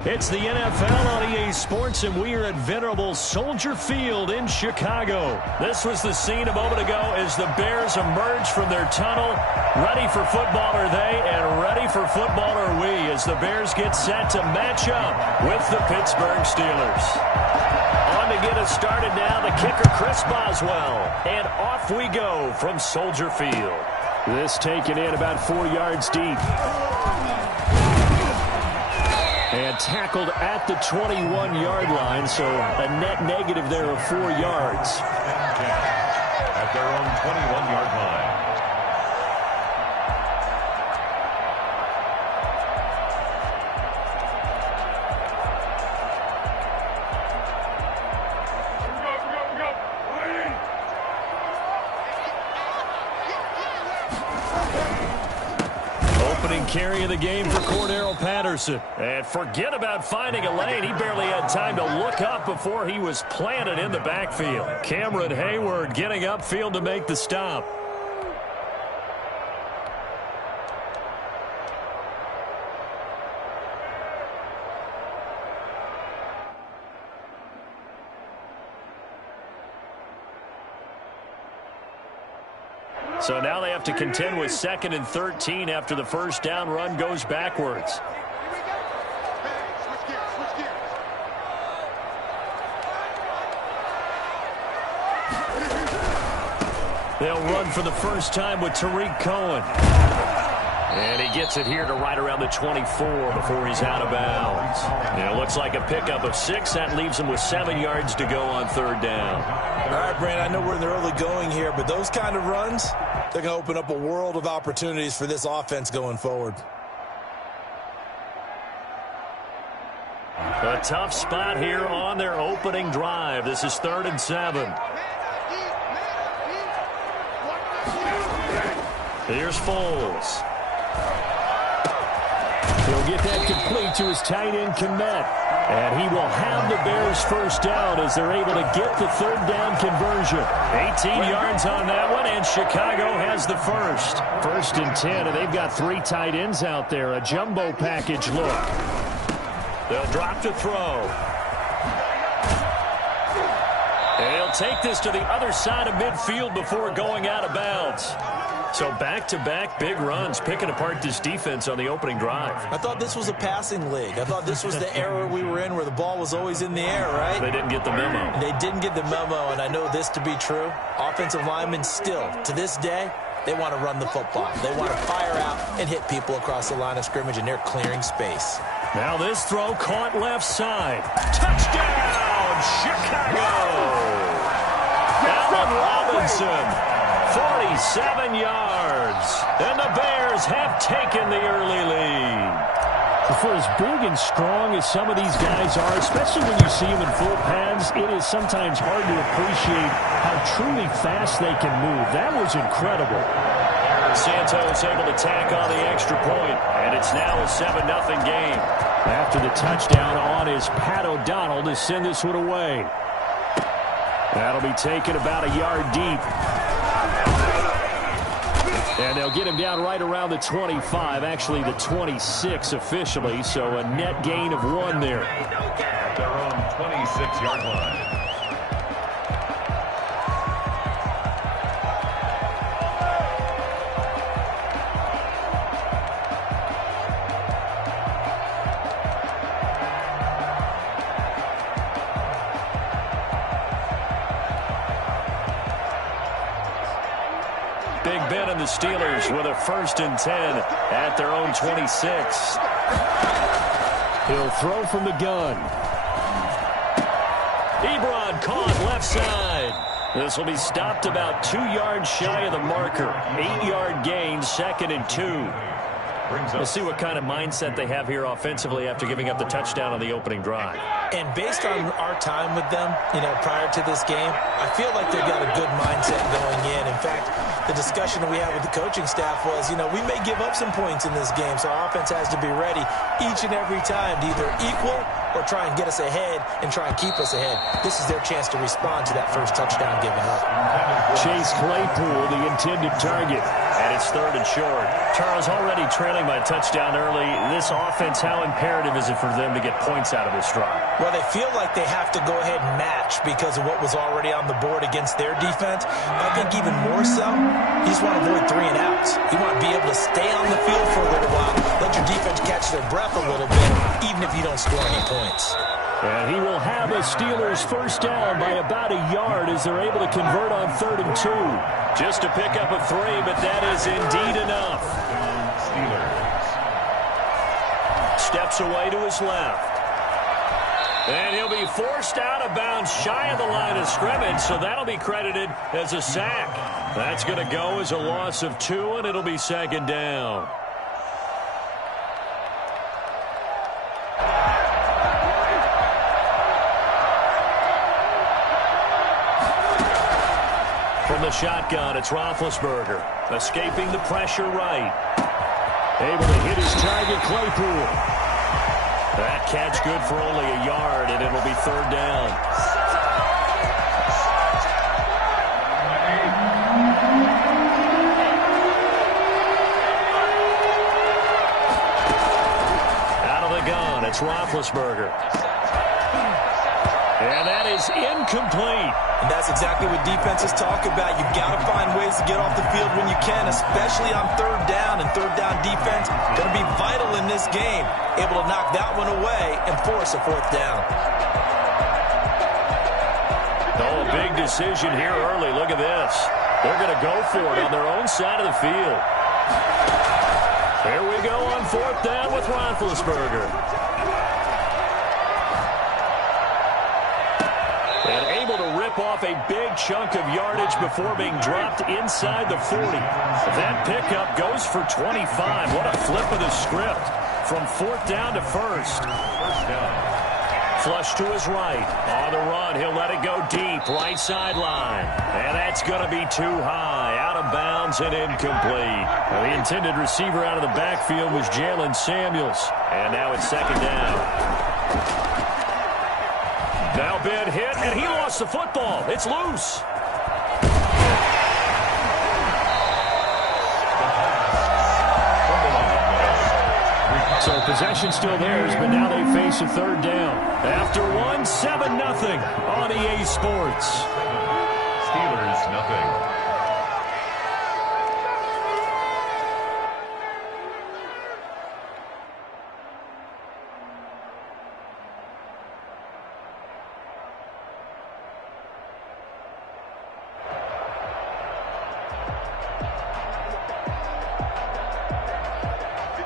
It's the NFL on EA Sports, and we are at venerable Soldier Field in Chicago. This was the scene a moment ago as the Bears emerged from their tunnel. Ready for football are they, and ready for football are we, as the Bears get set to match up with the Pittsburgh Steelers. On to get us started now, the kicker Chris Boswell. And off we go from Soldier Field. This taken in about 4 yards deep. And tackled at the 21-yard line, so a net negative there of 4 yards. At their own 21-yard line. Carry of the game for Cordarrelle Patterson. And forget about finding a lane. He barely had time to look up before he was planted in the backfield. Cameron Hayward getting upfield to make the stop. So now they have to contend with 2nd and 13 after the first down run goes backwards. They'll run for the first time with Tariq Cohen. And he gets it here to right around the 24 before he's out of bounds. And it looks like a pickup of 6. That leaves him with 7 yards to go on 3rd down. All right, Brandon, I know we're in the early going here, but those kind of runs, they're going to open up a world of opportunities for this offense going forward. A tough spot here on their opening drive. This is 3rd and 7. Here's Foles. He'll get that complete to his tight end, Kmet. And he will have the Bears first down as they're able to get the 3rd down conversion. 18 yards on that one, and Chicago has the first. 1st and 10, and they've got 3 tight ends out there. A jumbo package look. They'll drop to throw. And he'll take this to the other side of midfield before going out of bounds. So back-to-back big runs, picking apart this defense on the opening drive. I thought this was a passing league. I thought this was the era we were in where the ball was always in the air, right? They didn't get the memo. They didn't get the memo, and I know this to be true. Offensive linemen still, to this day, they want to run the football. They want to fire out and hit people across the line of scrimmage, and they're clearing space. Now this throw caught left side. Touchdown, Chicago! Allen Robinson. 47 yards, and the Bears have taken the early lead. For as big and strong as some of these guys are, especially when you see them in full pads, it is sometimes hard to appreciate how truly fast they can move. That was incredible. Santos able to tack on the extra point, and it's now a 7-0 game. After the touchdown on is Pat O'Donnell to send this one away. That'll be taken about a yard deep. And they'll get him down right around the 25, actually the 26 officially, so a net gain of 1 there. At their own 26-yard line. Big Ben and the Steelers with a 1st and 10 at their own 26. He'll throw from the gun. Ebron caught left side. This will be stopped about 2 yards shy of the marker. 8-yard gain, 2nd and 2. We'll see what kind of mindset they have here offensively after giving up the touchdown on the opening drive. And based on our time with them, prior to this game, I feel like they've got a good mindset going in. In fact, the discussion that we had with the coaching staff was, we may give up some points in this game, so our offense has to be ready each and every time to either equal or try and get us ahead and try and keep us ahead. This is their chance to respond to that first touchdown given up. Chase Claypool, the intended target. And it's 3rd and short. Charles, already trailing by a touchdown early. This offense, how imperative is it for them to get points out of this drive? Well, they feel like they have to go ahead and match because of what was already on the board against their defense. I think even more so, you just want to avoid 3 and outs. You want to be able to stay on the field for a little while, let your defense catch their breath a little bit, even if you don't score any points. And he will have a Steelers first down by about a yard as they're able to convert on 3rd and 2. Just a pickup of 3, but that is indeed enough. Steps away to his left. And he'll be forced out of bounds shy of the line of scrimmage, so that'll be credited as a sack. That's going to go as a loss of 2, and it'll be 2nd down. From the shotgun, it's Roethlisberger. Escaping the pressure right. Able to hit his target, Claypool. That catch good for only a yard, and it'll be 3rd down. Out of the gun, it's Roethlisberger. And that is incomplete. And that's exactly what defenses talk about. You've got to find ways to get off the field when you can, especially on 3rd down. And 3rd down defense going to be vital in this game. Able to knock that one away and force a 4th down. Oh, a big decision here early. Look at this. They're going to go for it on their own side of the field. Here we go on 4th down with Roethlisberger. And able to rip off a big chunk of yardage before being dropped inside the 40. That pickup goes for 25. What a flip of the script. From 4th down to 1st. Flush to his right. On the run, he'll let it go deep. Right sideline. And that's going to be too high. Out of bounds and incomplete. Now, the intended receiver out of the backfield was Jalen Samuels. And now it's 2nd down. Now Ben hit, and he lost the football. It's loose. So possession still theirs, but now they face a 3rd down. After 1, 7-0 on EA Sports. Steelers, nothing.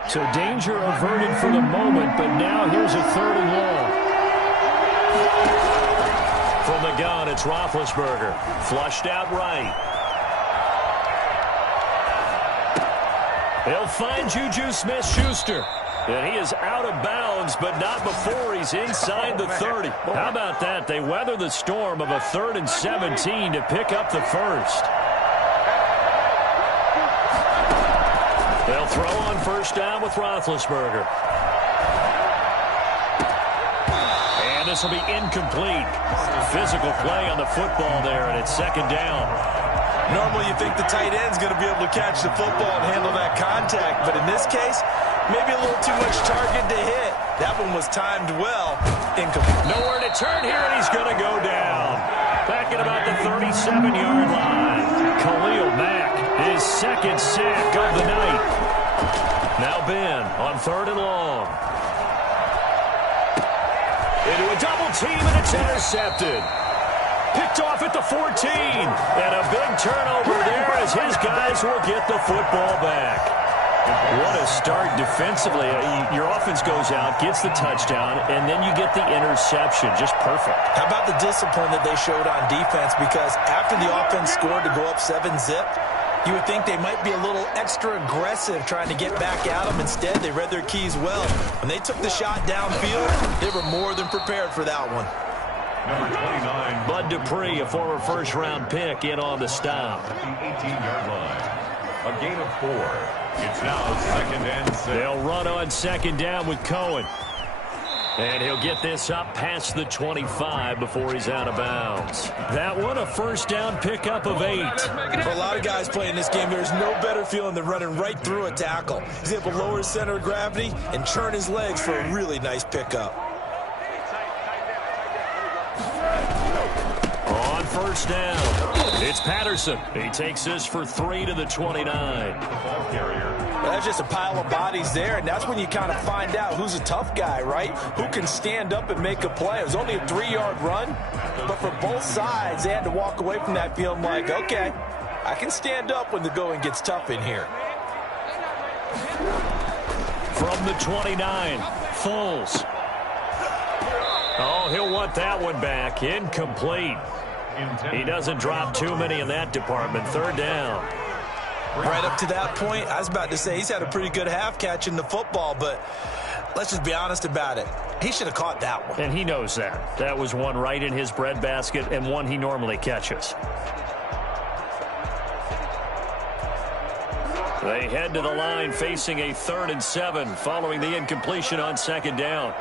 So danger averted for the moment, but now here's a 3rd and long. From the gun, it's Roethlisberger. Flushed out right. They'll find Juju Smith-Schuster. And he is out of bounds, but not before he's inside the 30. How about that? They weather the storm of a 3rd and 17 to pick up the 1st. They'll throw on 1st down with Roethlisberger. And this will be incomplete. Physical play on the football there, and it's 2nd down. Normally you think the tight end's going to be able to catch the football and handle that contact, but in this case, maybe a little too much target to hit. That one was timed well. Incomplete. Nowhere to turn here, and he's going to go down. Back at about the 37-yard line. Khalil Mack, his 2nd sack of the night. Now Ben on 3rd and long. Into a double team, and it's intercepted. Picked off at the 14. And a big turnover there as his guys will get the football back. What a start defensively. Your offense goes out, gets the touchdown, and then you get the interception. Just perfect. How about the discipline that they showed on defense? Because after the offense scored to go up 7-zip, you would think they might be a little extra aggressive trying to get back at them. Instead, they read their keys well. When they took the shot downfield, they were more than prepared for that one. Number 29. Bud Dupree, a former first-round pick, in on the stop. At the 18-yard line. A gain of 4. It's now 2nd and 6. They'll run on 2nd down with Cohen. And he'll get this up past the 25 before he's out of bounds. That one, a first down pickup of 8. For a lot of guys playing this game, there's no better feeling than running right through a tackle. He's able to lower his center of gravity and churn his legs for a really nice pickup. On first down, it's Patterson. He takes this for 3 to the 29. Ball carrier. That's just a pile of bodies there, and that's when you kind of find out who's a tough guy, right? Who can stand up and make a play. It was only a 3-yard run, but for both sides, they had to walk away from that feeling like, okay, I can stand up when the going gets tough in here. From the 29, Foles. Oh, he'll want that one back. Incomplete. He doesn't drop too many in that department. Third down. Right up to that point, I was about to say he's had a pretty good half catching the football, but let's just be honest about it. He should have caught that one. And he knows that. That was one right in his breadbasket and one he normally catches. They head to the line facing a 3rd and 7 following the incompletion on second down.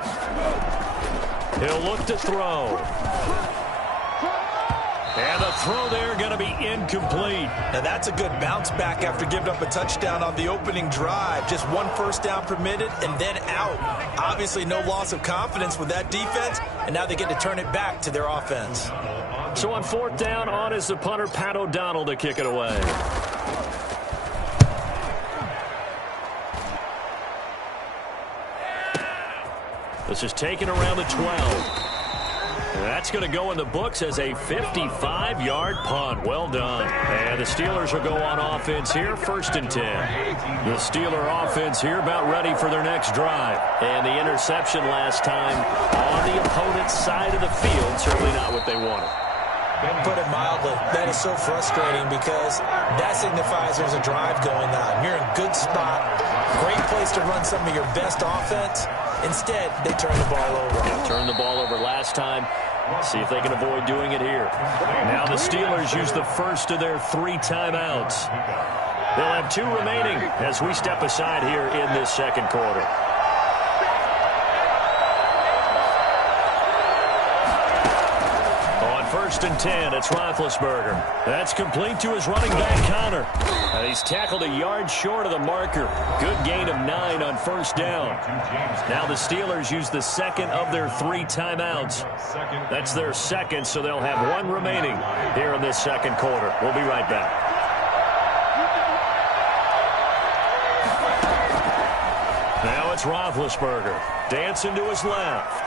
He'll look to throw. And the throw there going to be incomplete. Now that's a good bounce back after giving up a touchdown on the opening drive. Just one first down permitted and then out. Obviously no loss of confidence with that defense, and now they get to turn it back to their offense. So on 4th down, on is the punter, Pat O'Donnell, to kick it away. This is taken around the 12. That's going to go in the books as a 55-yard punt. Well done. And the Steelers will go on offense here, 1st and 10. The Steeler offense here about ready for their next drive. And the interception last time on the opponent's side of the field, certainly not what they wanted. Put it mildly, that is so frustrating because that signifies there's a drive going on. You're in a good spot, great place to run some of your best offense. Instead, they turn the ball over. Yeah, turned the ball over last time. See if they can avoid doing it here. Now the Steelers use the first of their 3 timeouts. They'll have 2 remaining as we step aside here in this second quarter. On 1st and 10, it's Roethlisberger. That's complete to his running back, Connor. And he's tackled a yard short of the marker. Good gain of 9 on 1st down. Now the Steelers use the second of their 3 timeouts. That's their second, so they'll have 1 remaining here in this second quarter. We'll be right back. Now it's Roethlisberger. Dancing to his left.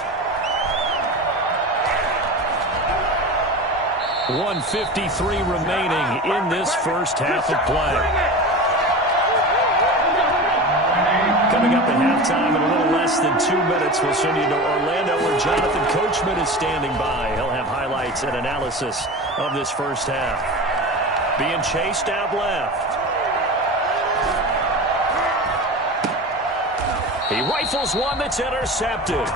1:53 remaining in this first half of play. Coming up at halftime in a little less than 2 minutes, we'll send you to Orlando where Jonathan Coachman is standing by. He'll have highlights and analysis of this first half. Being chased out left. He rifles one that's intercepted.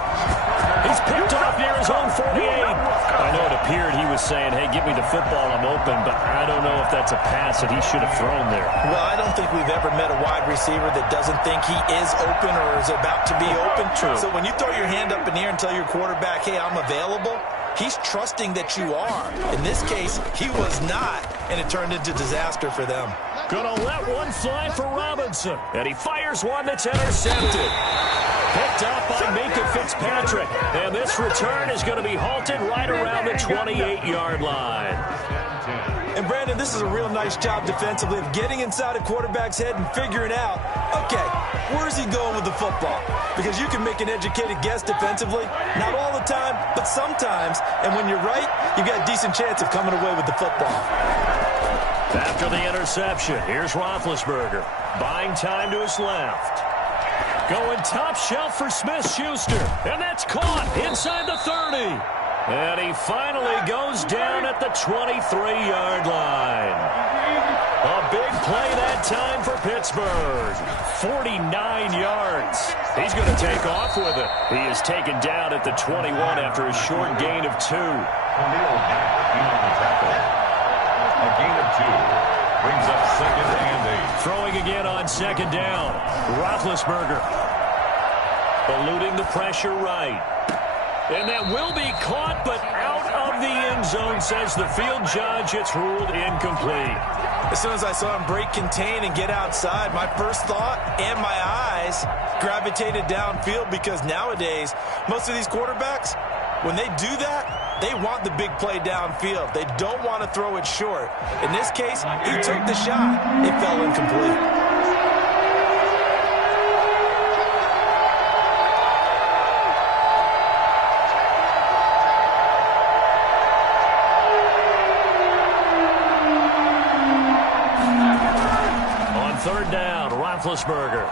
He's picked off near his own 48. I know it appeared he was saying, hey, give me the football, I'm open, but I don't know if that's a pass that he should have thrown there. Well, I don't think we've ever met a wide receiver that doesn't think he is open or is about to be open. True. So when you throw your hand up in the air and tell your quarterback, hey, I'm available, he's trusting that you are. In this case, he was not, and it turned into disaster for them. Gonna let one fly for Robinson. And he fires one that's intercepted. Picked up by Minkah Fitzpatrick. And this return is going to be halted right around the 28-yard line. And, Brandon, this is a real nice job defensively of getting inside a quarterback's head and figuring out, okay, where's he going with the football? Because you can make an educated guess defensively. Not all the time, but sometimes. And when you're right, you've got a decent chance of coming away with the football. After the interception, here's Roethlisberger. Buying time to his left. Going top shelf for Smith-Schuster. And that's caught inside the 30. And he finally goes down at the 23-yard line. A big play that time for Pittsburgh. 49 yards. He's going to take off with it. He is taken down at the 21 after a short gain of 2. A gain of 2 brings up 2nd and 8. Throwing again on 2nd down. Roethlisberger. Eluding the pressure right. And that will be caught, but out of the end zone, says the field judge. It's ruled incomplete. As soon as I saw him break contain and get outside, my first thought and my eyes gravitated downfield, because nowadays, most of these quarterbacks, when they do that, they want the big play downfield. They don't want to throw it short. In this case, he took the shot. It fell incomplete. Third down, Roethlisberger.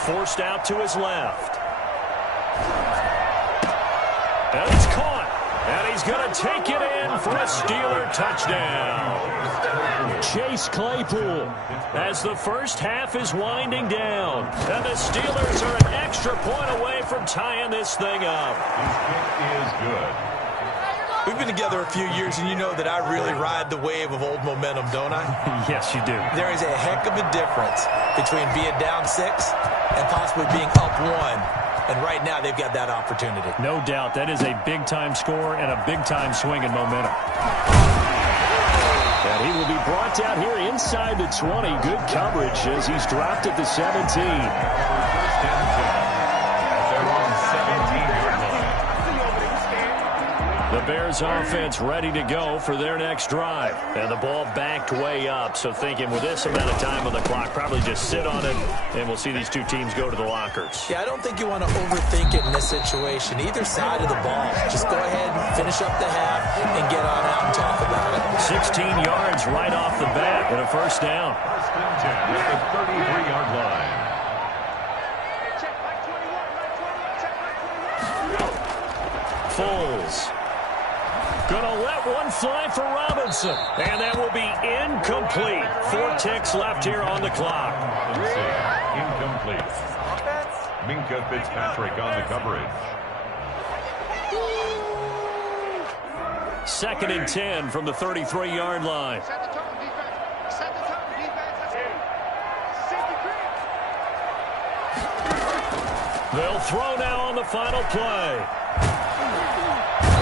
Forced out to his left. And it's caught. And he's going to take it in for a Steeler touchdown. Chase Claypool as the first half is winding down. And the Steelers are an extra point away from tying this thing up. His kick is good. We've been together a few years, and you know that I really ride the wave of old momentum, don't I? Yes, you do. There is a heck of a difference between being down 6 and possibly being up 1. And right now, they've got that opportunity. No doubt. That is a big-time score and a big-time swing in momentum. And he will be brought down here inside the 20. Good coverage as he's dropped at the 17. First and 10. They're on 17-yard line. The Bears offense ready to go for their next drive. And the ball backed way up. So thinking with this amount of time on the clock, probably just sit on it, and we'll see these two teams go to the lockers. Yeah, I don't think you want to overthink it in this situation. Either side of the ball. Just go ahead and finish up the half and get on out and talk about it. 16 yards right off the bat and a first down. First and 10 at the 33-yard line. Foles. Gonna let one fly for Robinson. And that will be incomplete. 4 ticks left here on the clock. Incomplete. Minkah Fitzpatrick on the coverage. 2nd and 10 from the 33-yard line. They'll throw now on the final play.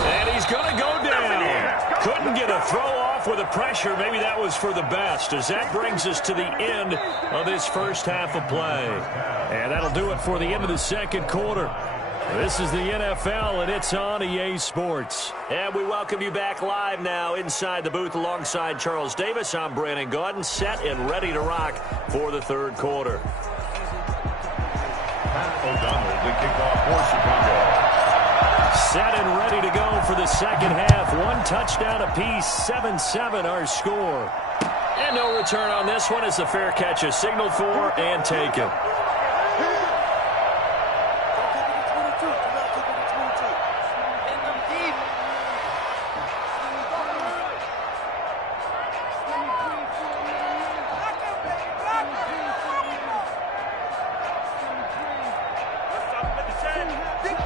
And he's going to go down. Couldn't get a throw off with the pressure. Maybe that was for the best, as that brings us to the end of this first half of play. And that'll do it for the end of the second quarter. This is the NFL, and it's on EA Sports. And we welcome you back live now inside the booth alongside Charles Davis. I'm Brandon Gaudin, set and ready to rock for the third quarter. Pat O'Donnell, the kickoff for Chicago. Set and ready to go for the second half. 1 touchdown apiece, 7-7 our score. And no return on this one as the fair catch is signaled for and taken.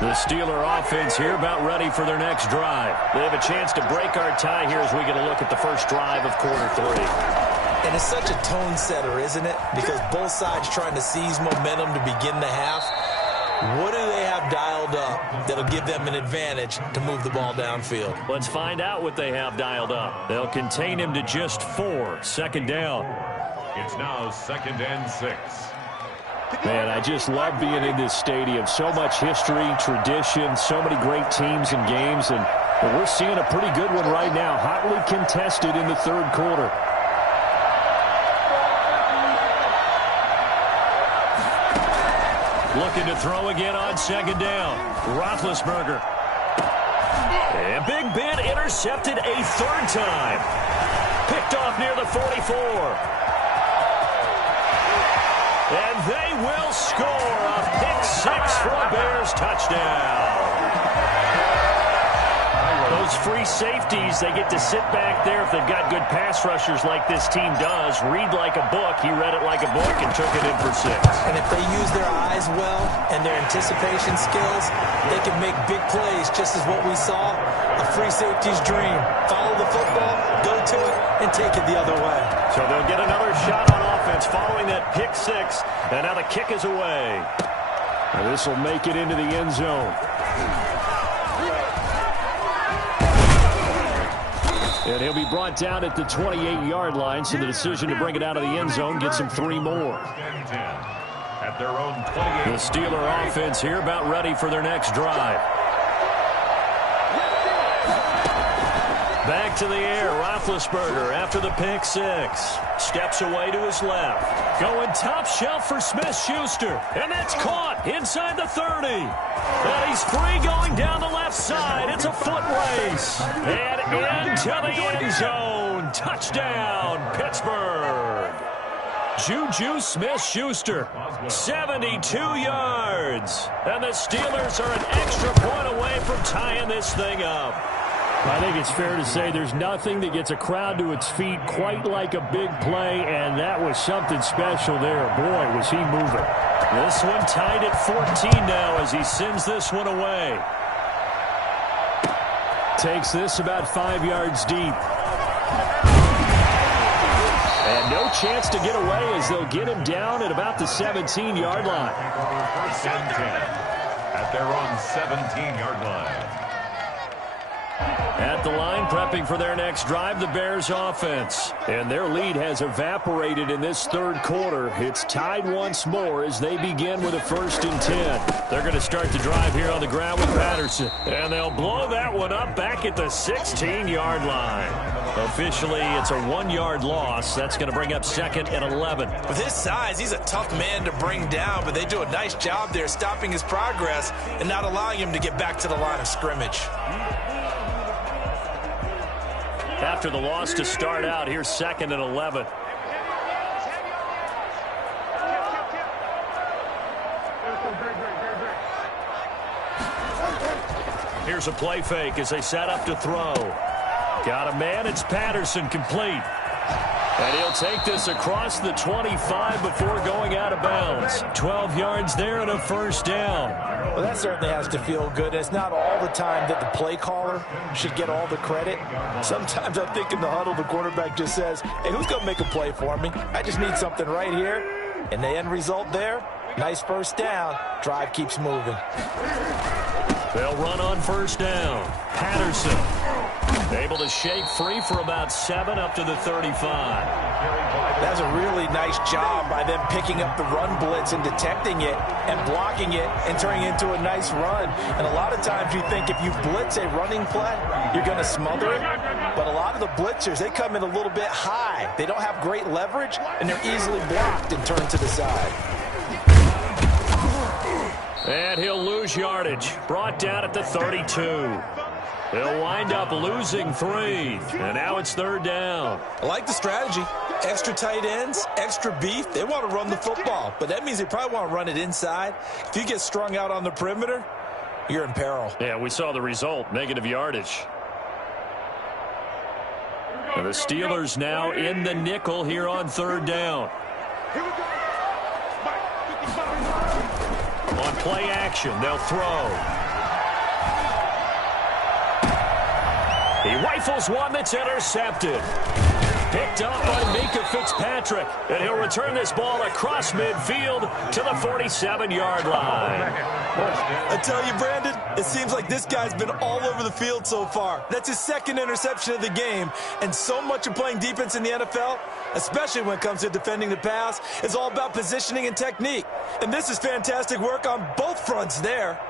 The Steeler offense here about ready for their next drive. They have a chance to break our tie here as we get a look at the first drive of quarter 3. And it's such a tone setter, isn't it? Because both sides trying to seize momentum to begin the half. What do they have dialed up that'll give them an advantage to move the ball downfield? Let's find out what they have dialed up. They'll contain him to just 4. 2nd down. It's now 2nd and 6. Man, I just love being in this stadium. So much history, tradition, so many great teams and games. And we're seeing a pretty good one right now. Hotly contested in the third quarter. Looking to throw again on 2nd down. Roethlisberger. And Big Ben intercepted a 3rd time. Picked off near the 44. And they will score a pick 6 for a Bears touchdown. Those free safeties, they get to sit back there if they've got good pass rushers like this team does. Read like a book. He read it like a book and took it in for 6. And if they use their eyes well and their anticipation skills, they can make big plays, just as what we saw, a free safety's dream. Follow the football, go to it, and take it the other way. So they'll get another shot on offense offense following that pick six. And now the kick is away. This will make it into the end zone. And he'll be brought down at the 28-yard line, so the decision to bring it out of the end zone gets him 3 more. At their own 28. The Steeler offense here about ready for their next drive. Back to the air, Roethlisberger after the pick six. Steps away to his left. Going top shelf for Smith-Schuster. And that's caught inside the 30. And he's free going down the left side. It's a foot race. And into the end zone. Touchdown, Pittsburgh. Juju Smith-Schuster, 72 yards. And the Steelers are an extra point away from tying this thing up. I think it's fair to say there's nothing that gets a crowd to its feet quite like a big play, and that was something special there. Boy, was he moving. This one tied at 14 now as he sends this one away. Takes this about 5 yards deep. And no chance to get away as they'll get him down at about the 17-yard line. First and 10 at their own 17-yard line. At the line, prepping for their next drive, the Bears offense. And their lead has evaporated in this third quarter. It's tied once more as they begin with a 1st and 10. They're going to start the drive here on the ground with Patterson. And they'll blow that one up back at the 16-yard line. Officially, it's a 1-yard loss. That's going to bring up 2nd and 11. With his size, he's a tough man to bring down, but they do a nice job there stopping his progress and not allowing him to get back to the line of scrimmage. After the loss to start out, here's 2nd and 11. Here's a play fake as they set up to throw. Got a man, it's Patterson, complete. And he'll take this across the 25 before going out of bounds. 12 yards there and a 1st down. Well, that certainly has to feel good. It's not all the time that the play caller should get all the credit. Sometimes I think in the huddle, the quarterback just says, hey, who's going to make a play for me? I just need something right here. And the end result there, nice 1st down. Drive keeps moving. They'll run on 1st down. Patterson able to shake free for about 7 up to the 35. That's a really nice job by them picking up the run blitz and detecting it and blocking it and turning it into a nice run. And a lot of times you think if you blitz a running play, you're going to smother it. But a lot of the blitzers, they come in a little bit high. They don't have great leverage, and they're easily blocked and turned to the side. And he'll lose yardage. Brought down at the 32. He'll wind up losing 3. And now it's 3rd down. I like the strategy. Extra tight ends, extra beef. They want to run the football, but that means they probably want to run it inside. If you get strung out on the perimeter, you're in peril. Yeah, we saw the result, negative yardage. And the Steelers now in the nickel here on 3rd down. On play action, they'll throw. He rifles one that's intercepted. Picked up by Minkah Fitzpatrick. And he'll return this ball across midfield to the 47-yard line. I tell you, Brandon, it seems like this guy's been all over the field so far. That's his 2nd interception of the game. And so much of playing defense in the NFL, especially when it comes to defending the pass, is all about positioning and technique. And this is fantastic work on both fronts there.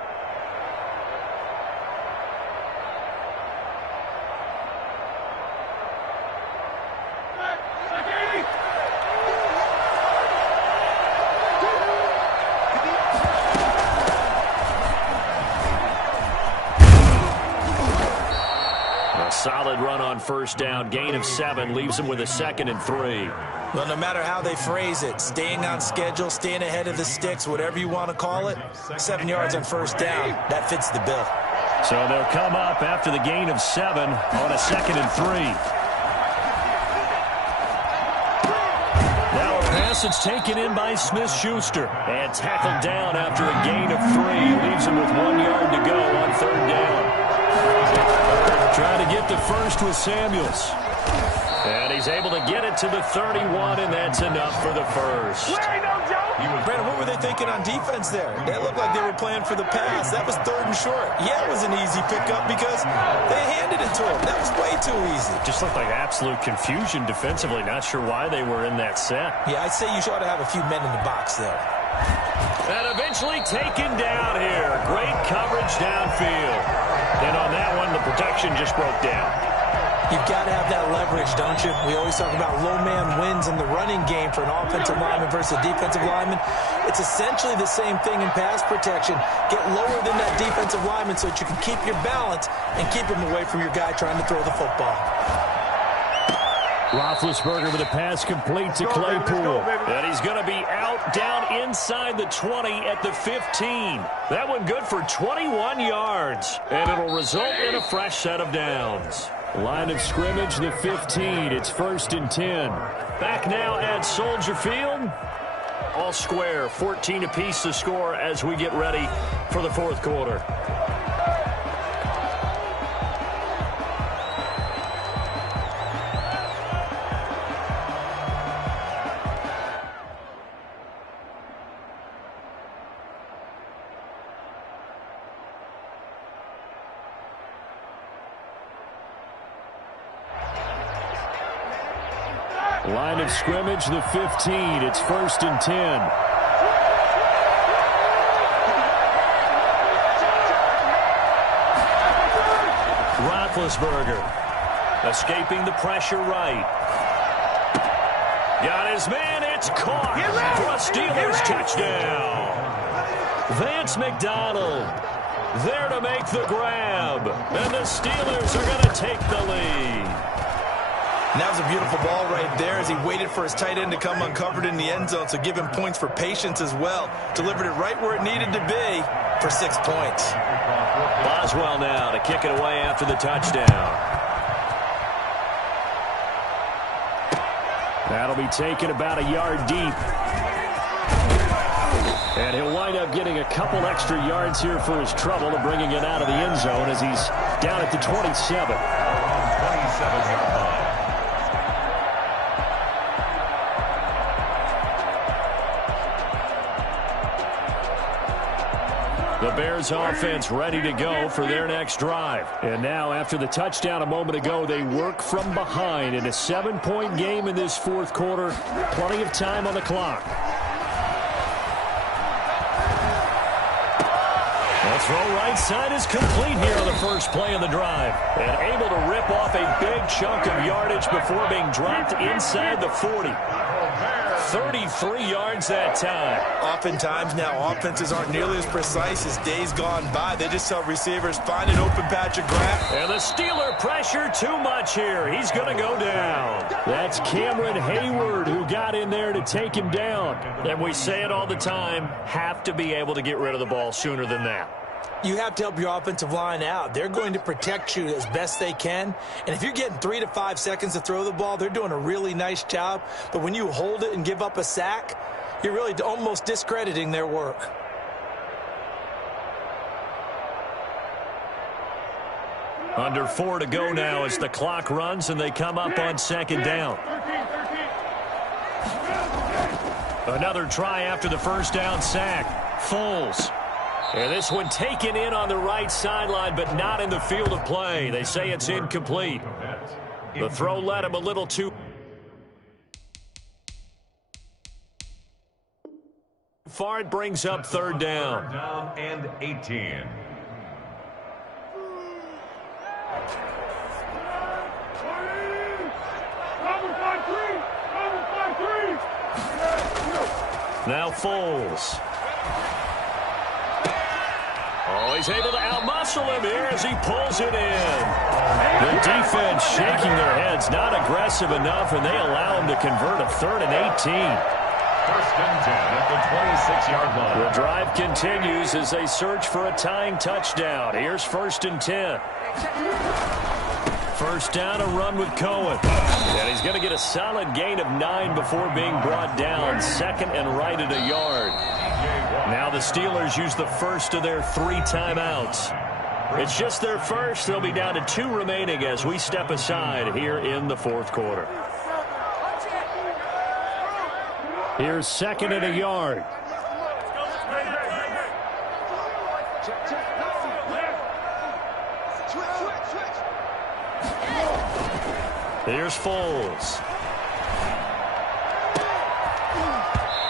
Solid run on 1st down. Gain of 7 leaves them with a 2nd and 3. Well, no matter how they phrase it, staying on schedule, staying ahead of the sticks, whatever you want to call it, 7 yards on 1st down, that fits the bill. So they'll come up after the gain of 7 on a 2nd and 3. Now a pass that's taken in by Smith-Schuster and tackled down after a gain of 3. Leaves him with 1 yard to go on 3rd down. Trying to get the first with Samuels. And he's able to get it to the 31, and that's enough for the first. Brandon, what were they thinking on defense there? They looked like they were playing for the pass. That was 3rd and short. Yeah, it was an easy pickup because they handed it to him. That was way too easy. Just looked like absolute confusion defensively. Not sure why they were in that set. Yeah, I'd say you ought to have a few men in the box there. And eventually taken down here. Great coverage downfield. And on that one, the protection just broke down. You've got to have that leverage, don't you? We always talk about low man wins in the running game for an offensive lineman versus a defensive lineman. It's essentially the same thing in pass protection. Get lower than that defensive lineman so that you can keep your balance and keep him away from your guy trying to throw the football. Roethlisberger with a pass complete to Claypool. And he's going to be out down inside the 20 at the 15. That one good for 21 yards. And it'll result in a fresh set of downs. Line of scrimmage, the 15. It's 1st and 10. Back now at Soldier Field. All square, 14 apiece to score as we get ready for the 4th quarter. Line of scrimmage, the 15. It's 1st and 10. Roethlisberger escaping the pressure right. Got his man. It's caught for a Steelers touchdown. Vance McDonald there to make the grab. And the Steelers are going to take the lead. And that was a beautiful ball right there as he waited for his tight end to come uncovered in the end zone, so give him points for patience as well. Delivered it right where it needed to be for 6 points. Boswell now to kick it away after the touchdown. That'll be taken about a yard deep. And he'll wind up getting a couple extra yards here for his trouble and bringing it out of the end zone as he's down at the 27. 27-yard line. The Bears offense ready to go for their next drive. And now after the touchdown a moment ago, they work from behind in a 7-point game in this 4th quarter. Plenty of time on the clock. The throw right side is complete here on the first play of the drive. And able to rip off a big chunk of yardage before being dropped inside the 40. 33 yards that time. Oftentimes now offenses aren't nearly as precise as days gone by. They just tell receivers, find an open patch of ground. And the Steeler pressure too much here. He's going to go down. That's Cameron Hayward who got in there to take him down. And we say it all the time, have to be able to get rid of the ball sooner than that. You have to help your offensive line out. They're going to protect you as best they can. And if you're getting 3 to 5 seconds to throw the ball, they're doing a really nice job. But when you hold it and give up a sack, you're really almost discrediting their work. Under 4 to go now as the clock runs and they come up on 2nd down. Another try after the first down sack. Foles. And this one taken in on the right sideline, but not in the field of play. They say it's incomplete. The throw led him a little too far. It brings up 3rd down. Down and 18. Now Foles. Oh, he's able to outmuscle him here as he pulls it in. The defense shaking their heads, not aggressive enough, and they allow him to convert a 3rd and 18. 1st and 10 at the 26-yard line. The drive continues as they search for a tying touchdown. Here's 1st and 10. First down, a run with Cohen. And he's going to get a solid gain of 9 before being brought down. 2nd and right at a yard. Now the Steelers use the first of their 3 timeouts. It's just their first. They'll be down to 2 remaining as we step aside here in the fourth quarter. Here's 2nd and a yard. Here's Foles.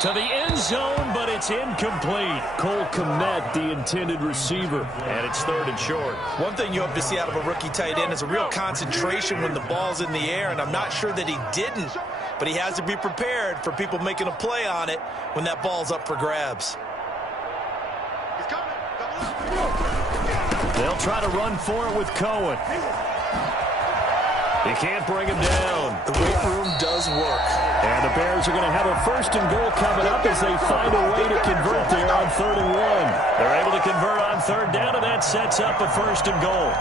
To the end zone, but it's incomplete. Cole Kmet, the intended receiver, and it's 3rd and short. One thing you hope to see out of a rookie tight end is a real concentration when the ball's in the air, and I'm not sure that he didn't, but he has to be prepared for people making a play on it when that ball's up for grabs. They'll try to run for it with Cohen. He can't bring him down. The weight room does work. And the Bears are going to have a 1st and goal coming up as they find a way to convert there on 3rd and 1. They're able to convert on 3rd down, and that sets up a 1st and goal.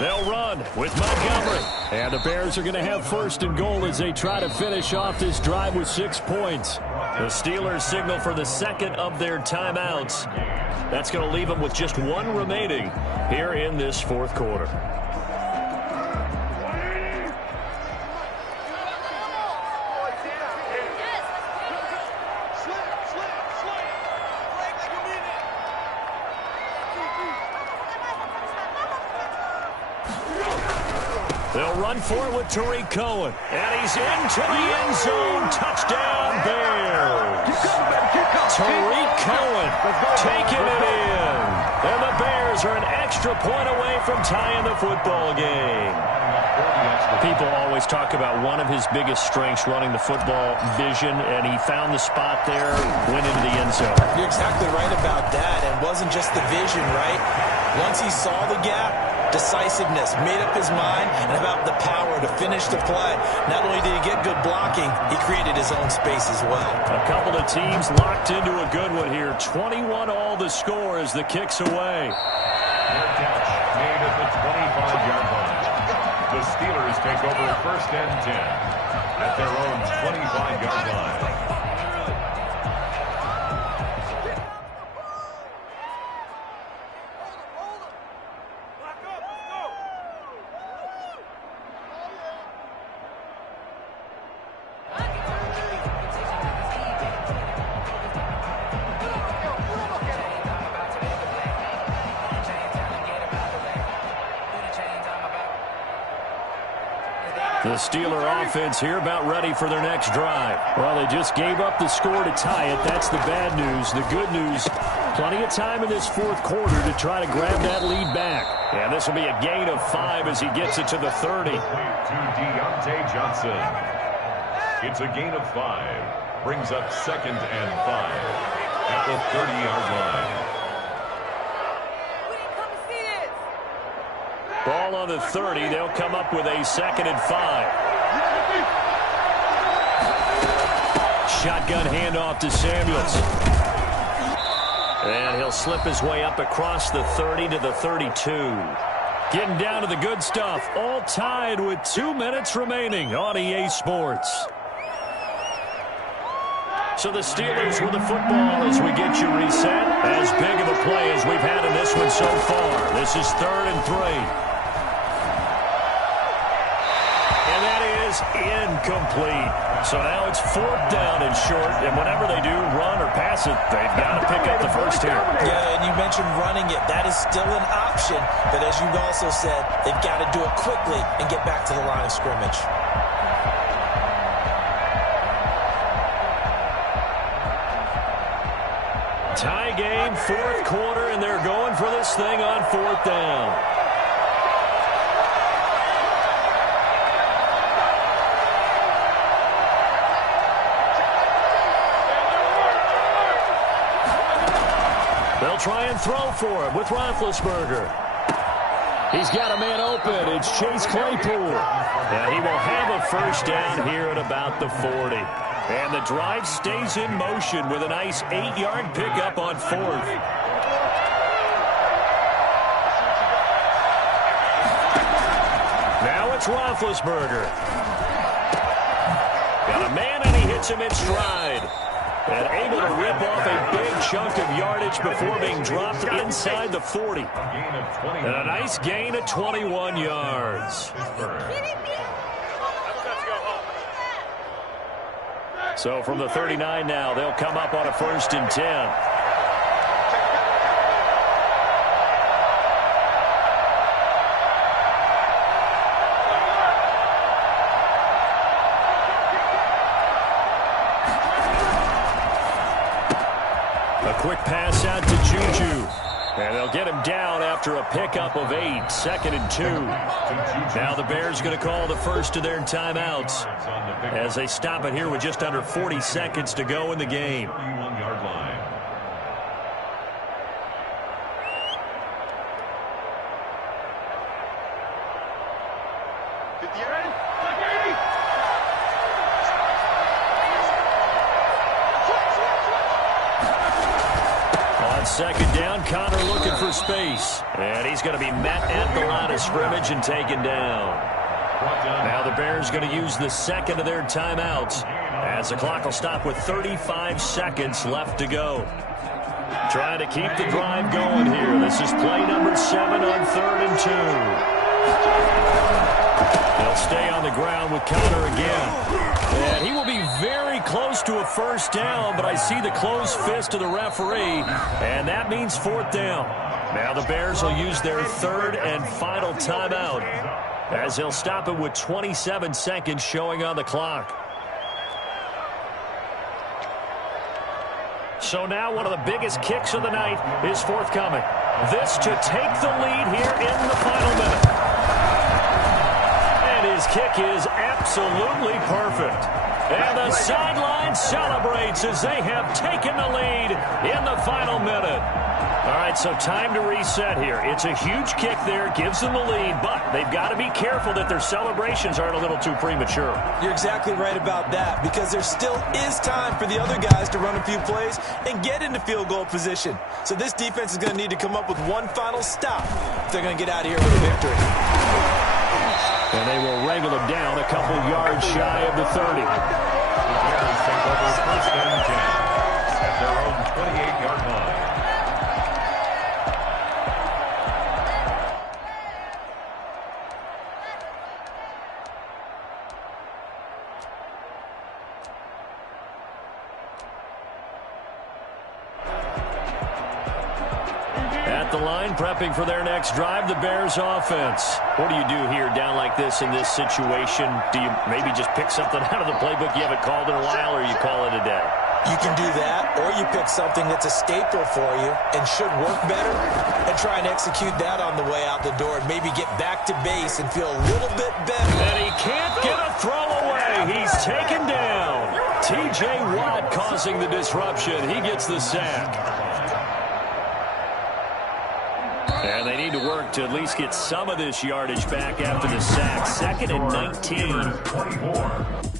They'll run with Montgomery. And the Bears are going to have 1st and goal as they try to finish off this drive with 6 points. The Steelers signal for the 2nd of their timeouts. That's going to leave them with just 1 remaining here in this fourth quarter. They'll run for it with Tariq Cohen. And he's into the end zone. Touchdown, Bears. Tariq Cohen taking it in. And the Bears are an extra point away from tying the football game. People always talk about one of his biggest strengths running the football, vision, and he found the spot there, went into the end zone. You're exactly right about that. And it wasn't just the vision, right? Once he saw the gap, decisiveness, made up his mind, and about the power to finish the play. Not only did he get good blocking, he created his own space as well. A couple of teams locked into a good one here. 21 all the score as the kick's away. Catch made at the 25-yard line. The Steelers take over 1st and 10 at their own 25-yard line. The Steeler offense here about ready for their next drive. Well, they just gave up the score to tie it. That's the bad news. The good news, plenty of time in this fourth quarter to try to grab that lead back. And this will be a gain of 5 as he gets it to the 30. To Deontay Johnson. It's a gain of 5. Brings up 2nd and 5 at the 30-yard line. Ball on the 30. They'll come up with a 2nd and 5. Shotgun handoff to Samuels. And he'll slip his way up across the 30 to the 32. Getting down to the good stuff. All tied with 2 minutes remaining on EA Sports. So the Steelers with the football as we get you reset. As big of a play as we've had in this one so far. This is 3rd and 3. Incomplete. So now it's 4th down and short, and whenever they do run or pass it, they've got to pick up the first here. Yeah, and you mentioned running it. That is still an option, but as you've also said, they've got to do it quickly and get back to the line of scrimmage. Tie game, fourth quarter, and they're going for this thing on 4th down. They'll try and throw for him with Roethlisberger. He's got a man open. It's Chase Claypool. And he will have a 1st down here at about the 40. And the drive stays in motion with a nice 8-yard pickup on 4th. it's Roethlisberger. Got a man, and he hits him in stride. And able to rip off a big chunk of yardage before being dropped inside the 40. And a nice gain of 21 yards. So from the 39 now, they'll come up on a 1st and 10. Quick pass out to Juju. And they'll get him down after a pickup of 8. 2nd and 2. Now the Bears going to call the first of their timeouts as they stop it here with just under 40 seconds to go in the game. Second down, Connor looking for space. And he's going to be met at the line of scrimmage and taken down. Now the Bears going to use the second of their timeouts as the clock will stop with 35 seconds left to go. Trying to keep the drive going here. This is play number 7 on 3rd and 2. They'll stay on the ground with Connor again. And he will be very close to a first down, but I see the closed fist of the referee, and that means 4th down. Now the Bears will use their 3rd and final timeout as they'll stop it with 27 seconds showing on the clock. So now one of the biggest kicks of the night is forthcoming. This to take the lead here in the final minute. And his kick is absolutely perfect. And the sideline celebrates as they have taken the lead in the final minute. All right, so time to reset here. It's a huge kick there, gives them the lead, but they've got to be careful that their celebrations aren't a little too premature. You're exactly right about that, because there still is time for the other guys to run a few plays and get into field goal position. So this defense is going to need to come up with one final stop if they're going to get out of here with a victory. And they will wrangle him down a couple yards shy of the 30. First and 10 at their own 28-yard line. At the line, prepping for their next drive, the Bears offense. What do you do here down like this in this situation? Do you maybe just pick something out of the playbook you haven't called in a while, or you call it a day? You can do that, or you pick something that's a staple for you and should work better and try and execute that on the way out the door and maybe get back to base and feel a little bit better. And he can't get a throw away. He's taken down. T.J. Watt causing the disruption. He gets the sack. And they need to work to at least get some of this yardage back after the sack. 2nd and 19. 24.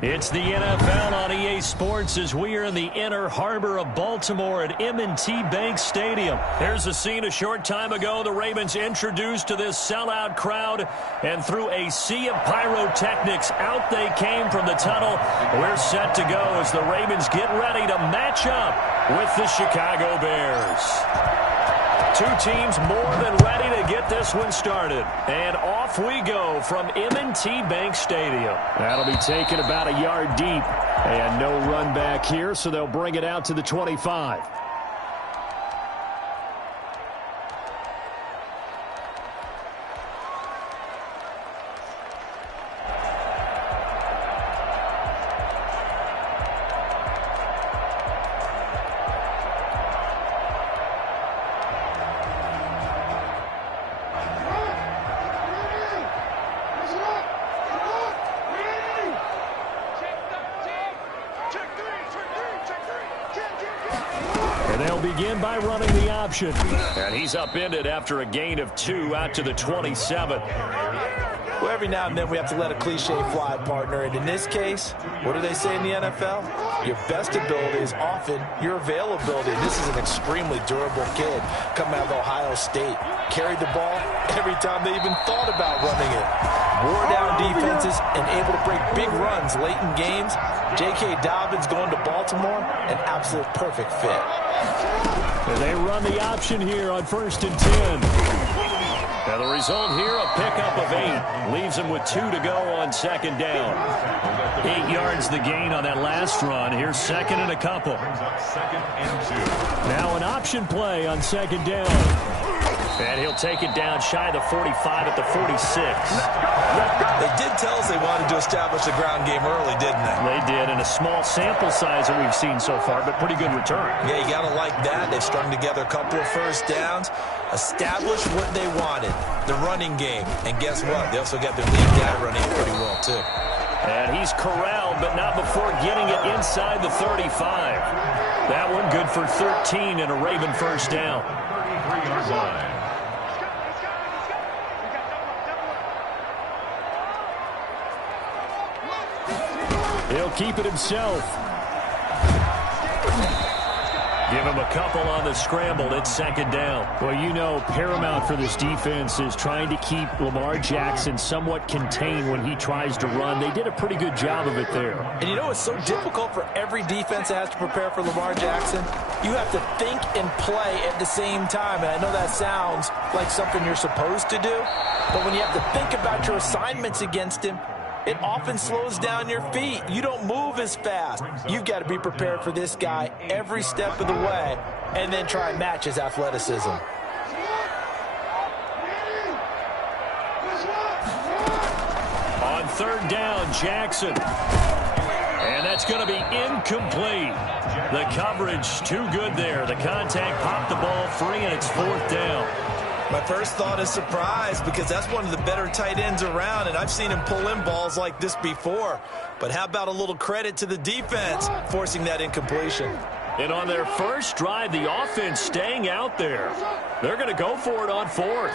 It's the NFL on EA Sports as we are in the inner harbor of Baltimore at M&T Bank Stadium. Here's a scene a short time ago. The Ravens introduced to this sellout crowd, and through a sea of pyrotechnics, out they came from the tunnel. We're set to go as the Ravens get ready to match up with the Chicago Bears. Two teams more than ready to get this one started. And off we go from M&T Bank Stadium. That'll be taken about a yard deep. And no run back here, so they'll bring it out to the 25. Begin by running the option. And he's upended after a gain of 2 out to the 27. Well, every now and then we have to let a cliche fly, partner. And in this case, what do they say in the NFL? Your best ability is often your availability. This is an extremely durable kid coming out of Ohio State. Carried the ball every time they even thought about running it. Wore down defenses and able to break big runs late in games. J.K. Dobbins going to Baltimore, an absolute perfect fit. And they run the option here on 1st and 10. And the result here, a pickup of 8. Leaves them with 2 to go on 2nd down. 8 yards the gain on that last run. Here's 2nd and a couple. Now an option play on 2nd down. And he'll take it down shy of the 45 at the 46. They did tell us they wanted to establish the ground game early, didn't they? They did, in a small sample size that we've seen so far, but pretty good return. Yeah, you got to like that. They strung together a couple of first downs, established what they wanted, the running game. And guess what? They also got their lead guy running pretty well, too. And he's corralled, but not before getting it inside the 35. That one good for 13 and a Raven first down. 33-yard line. He'll keep it himself. Give him a couple on the scramble. It's 2nd down. Well, you know, paramount for this defense is trying to keep Lamar Jackson somewhat contained when he tries to run. They did a pretty good job of it there. And you know it's so difficult for every defense that has to prepare for Lamar Jackson? You have to think and play at the same time. And I know that sounds like something you're supposed to do. But when you have to think about your assignments against him, it often slows down your feet. You don't move as fast. You've got to be prepared for this guy every step of the way and then try and match his athleticism. On 3rd down, Jackson. And that's going to be incomplete. The coverage too good there. The contact popped the ball free, and it's 4th down. My first thought is surprise because that's one of the better tight ends around, and I've seen him pull in balls like this before. But how about a little credit to the defense forcing that incompletion? And on their first drive, the offense staying out there. They're going to go for it on 4th.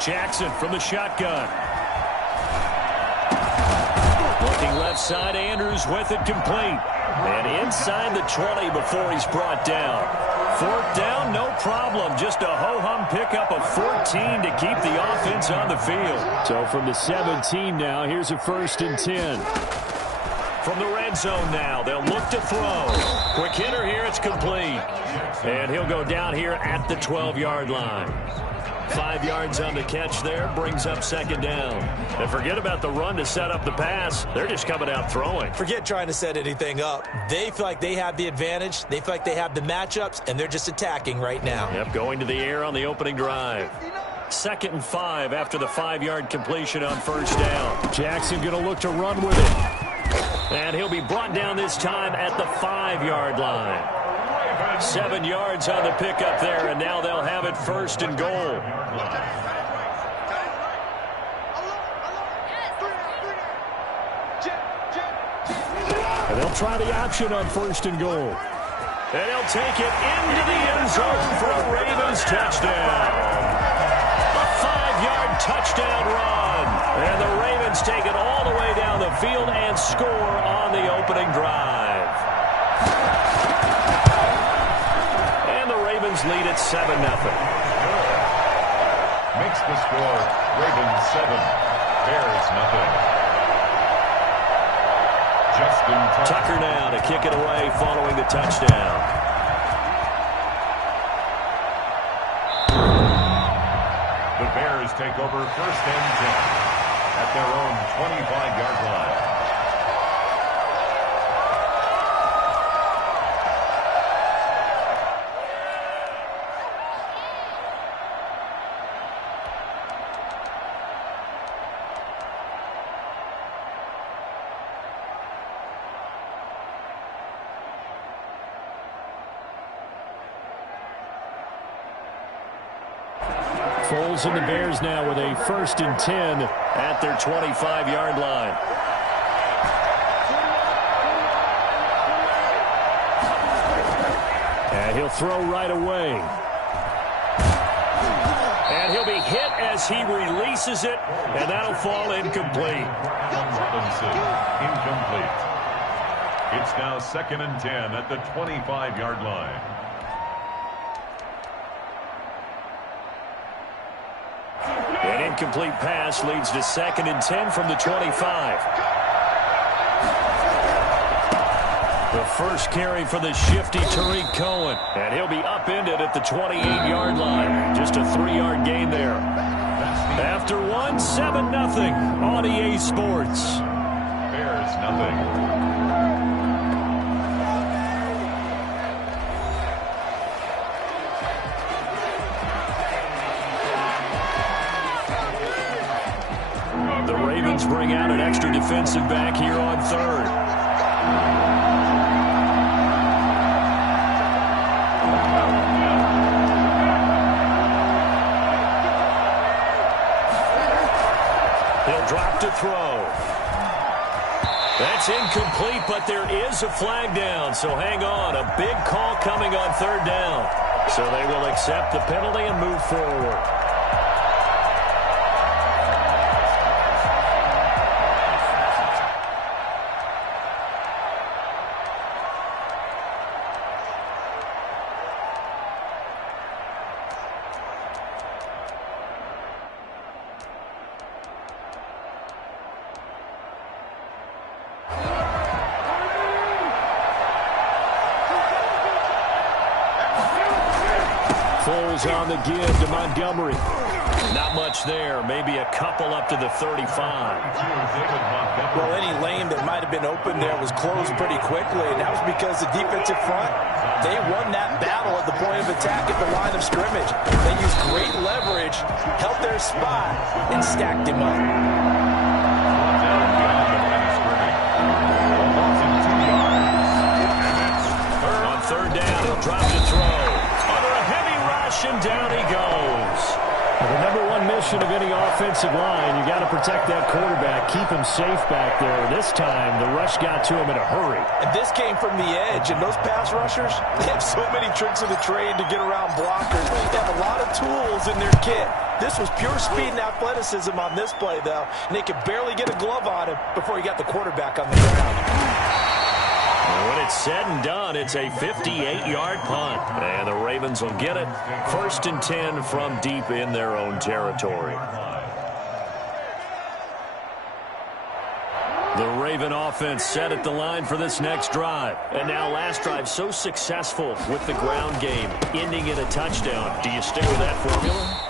Jackson from the shotgun. Looking left side, Andrews with it complete. And inside the 20 before he's brought down. 4th down, no problem. Just a ho-hum pickup of 14 to keep the offense on the field. So from the 17 now, here's a 1st and 10. From the red zone now, they'll look to throw. Quick hitter here, it's complete. And he'll go down here at the 12-yard line. 5 yards on the catch there, brings up 2nd down. And forget about the run to set up the pass. They're just coming out throwing. Forget trying to set anything up. They feel like they have the advantage. They feel like they have the matchups, and they're just attacking right now. Yep, going to the air on the opening drive. 2nd and 5 after the 5-yard completion on 1st down. Jackson going to look to run with it. And he'll be brought down this time at the 5-yard line. 7 yards on the pickup there, and now they'll have it 1st and goal. And they'll try the option on 1st and goal. And he'll take it into the end zone for a Ravens touchdown. A 5-yard touchdown run. And the Ravens take it all the way down the field and score on the opening drive. And the Ravens lead at 7-0. Makes the score Ravens 7, Bears nothing. Justin Tucker now to kick it away following the touchdown. The Bears take over 1st and 10 at their own 25-yard line. Foles and the Bears now with a 1st and 10 at their 25-yard line. And he'll throw right away. And he'll be hit as he releases it, and that'll fall incomplete. Robinson, incomplete. It's now 2nd and 10 at the 25-yard line. An incomplete pass leads to 2nd and 10 from the 25. The first carry for the shifty Tariq Cohen. And he'll be upended at the 28-yard line. Just a 3-yard gain there. After one, 7-0 on EA Sports. Bears nothing. Bring out an extra defensive back here on 3rd. He'll drop to throw. That's incomplete, but there is a flag down, so hang on. A big call coming on 3rd down. So they will accept the penalty and move forward. Foles on the give to Montgomery. Not much there. Maybe a couple up to the 35. Well, any lane that might have been open there was closed pretty quickly, and that was because the defensive front, they won that battle at the point of attack at the line of scrimmage. They used great leverage, held their spot, and stacked him up. On 3rd down, he'll drop to throw. Under a heavy rush, and down he goes. The number one mission of any offensive line, you got to protect that quarterback, keep him safe back there. This time, the rush got to him in a hurry. And this came from the edge, and those pass rushers, they have so many tricks of the trade to get around blockers. They have a lot of tools in their kit. This was pure speed and athleticism on this play, though, and they could barely get a glove on him before he got the quarterback on the ground. When it's said and done, it's a 58-yard punt. And the Ravens will get it. 1st and 10 from deep in their own territory. The Raven offense set at the line for this next drive. And now last drive so successful with the ground game, ending in a touchdown. Do you stick with that formula?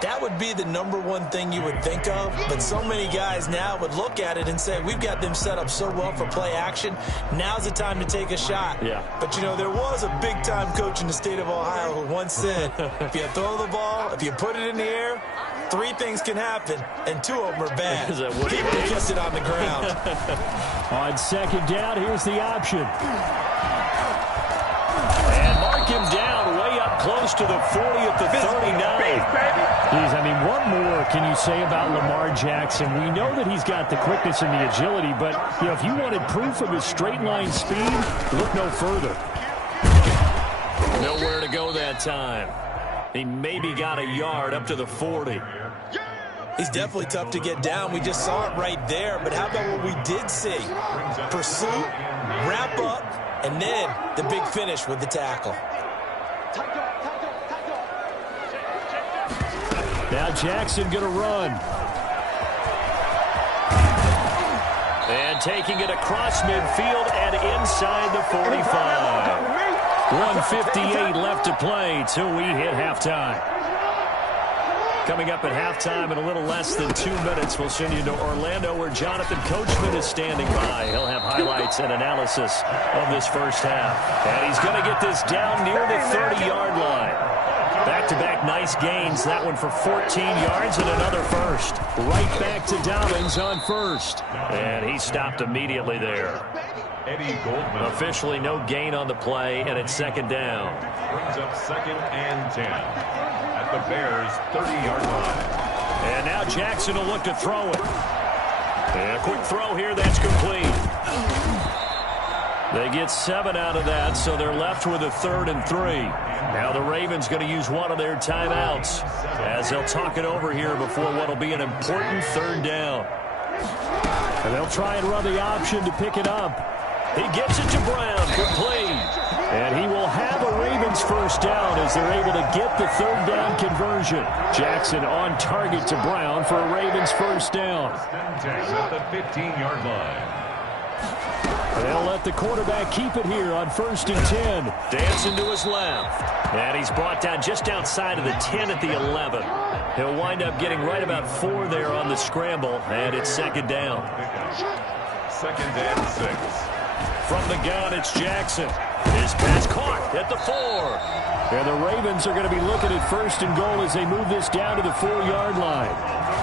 That would be the number one thing you would think of, but so many guys now would look at it and say, we've got them set up so well for play action, now's the time to take a shot. Yeah. But, you know, there was a big-time coach in the state of Ohio who once said, if you throw the ball, if you put it in the air, 3 things can happen, and 2 of them are bad. Is that what he would have kissed it on the ground. On 2nd down, here's the option. And mark him down way up close to the 40 at the 39. Geez, I mean, what more can you say about Lamar Jackson? We know that he's got the quickness and the agility, but, you know, if you wanted proof of his straight line speed, look no further. that time. He maybe got a yard up to the 40. He's definitely tough to get down. We just saw it right there. But how about what we did see? Pursuit, wrap up, and then the big finish with the tackle. Now Jackson going to run. And taking it across midfield and inside the 45. 1:58 left to play till we hit halftime. Coming up at halftime in a little less than 2 minutes, we'll send you to Orlando where Jonathan Coachman is standing by. He'll have highlights and analysis of this first half. And he's going to get this down near the 30-yard line. Back-to-back nice gains. That one for 14 yards and another first. Right back to Dobbins on first. And he stopped immediately there. Eddie Goldman. Officially no gain on the play, and it's second down. Brings up 2nd and 10 at the Bears' 30-yard line. And now Jackson will look to throw it. And a quick throw here, that's complete. They get 7 out of that, so they're left with a 3rd and 3. Now the Ravens going to use one of their timeouts as they'll talk it over here before what will be an important 3rd down. And they'll try and run the option to pick it up. He gets it to Brown, complete. And he will have a Ravens first down as they're able to get the 3rd down conversion. Jackson on target to Brown for a Ravens first down. At the 15-yard line. They'll let the quarterback keep it here on 1st and 10. Dancing to his left. And he's brought down just outside of the 10 at the 11. He'll wind up getting right about 4 there on the scramble, and it's 2nd down. 2nd and 6. From the gun, it's Jackson. His pass caught at the 4. And the Ravens are going to be looking at 1st and goal as they move this down to the 4-yard line.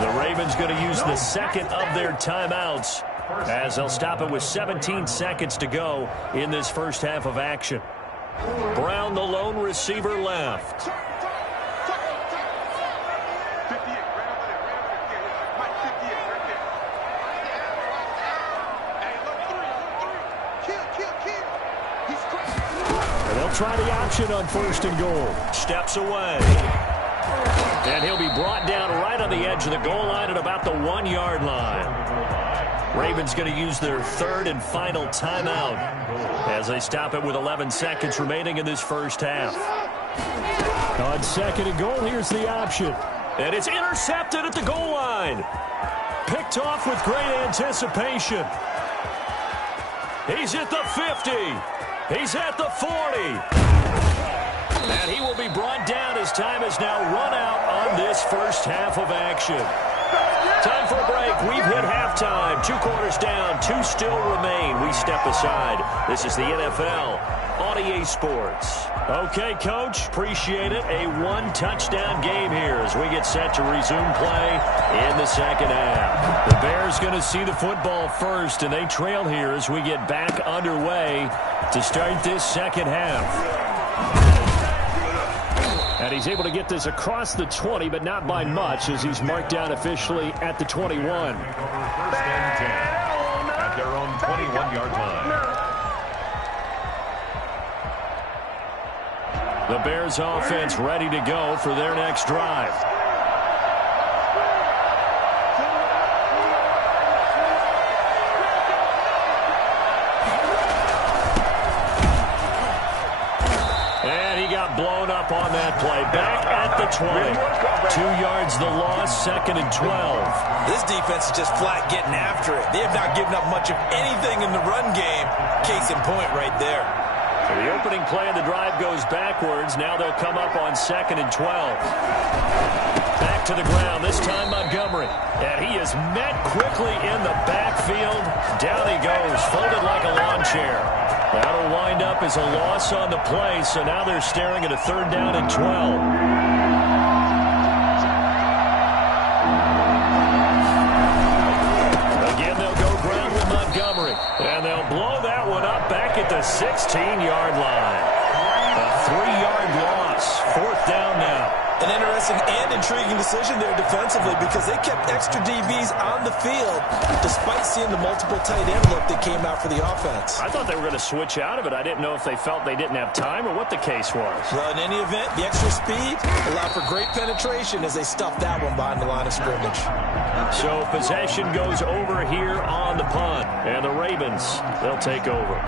The Ravens going to use the 2nd of their timeouts as they'll stop it with 17 seconds to go in this first half of action. Brown, the lone receiver, left. And they'll try the option on 1st and goal. Steps away. And he'll be brought down right on the edge of the goal line at about the 1-yard line. Ravens going to use their 3rd and final timeout as they stop it with 11 seconds remaining in this first half. On 2nd and goal, here's the option. And it's intercepted at the goal line. Picked off with great anticipation. He's at the 50. He's at the 40. And he will be brought down as time is now run out on this first half of action. Time for a break. We've hit halftime. 2 quarters down. 2 still remain. We step aside. This is the NFL on EA Sports. Okay, Coach. Appreciate it. A 1-touchdown game here as we get set to resume play in the second half. The Bears going to see the football first, and they trail here as we get back underway to start this second half. And he's able to get this across the 20, but not by much as he's marked down officially at the 21. 1st and 10 at their own 21-yard line. The Bears offense ready to go for their next drive. Blown up on that play. Back at the 20. 2 yards the loss, 2nd and 12. This defense is just flat getting after it. They have not given up much of anything in the run game. Case in point right there. So the opening play of the drive goes backwards. Now they'll come up on 2nd and 12. Back to the ground, this time Montgomery. And he is met quickly in the backfield. Down he goes, folded like a lawn chair. That'll wind up as a loss on the play, so now they're staring at a 3rd down and 12. Again, they'll go ground with Montgomery, and they'll blow that one up back at the 16-yard line. A 3-yard loss, 4th down now. An interesting and intriguing decision there defensively because they kept extra DBs on the field despite seeing the multiple tight end look that came out for the offense. I thought they were going to switch out of it. I didn't know if they felt they didn't have time or what the case was. Well, in any event, the extra speed allowed for great penetration as they stuffed that one behind the line of scrimmage. So possession goes over here on the punt, and the Ravens, they'll take over.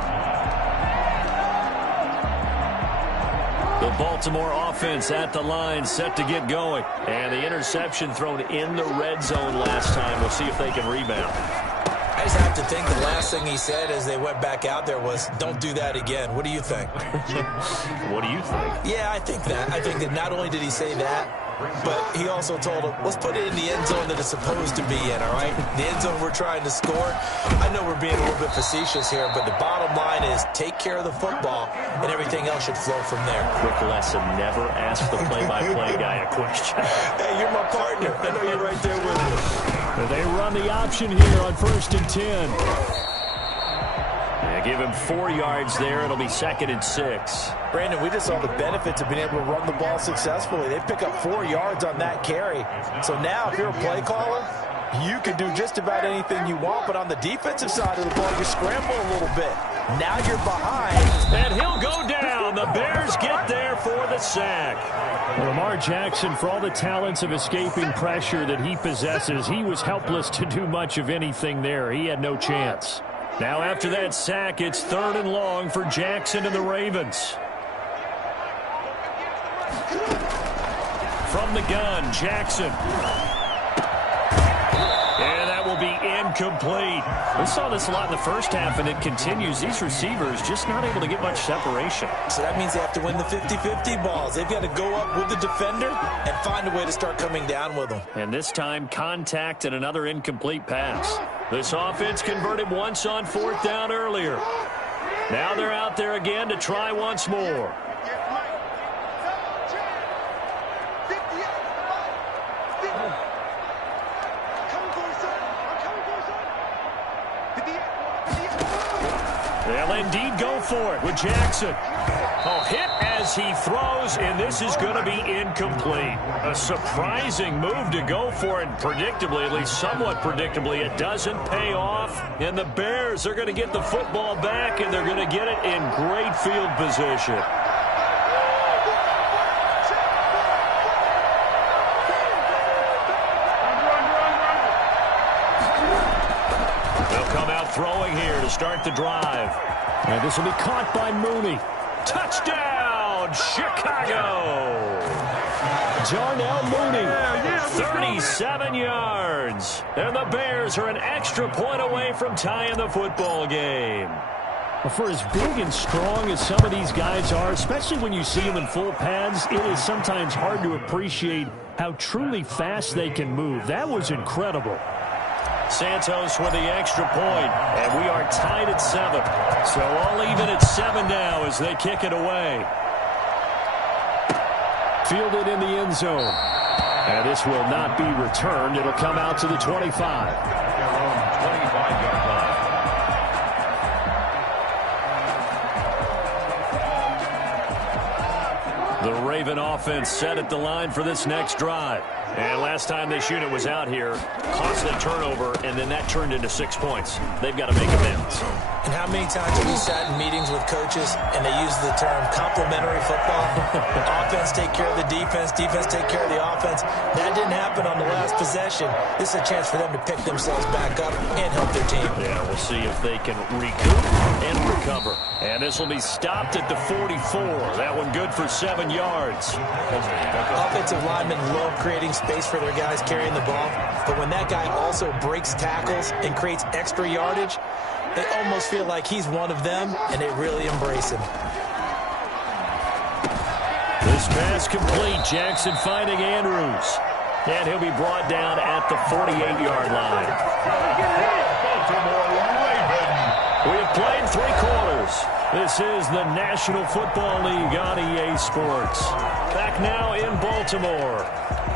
The Baltimore offense at the line, set to get going. And the interception thrown in the red zone last time. We'll see if they can rebound. I just have to think the last thing he said as they went back out there was, don't do that again. What do you think? What do you think? Yeah, I think that. I think that not only did he say that, but he also told him, let's put it in the end zone that it's supposed to be in, all right? The end zone we're trying to score. I know we're being a little bit facetious here, but the bottom line is take care of the football, and everything else should flow from there. Quick lesson, never ask the play-by-play guy a question. Hey, you're my partner. I know you're right there with me. They run the option here on 1st and 10. They give him 4 yards there. It'll be 2nd and 6. Brandon, we just saw the benefits of being able to run the ball successfully. They pick up 4 yards on that carry. So now if you're a play caller, you can do just about anything you want. But on the defensive side of the ball, you scramble a little bit. Now you're behind. And he'll go down. The Bears get there for the sack. Lamar Jackson, for all the talents of escaping pressure that he possesses, he was helpless to do much of anything there. He had no chance. Now after that sack, it's 3rd and long for Jackson and the Ravens. From the gun, Jackson. And that will be incomplete. We saw this a lot in the first half, and it continues. These receivers just not able to get much separation. So that means they have to win the 50-50 balls. They've got to go up with the defender and find a way to start coming down with them. And this time, contact and another incomplete pass. This offense converted once on 4th down earlier. Now they're out there again to try once more. They'll indeed go for it with Jackson. Oh, hit as he throws, and this is going to be incomplete. A surprising move to go for it, predictably, at least somewhat predictably. It doesn't pay off, and the Bears are going to get the football back, and they're going to get it in great field position. They'll come out throwing here to start the drive. And this will be caught by Mooney. Touchdown, Chicago! Jarnell Mooney, 37 yards. And the Bears are an extra point away from tying the football game. Well, for as big and strong as some of these guys are, especially when you see them in full pads, it is sometimes hard to appreciate how truly fast they can move. That was incredible. Santos with the extra point, and we are tied at 7. So all even at 7 now as they kick it away. Fielded in the end zone. And this will not be returned. It'll come out to the 25. 25-yard line. The Raven offense set at the line for this next drive. And last time this unit was out here, costly turnover, and then that turned into 6 points. They've got to make amends. And how many times have we sat in meetings with coaches and they use the term complementary football? Offense take care of the defense, defense take care of the offense. That didn't happen on the last possession. This is a chance for them to pick themselves back up and help their team. Yeah, we'll see if they can recoup and recover. And this will be stopped at the 44. That one good for 7 yards. Offensive linemen love creating space for their guys carrying the ball, but when that guy also breaks tackles and creates extra yardage, they almost feel like he's one of them, and they really embrace him. This pass complete. Jackson finding Andrews. And he'll be brought down at the 48-yard line. We have played 3 quarters. This is the National Football League on EA Sports. Back now in Baltimore.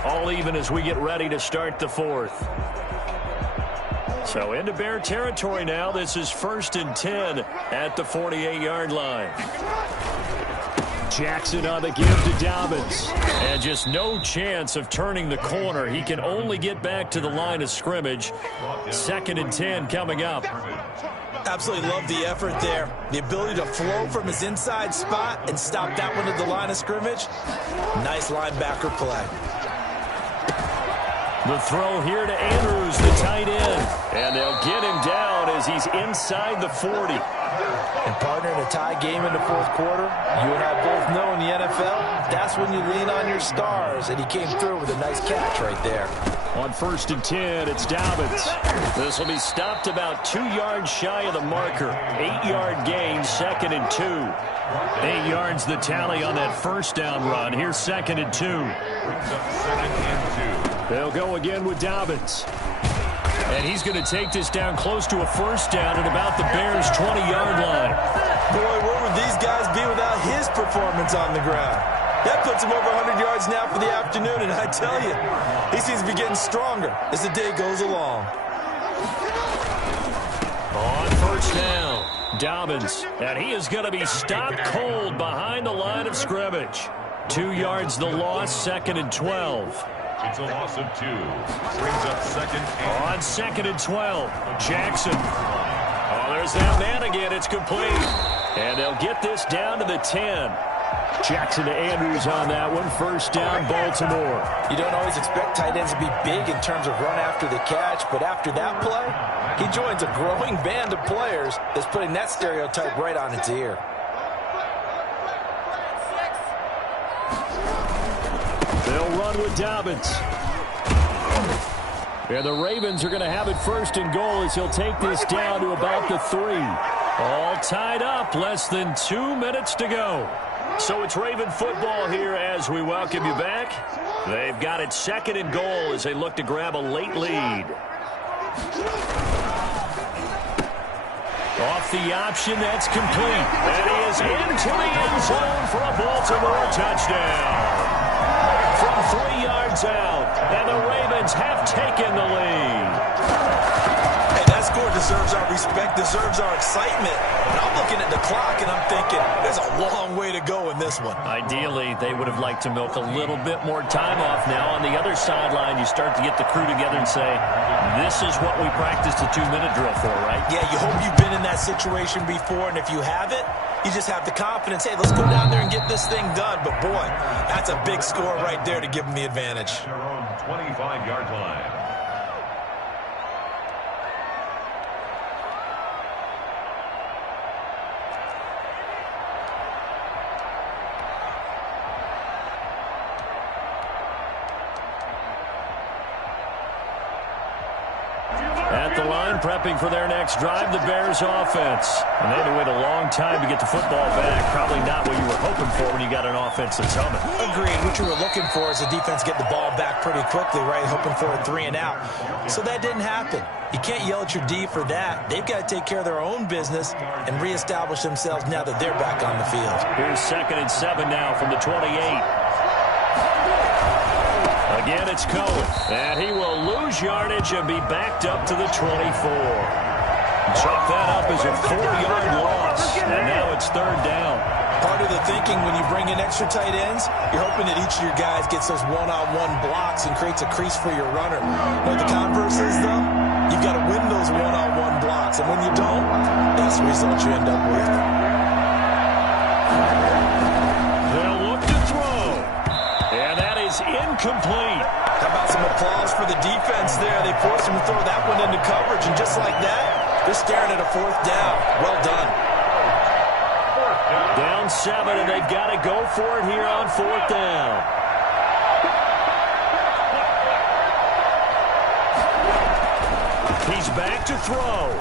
All even as we get ready to start the 4th. So into Bear territory now. This is 1st and 10 at the 48-yard line. Jackson on the give to Dobbins. And just no chance of turning the corner. He can only get back to the line of scrimmage. 2nd and 10 coming up. Absolutely love the effort there. The ability to flow from his inside spot and stop that one at the line of scrimmage. Nice linebacker play. The throw here to Andrews, the tight end. And they'll get him down as he's inside the 40. And partner, in a tie game in the fourth quarter, you and I both know in the NFL, that's when you lean on your stars. And he came through with a nice catch right there. On 1st and 10, it's Dobbins. This will be stopped about 2 yards shy of the marker. 8-yard gain, 2nd and 2. 8 yards the tally on that first down run. Here's 2nd and 2. They'll go again with Dobbins. And he's going to take this down close to a first down at about the Bears' 20-yard line. Boy, where would these guys be without his performance on the ground? That puts him over 100 yards now for the afternoon, and I tell you, he seems to be getting stronger as the day goes along. On first down, Dobbins, and he is going to be stopped cold behind the line of scrimmage. 2 yards the loss, 2nd and 12. It's a loss of 2. Brings up 2nd and... On 2nd and 12, Jackson. Oh, there's that man again. It's complete. And they'll get this down to the 10. Jackson to Andrews on that one. First down, Baltimore. You don't always expect tight ends to be big in terms of run after the catch, but after that play, he joins a growing band of players that's putting that stereotype right on its ear. They'll run with Dobbins. And the Ravens are going to have it 1st and goal as he'll take this down to about the 3. All tied up, less than 2 minutes to go. So it's Raven football here as we welcome you back. They've got it 2nd and goal as they look to grab a late lead. Off the option, that's complete. That is into the end zone for a Baltimore touchdown. From 3 yards out, and the Ravens have taken the lead. Hey, that score deserves our respect, deserves our excitement. And I'm looking at the clock, and I'm thinking, there's a long way to go in this one. Ideally, they would have liked to milk a little bit more time off now. On the other sideline, you start to get the crew together and say, this is what we practiced a 2-minute drill for, right? Yeah, you hope you've been in that situation before, and if you haven't, you just have the confidence, hey, let's go down there and get this thing done. But, boy, that's a big score right there to give them the advantage. Their own 25-yard line. At the line, prepping for their next drive, the Bears offense. And they had to wait a long time to get the football back. Probably not what you were hoping for when you got an offense that's humming. Agreed. What you were looking for is the defense get the ball back pretty quickly, right? Hoping for a 3 and out. So that didn't happen. You can't yell at your D for that. They've got to take care of their own business and reestablish themselves now that they're back on the field. Here's 2nd and 7 now from the 28. Again, it's Cohen, and he will lose yardage and be backed up to the 24. Chalk that up as a 4-yard loss, and now it's 3rd down. Part of the thinking when you bring in extra tight ends, you're hoping that each of your guys gets those one-on-one blocks and creates a crease for your runner. But the converse is, though, you've got to win those one-on-one blocks, and when you don't, that's the result you end up with. They'll look to throw, and that is incomplete. How about some applause for the defense there? They forced him to throw that one into coverage, and just like that, they're staring at a 4th down. Well done. Down 7, and they've got to go for it here on 4th down. He's back to throw.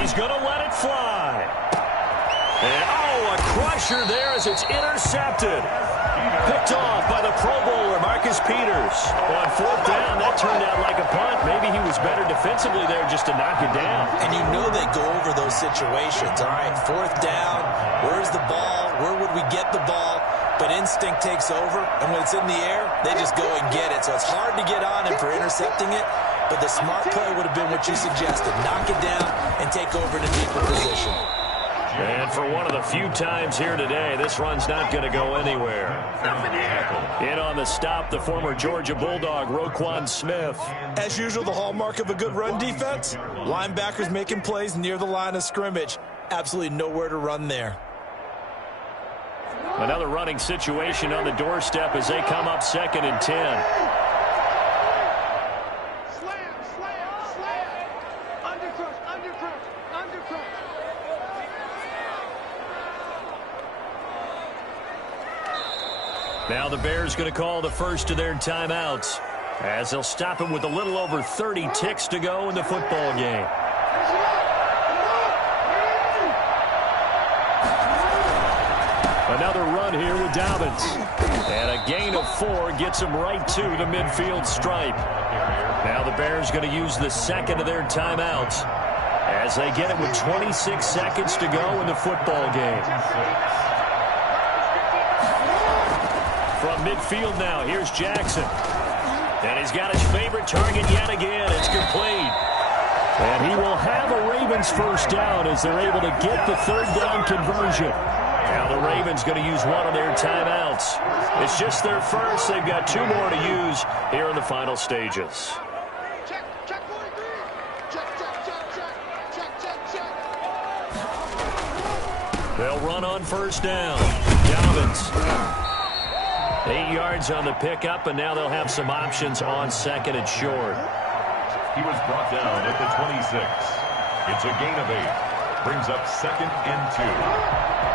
He's going to let it fly. And, oh, a crusher there as it's intercepted. Picked off by the Pro Bowler, Marcus Peters. On 4th down, that turned out like a punt. Maybe he was better defensively there just to knock it down. And you know they go over those situations. All right, 4th down, where's the ball? Where would we get the ball? But instinct takes over, and when it's in the air, they just go and get it. So it's hard to get on him for intercepting it, but the smart play would have been what you suggested. Knock it down and take over in a deeper position. And for one of the few times here today, this run's not going to go anywhere. In on the stop, the former Georgia Bulldog, Roquan Smith. As usual, the hallmark of a good run defense, linebackers making plays near the line of scrimmage. Absolutely nowhere to run there. Another running situation on the doorstep as they come up 2nd and 10. Now the Bears going to call the first of their timeouts as they'll stop him with a little over 30 ticks to go in the football game. Another run here with Dobbins. And a gain of 4 gets him right to the midfield stripe. Now the Bears going to use the second of their timeouts as they get it with 26 seconds to go in the football game. From midfield now, here's Jackson. And he's got his favorite target yet again. It's complete. And he will have a Ravens first down as they're able to get the 3rd down conversion. Now the Ravens going to use one of their timeouts. It's just their first. They've got 2 more to use here in the final stages. They'll run on first down. Dobbins. 8 yards on the pickup, and now they'll have some options on 2nd and short. He was brought down at the 26. It's a gain of 8. Brings up 2nd and 2.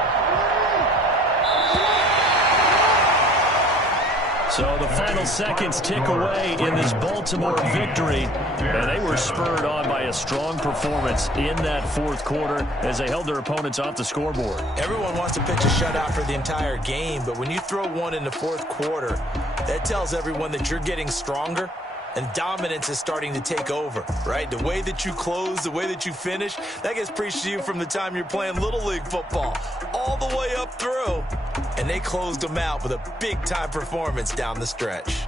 So the final seconds tick away in this Baltimore victory, and they were spurred on by a strong performance in that 4th quarter as they held their opponents off the scoreboard. Everyone wants to pitch a shutout for the entire game, but when you throw one in the 4th quarter, that tells everyone that you're getting stronger and dominance is starting to take over, right? The way that you close, the way that you finish, that gets preached to you from the time you're playing Little League football all the way up through. And they closed them out with a big-time performance down the stretch.